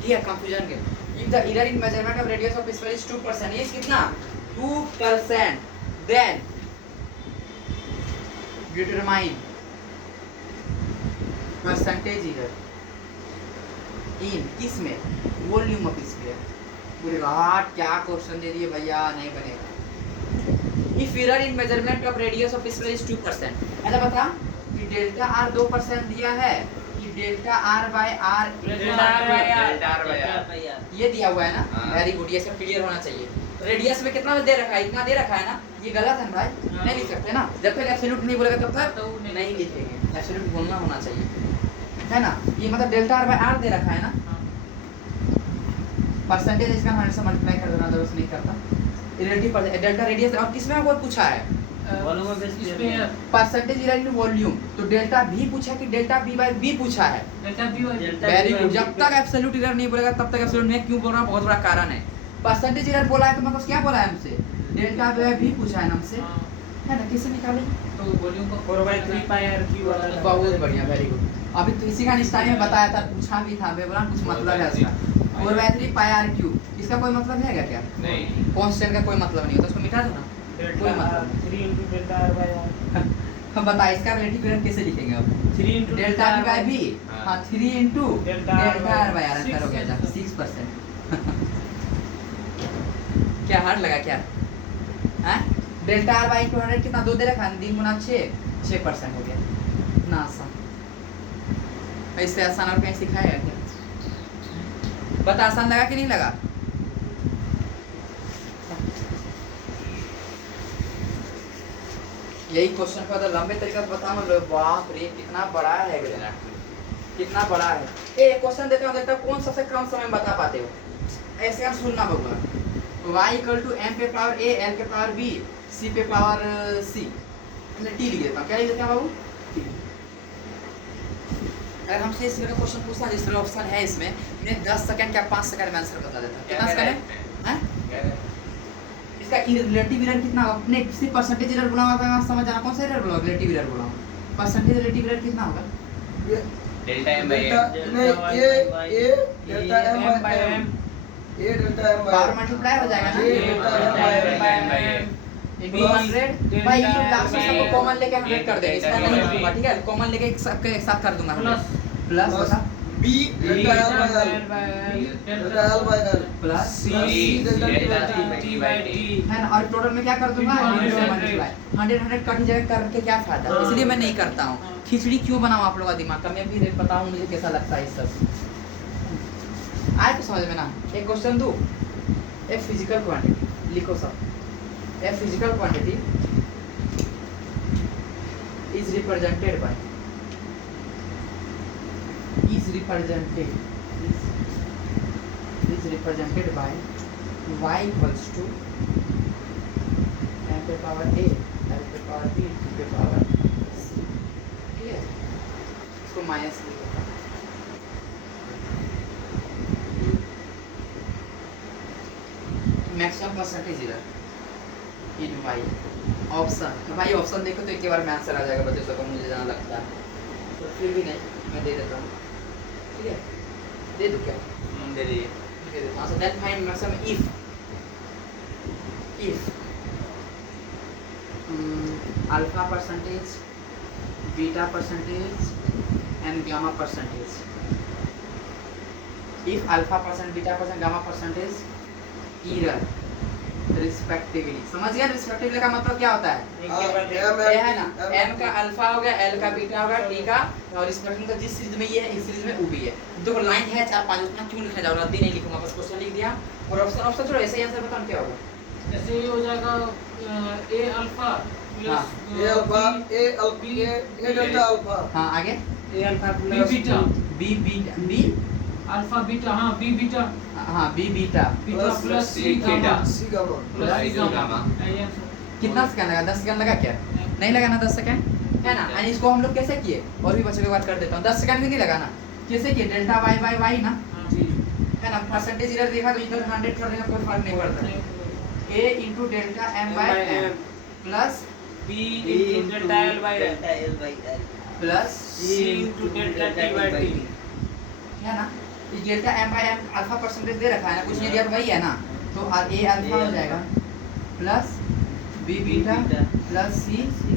ठीक है, कंफ्यूजन के। If the error in measurement of radius of sphere is 2%, ये कितना 2%, देन डिटरमाइन परसेंटेज इरर इन किसमें? Volume of sphere. बोलेगा हाँ क्या क्वेश्चन दे दिए भैया, नहीं बनेगा। If error in measurement of radius of sphere is 2%, ऐसा बता कि डेल्टा आर 2% दिया है कि डेल्टा आर बाय आर ये दिया हुआ है ना। हाँ। वेरी गुड, ये सब क्लियर होना चाहिए। रेडियस में कितना दे रखा है? इतना दे रखा है ना, ये गलत है ना भाई, हाँ। नहीं लिख सकते ना। जब तक एब्सोल्यूट नहीं बोलेगा तब तक तो नहीं लिखेंगे, एब्सोल्यूट बोलना होना चाहिए, है ना। ये मतलब डेल्टा आर बाय आर दे रखा है ना, परसेंटेज इसका 100 से मल्टीप्लाई कर देना, जरूरत नहीं करता। रिलेटिव डेल्टा रेडियस, और किसमें वो पूछा है? Volume of sphere. Percentage error in volume, तो डेल्टा भी पूछा कि डेल्टा बी बाय बी पूछा है। Very good. जब तक एब्सोल्यूट इरर नहीं बोलेगा तब तक एब्सोल्यूट नहीं। क्यों बोल रहा हूं? बहुत बड़ा कारण है। परसेंटेज इरर बोला है तो मतलब क्या बोला है हमसे? डेल्टा बी बाय बी पूछा है ना हमसे, है ना। कैसे निकालें? तो वॉल्यूम को 4/3 पाई आर क्यूब वाला। बहुत बढ़िया, वेरी गुड। अभी तो इसी का निस्तारी में बताया था, पूछा भी था, मैं बोला कुछ मतलब है इसका। 4/3 पाई आर क्यूब, इसका कोई मतलब है क्या? नहीं कांस्टेंट का कोई मतलब नहीं होता, उसको मिटा दो ना, कोई मतलब 3 into delta R by R. हम बता इसका रिलेटिव इरर कैसे लिखेंगे अब? 3 into delta B by B, हाँ। हां 3 into delta R by R answer हो गया जा 6%। क्या हार्ड लगा क्या? हैं? डेल्टा आर बाय 200 कितना 2 दे रखा है, 3 गुना 6% हो गया ना। आसान, इससे आसान और कहीं सिखाया है क्या? बता आसान लगा कि नहीं लगा? यही क्वेश्चन का तो लंबे तरीका से बता मतलब बाप रे कितना बड़ा है बेटा, कितना बड़ा है। ए क्वेश्चन देता हूँ, देखता हूँ कौन सबसे कम समय में बता पाते हो। ऐसे आप सुनना होगा, y इक्वल टू m पे पावर a, l पे पावर b, c पे पावर c, हमने t लिख देता हूँ। क्या लिख देते हैं बाबू? अगर हमसे इस तरह का क्वेश्चन पूछना जिस तरह ऑप्शन है इसमें, मैं 10 सेकंड या 5 सेकंड में आंसर बता देता हूँ। कितना सेकंड है? हैं? इसका रिलेटिव एरर कितना होगा? अपने सिर्फ परसेंटेज एरर बोला होगा, समझ जाना कौन सा एरर बोला, रिलेटिव एरर बोला। परसेंटेज रिलेटिव एरर कितना होगा? Delta m by delta m नहीं ये डेल्टा m by m, ये delta m by power multiply हो जाएगा ना, ये delta m by m into 100 भाई, ये लास्ट में सबको कॉमन लेके 100 कर देंगे, इसमें नहीं दूंगा, ठीक है? कॉमन लेके सबके एक साथ कर दूंगा 100 प्लस बता b delta l by l, delta l by l plus c delta t by t है ना, और टोटल में क्या कर दूंगा 100 100 कट जगह करके क्या फायदा, इसलिए मैं नहीं करता हूँ। खिचड़ी क्यों बनाऊँ आप लोगों का दिमाग का, मैं भी बताऊँ मुझे कैसा लगता है इस सब। आए तो समझ में ना। एक क्वेश्चन दूँ, ए फिजिकल क्वांटिटी लिखो सब, ए physical quantity is represented by y equals to m पे पावर a, l पे पावर b, t पे पावर c, ठीक है? इसको माइनस लिखो। Maximum percentage error in y option. तो भाई ऑप्शन देखो तो एक बार में आंसर आ जाएगा बच्चों सबको, मुझे जहाँ लगता है। तो फिर भी नहीं, मैं दे देता हूँ, ठीक है? दे दूँ क्या? दे दीजिए। दे देता हूँ। So then find maximum if alpha percentage, beta percentage and gamma percentage. If alpha percent, beta percent, gamma percentage error respectively. समझ गया? respectively का मतलब क्या होता है? ये है ना, m का अल्फा हो गया, l का बीटा हो गया, t का, और रिस्पेक्टिव का जिस सीरीज में ये है इस सीरीज में वो भी है। देखो लाइन है 4-5, उतना क्यों लिखने जा रहा हूं, नहीं लिखूंगा, बस क्वेश्चन लिख दिया और ऑप्शन छोड़ो, ऐसे ही आंसर बताओ क्या होगा। जैसे ये हो जाएगा a अल्फा हाँ। Plus a alpha a delta alpha हाँ आगे a alpha b plus beta b beta b alpha beta, हाँ b बीटा हाँ b beta beta plus plus c c gamma c gamma plus c gamma. कितना second लगा? 10 second लगा क्या? नहीं लगा ना 10 सेकंड, है ना? एंड इसको हम लोग कैसे किए, और भी बच्चों के बात कर देता हूँ। 10 सेकंड भी नहीं लगा ना, कैसे किए? डेल्टा y बाय y ना, है ना? परसेंटेज इधर देखा तो इधर 100 कर देगा, कोई फर्क नहीं पड़ता। a into delta m by m plus b into delta l by l plus c into delta t by t है ना? इस delta m by m alpha percentage दे रखा है ना, कुछ नहीं दिया तो वही है ना, तो a अल्फा हो जाएगा plus b beta plus c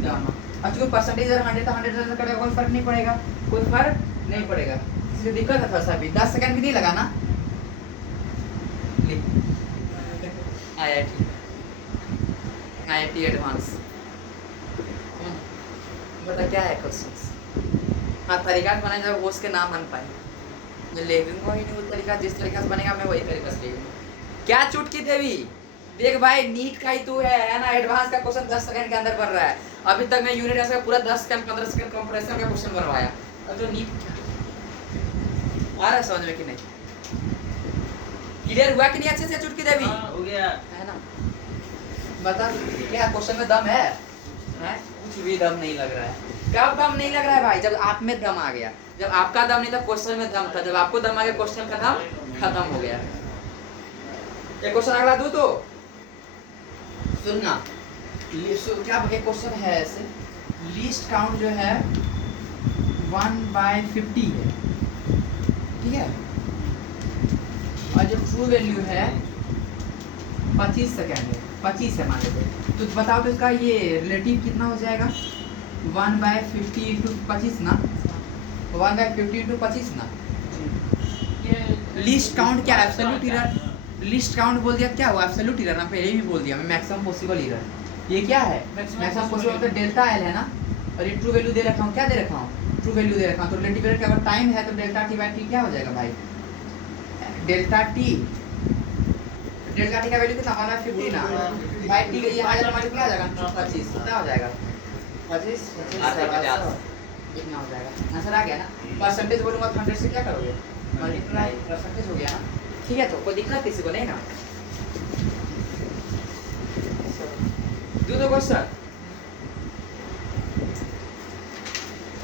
gamma. अब चूंकि परसेंटेज 100 तो 100 करेगा, कोई फर्क नहीं पड़ेगा, कोई फर्क नहीं पड़ेगा, इसलिए दिक्कत है थोड़ा सा भी। 10 सेकंड भी नहीं लगा ना, IIT एडवांस बता क्या है क्वेश्चंस। हाँ तरीका बनाए जब वो उसके नाम बन पाए, मैं ले लूँगा ही नहीं वो तरीका, जिस तरीका से बनेगा मैं वही तरीका से ले लूँगा। क्या चुटकी देवी, देख भाई नीट का ही तू है ना? एडवांस का क्वेश्चन 10 सेकंड के अंदर बन रहा है। अभी तक मैं यूनिट का पूरा 10 सेकंड 15 सेकंड कंप्रेसर का क्वेश्चन बनवाया, अब तो नीट आ रहा है समझ में कि नहीं? क्लियर हुआ कि नहीं अच्छे से चुटकी देवी? हो गया है ना? बता क्या क्वेश्चन में दम है? हैं? कुछ भी दम नहीं लग रहा है। कब दम नहीं लग रहा है भाई? जब आप में दम आ गया। जब आपका दम नहीं था क्वेश्चन में दम था, जब आपको दम आ गया क्वेश्चन का दम खत्म हो गया। एक क्वेश्चन अगला दूं तो सुनना, क्या एक क्वेश्चन है ऐसे, लीस्ट काउंट जो है 1/50 है, ठीक है? और जो ट्रू वैल्यू है 25 सेकेंड है, 25 है मान लेते, तो बताओ तो इसका ये रिलेटिव कितना हो जाएगा? 1/50 इंटू 25 ना, 1/50 इंटू 25 ना। लिस्ट काउंट क्या है? Absolute error. लिस्ट काउंट बोल दिया, क्या हुआ? एब्सोल्यूट एरर ना, पहले भी बोल दिया मैं, मैक्सिमम पॉसिबल एरर। ये क्या है? मैक्सिमम पॉसिबल तो डेल्टा एल है ना, और ये ट्रू वैल्यू दे रखा हूँ, क्या दे रखा हूँ? ट्रू वैल्यू दे रखा हूँ, तो रिलेटिव एरर का अगर टाइम है तो डेल्टा t/t क्या हो जाएगा भाई? डेल्टा टी का वैल्यू कितना होना 50 ना बाय टी ये आ जाएगा हमारे क्या आ जाएगा 25 कितना हो जाएगा 25 इतना हो जाएगा आंसर आ गया ना परसेंटेज बोलूंगा तो 100 से क्या करोगे मल्टीप्लाई परसेंटेज हो गया ना ठीक है तो कोई दिक्कत किसी को नहीं ना दो क्वेश्चन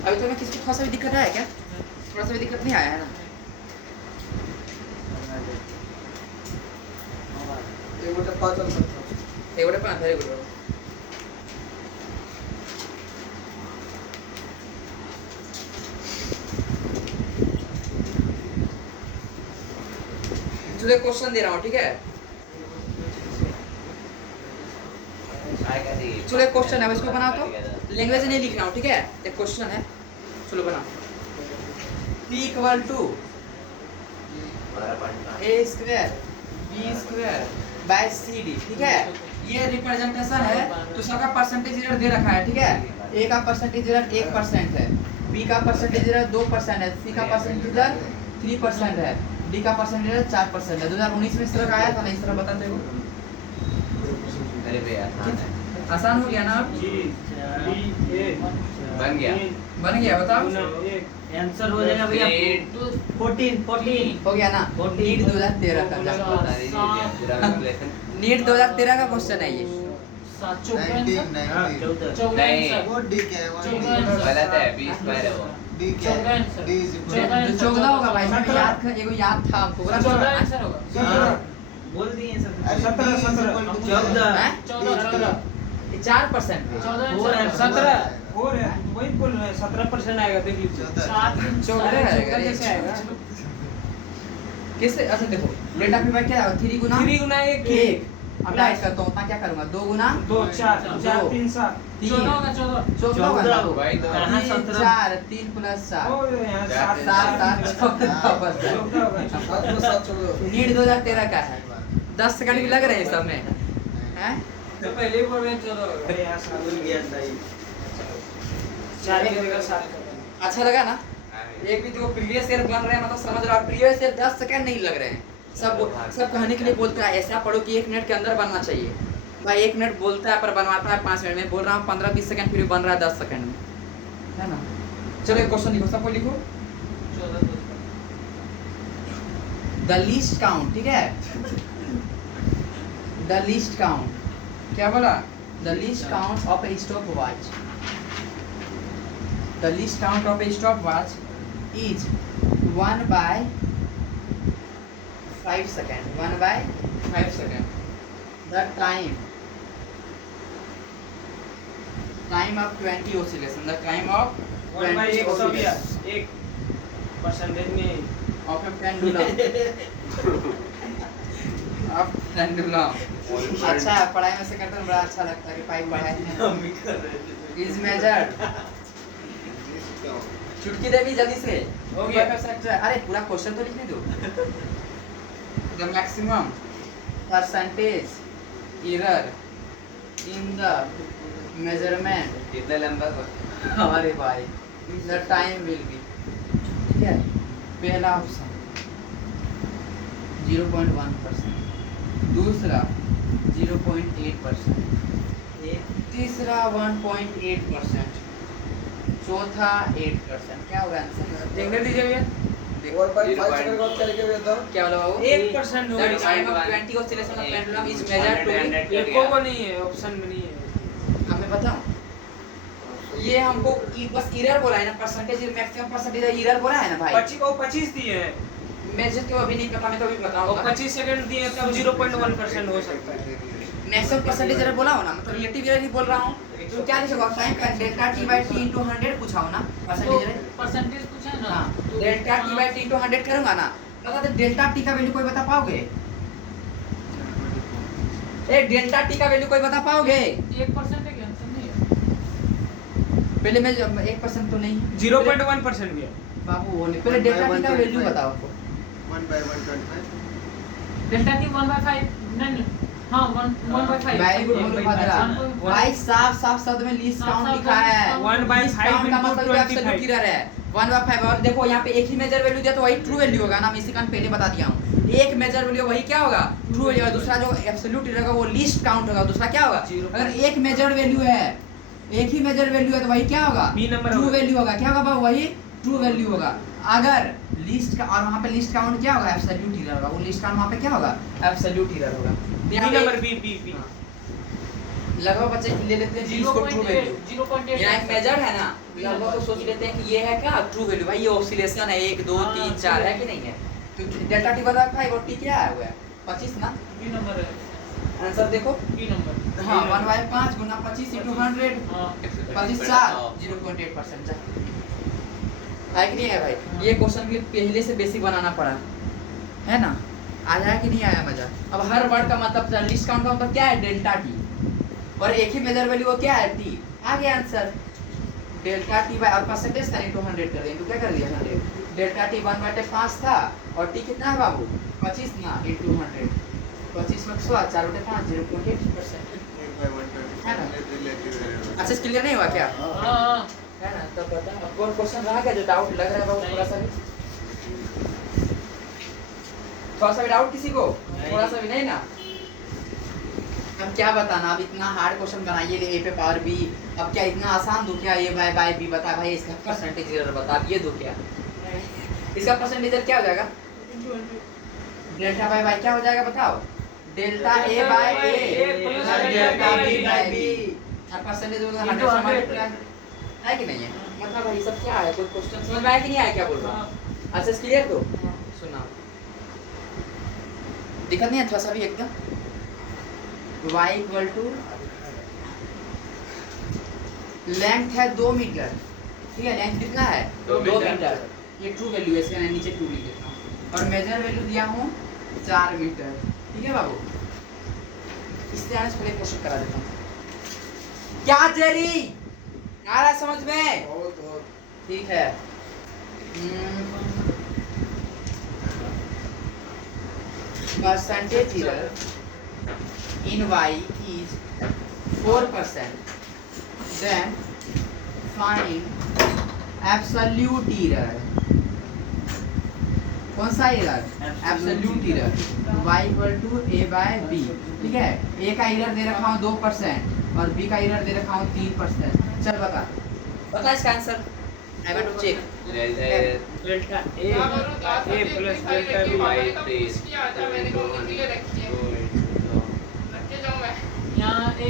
अभी तो मैं किसी को थोड़ा सा भी दिक्कत आया क्या थोड़ा सा भी दिक्कत नहीं आया है ना ये गोटे 5 आंसर था एक गोटे 5 वेरी गुड तुझे क्वेश्चन दे रहा हूँ ठीक है चलो एक क्वेश्चन है इसको बनाओ तो लैंग्वेज नहीं लिख रहा हूँ ठीक है एक क्वेश्चन है चलो बनाओ p equal to a square b square by C D ठीक है ये रिप्रेजेंटेशन है तो सबका परसेंटेज एरर दे रखा है ठीक है a का परसेंटेज एरर 1% है b का परसेंटेज एरर 2% है c का परसेंटेज एरर 3% है d का परसेंटेज एरर 4% है 2019 में इस तरह का आया था ना इस तरह बताते हो अरे भैया आसान हो गया ना अब बन गया बताओ आंसर हो जाएगा भैया 14 हो गया ना नीट 2013 का नीट 2013 का क्वेश्चन है ये 19 गलत है 20 बार है वो डी क्या है डी इज इक्वल जो 14 होगा भाई मैं याद एगो याद था हमको बोला 14 आंसर होगा बोल दिए सब 14 4% 17 हो रहा है वही बोल रहे हैं 17% आएगा देख लीजिए 14 आएगा कैसे आएगा कैसे अच्छा देखो डेल्टा पी बाय क्या है 3 गुना 3 गुना 1 1 अब ऐड करता हूं क्या करूंगा 2 गुना 2 4 4 3 7 14 होगा 14 14 भाई तो कहाँ 4 3 प्लस 4 हो यहाँ 7 7 14 7 में 7 चलो नीट 2013 का है 10 सेकंड भी लग रहे हैं सब में हैं तो पहले ही बोल रहे हैं चलो अरे यहाँ 7 भूल गया था ये 4 की जगह 7 अच्छा लगा ना एक भी जो प्रीवियस ईयर बन रहे हैं मतलब समझ रहा प्रीवियस ईयर 10 सेकंड नहीं लग रहे हैं सब कहने के लिए बोलता है ऐसा पढ़ो कि 1 मिनट के अंदर बनना चाहिए भाई 1 मिनट बोलता है पर बनवाता है 5 मिनट में बोल रहा हूँ 15-20 सेकंड फिर बन रहा है 10 सेकंड में है ना चलो एक क्वेश्चन लिखो सबको लिखो 14 द लीस्ट काउंट ठीक है द लीस्ट काउंट क्या बोला the least count of A stop watch the least count of A stop watch is 1 by 5 seconds 1 by 5 seconds the time of 20 oscillation the time of 1 by 20 1 सब या oscillation 1 percentage में of a pendulum of pendulum अच्छा है पढ़ाई में से करते हैं बड़ा अच्छा लगता है कि पाइप पढ़ाई is measured चुटकी देवी जल्दी से हो गया। अरे पूरा क्वेश्चन तो लिखने दो the maximum percentage error in the measurement कितना लंबा हमारे भाई the time will be ठीक है पहला ऑप्शन 0.1% दूसरा 0.8% तीसरा 1.8% चौथा 8% क्या होगा आंसर देखने दीजिए भैया 4 by 5 सेकंड का क्या लिखे हुए था क्या बोला बाबू 1% होगा The time of 20 oscillation of pendulum is measured to be एको को नहीं है ऑप्शन में नहीं है हमें बताओ ये हमको बस एरर बोला है ना परसेंटेज मैक्सिमम परसेंटेज एरर बोला है ना भाई 25 दिए हैं मैं जिसको अभी नहीं पता मैं तो अभी और बताऊंगा 25 सेकंड दिए हैं तब 0.1% हो सकता है मैक्सिमम परसेंटेज एरर बोला हो ना मतलब रिलेटिव एरर ही बोल रहा हूं तो क्या लिखोगे टाइम का delta t by t into 100 पूछा हो ना परसेंटेज एरर परसेंटेज पूछा है ना हां delta t by t into 100 करूंगा ना बता दे डेल्टा t का वैल्यू कोई बता पाओगे ए डेल्टा t का वैल्यू कोई बता पाओगे 1% है क्या आंसर नहीं है पहले मैं 1% तो नहीं 0.1% भी है बाबू वो नहीं पहले डेल्टा t का वैल्यू बताओ आपको 1 by 125 डेल्टा की 1/5 नहीं हां 1/5 वेरी गुड बोलो भद्रा भाई साफ शब्द में लीस्ट काउंट लिखा है 1/5 Least count का मतलब into एब्सोल्यूट 25 एरर है 1/5 और देखो यहाँ पे एक ही मेजर वैल्यू दिया तो वही ट्रू वैल्यू होगा ना मैं इसी कारण पहले बता दिया हूँ एक मेजर वैल्यू वही क्या होगा ट्रू हो जाएगा, दूसरा जो एब्सोल्यूट रहेगा वो लीस्ट काउंट होगा, दूसरा क्या होगा अगर एक मेजर वैल्यू है, एक ही मेजर वैल्यू है तो वही क्या होगा बी नंबर ट्रू होगा। वैल्यू होगा, क्या होगा बाबू वही ट्रू वैल्यू होगा। अगर लीस्ट का और वहां पे लीस्ट काउंट क्या होगा एब्सोल्यूट एरर होगा, वो लीस्ट काउंट वहां पे क्या होगा एब्सोल्यूट एरर होगा। बी यहाँ पे नंबर बी लगभग बच्चे ले लेते हैं जी इसको ट्रू वैल्यू, 0.8 यहाँ एक मेजर है ना लगभग तो सोच लेते हैं कि ये है क्या ट्रू वैल्यू, भाई ये ऑसिलेशन है 1 2 3 4 है कि नहीं है, तो डेल्टा टी बता 5 और टी क्या है हुआ है 25 ना, बी नंबर है, आंसर देखो बी नंबर। हाँ 1/5 गुना 25 into 100 हाँ 25 4 0.8% है कि नहीं है भाई। ये क्वेश्चन के लिए पहले से बेसिक बनाना पड़ा है ना, आया कि नहीं आया मजा। अब हर वर्ड का मतलब लिस्ट काउंट का मतलब क्या है डेल्टा टी, और एक ही मेजर वैल्यू वो क्या है टी, आ गया आंसर डेल्टा टी बाय और परसेंटेज था इनटू 100 कर दें, तो क्या कर दिया 100 डेल्टा टी 1/5 था और टी कितना है बाबू 25 ना इनटू 100 25 में 100 4/5 0.8% है ना। अच्छा क्लियर नहीं हुआ क्या हाँ है ना, तब बता अब और क्वेश्चन रहा क्या जो डाउट लग रहा है बाबू थोड़ा सा भी डाउट किसी को थोड़ा सा भी नहीं ना। अब क्या बताना, अब इतना हार्ड क्वेश्चन बनाइए ए पे पावर बी, अब क्या इतना आसान दो क्या ए बाय बी बता भाई इसका परसेंटेज एरर बता, अब ये दो क्या इसका परसेंटेज एरर क्या हो जाएगा डेल्टा बाय क्या हो जाएगा बताओ delta a by a plus delta B by b और परसेंटेज होगा 100 से मल्टीप्लाई है कि नहीं है, मतलब भाई सब क्या है कोई क्वेश्चन समझ में आया कि नहीं आया क्या बोल रहा हूं। अच्छा क्लियर तो सुना दिक्कत नहीं है थोड़ा सा भी एकदम y इक्वल टू लेंथ है 2 मीटर, ठीक है लेंथ कितना है 2 मीटर, ये ट्रू वैल्यू है इसका नीचे ट्रू लिख देता हूं और मेजर वैल्यू दिया हूं 4 मीटर, ठीक है बाबू। इससे आने से पहले क्वेश्चन करा देता हूं क्या जेरी आ रहा समझ में, बहुत ठीक है। Percentage error in y is 4%, then find absolute error, कौन सा error absolute error y equal to a by b, ठीक है a का एरर दे रखा हूँ 2% और b का एरर दे रखा हूँ 3%, चल बता इसका answer I want to check delta A plus delta B यहाँ ए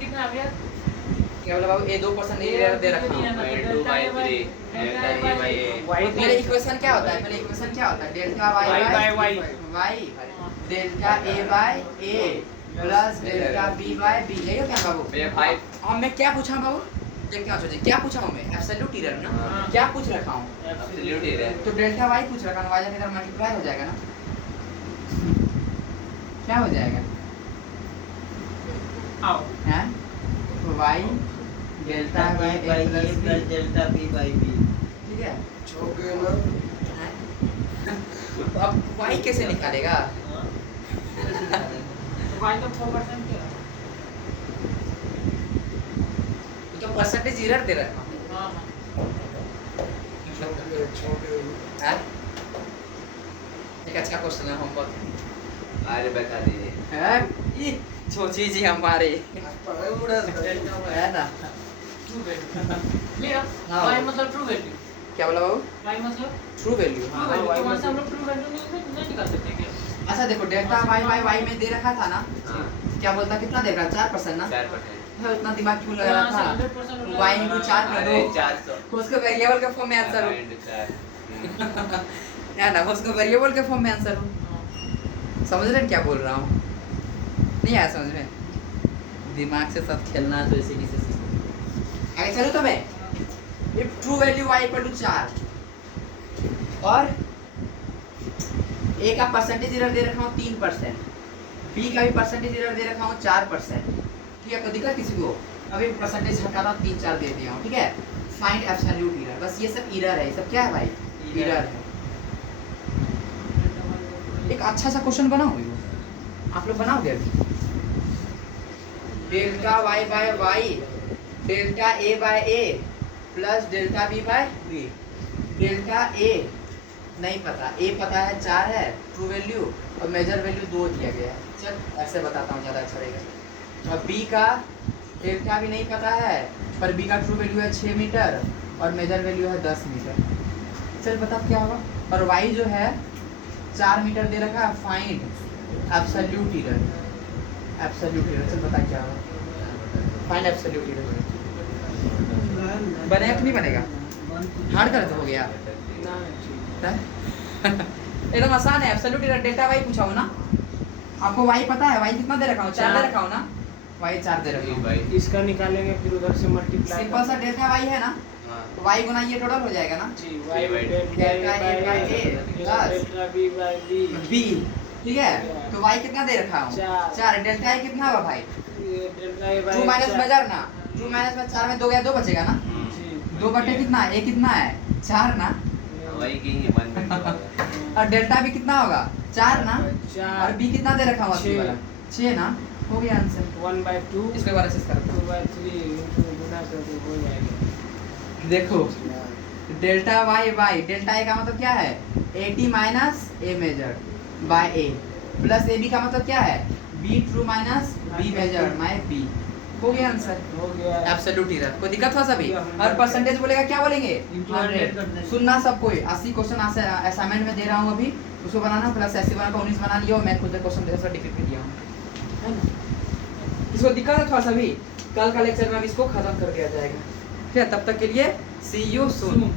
कितना आ गया, क्या बोला बाबू a 2% एरर दे रखा हूँ। मेरे इक्वेशन क्या होता है, मेरे इक्वेशन क्या होता है delta y by y delta a by a plus delta b by b, यही होता है बाबू। अब मैं क्या पूछा बाबू देख क्या सोचे क्या पूछा हूँ मैं एब्सोल्यूट एरर ना, हाँ। क्या पूछ रखा हूँ तो डेल्टा y पूछ रखा हूँ, y जाके इधर मल्टीप्लाई हो जाएगा ना, क्या हो जाएगा आओ हैं y delta a plus delta B by B ठीक है। चौके ना हैं? तो अब y कैसे निकालेगा तो y का 4% क्या है? तो परसेंटेज एरर दे रहा है हाँ हाँ चौके हैं? एक अच्छा क्वेश्चन है होमवर्क अरे बता दीजिए है ये सोची जी हमारे पढ़ाई उड़ा है ना ट्रू वैल्यू क्लियर, हाँ। y मतलब ट्रू वैल्यू, क्या बोला बाबू y मतलब ट्रू वैल्यू। ट्रू वैल्यू, तो वहाँ से हम लोग ट्रू वैल्यू नहीं निकाल सकते क्या? अच्छा देखो डेल्टा y में दे रखा था ना, हाँ क्या बोलता कितना दे रखा 4% ना, 4% है उतना दिमाग क्यों लगा यहाँ रहा से था 100% y into 4 कर अरे दो 400 उसको वेरिएबल के फॉर्म में आंसर हो है ना, उसको वेरिएबल के फॉर्म में आंसर हो, हाँ। समझ रहे हैं क्या बोल रहा हूँ नहीं आया समझ में, दिमाग से सब खेलना तो इसी की से आगे चलो तो मैं if true value y equal to 4 और a का परसेंटेज एरर दे रखा हूँ 3%, b का भी परसेंटेज एरर दे रखा हूँ 4%, ठीक है तो दिक्कत किसी को अभी परसेंटेज हटा रहा 3 4 दे दिया हूँ, ठीक है। फाइंड एब्सोल्यूट एरर, बस ये सब एरर है, ये सब क्या है भाई एरर है। एक अच्छा सा क्वेश्चन बनाओगे आप लोग बनाओगे अभी delta y by y delta a by a plus delta b by b delta a नहीं पता, ए पता है 4 है ट्रू वैल्यू और मेजर वैल्यू 2 दिया गया है। चल ऐसे बताता हूँ ज़्यादा अच्छा रहेगा। और बी का डेल्टा भी नहीं पता है, पर बी का ट्रू वैल्यू है 6 मीटर और मेजर वैल्यू है 10 मीटर। चल बता क्या होगा। और वाई जो है 4 मीटर दे रखा है, find absolute error. Absolute error, चल बता क्या होगा। फाइंड एब्सोल्यूट एरर बनेगा कि नहीं बनेगा? हार्ड कर तो हो गया ना ठीक एकदम आसान है। एब्सोल्यूट एरर डेल्टा वाई पूछा हो ना, आपको वाई पता है? वाई कितना दे रखा हूँ? 4 दे रखा हूँ ना, वाई 4 दे रखा हूँ। भाई इसका निकालेंगे फिर उधर से मल्टीप्लाई सिंपल सा डेल्टा वाई है ना, हाँ तो वाई गुना ये टोटल हो जाएगा ना, जी y y delta A by A plus delta b by b b, ठीक है? तो वाई कितना दे रखा हूँ? 4। डेल्टा ए कितना होगा भाई? ये delta a by 2 minus measure ना, 2 माइनस में 4 में 2 गया 2 बचेगा ना, जी 2 बटे कितना? ए कितना है? 4 ना। वही की ही मन में तो और डेल्टा भी कितना होगा? 4 ना। 4 और बी कितना दे रखा हूँ? 6 6 ना, हो गया आंसर। 1/2 इसको बार से करता 2/3 इनटू गुना करके हो जाएगा। हूँ। देखो delta y by delta a का मतलब क्या है? 80 minus a major by a plus a b का मतलब क्या है? B true minus b major my b. हो गया आंसर। हो गया एब्सोल्यूट एरर। कोई दिक्कत हो सभी? और परसेंटेज बोलेगा क्या बोलेंगे? 100। सुनना सब कोई 80 क्वेश्चन असाइनमेंट में दे रहा हूँ अभी, उसको बनाना प्लस ऐसे बना 19 बना लियो। मैं खुद क्वेश्चन जैसा डिफिट में दिया हूँ, है ना? इसको दिक्कत है थोड़ा सा भी, कल का लेक्चर में अब इसको खत्म कर दिया जाएगा। ठीक है, तब तक के लिए सी यू सून।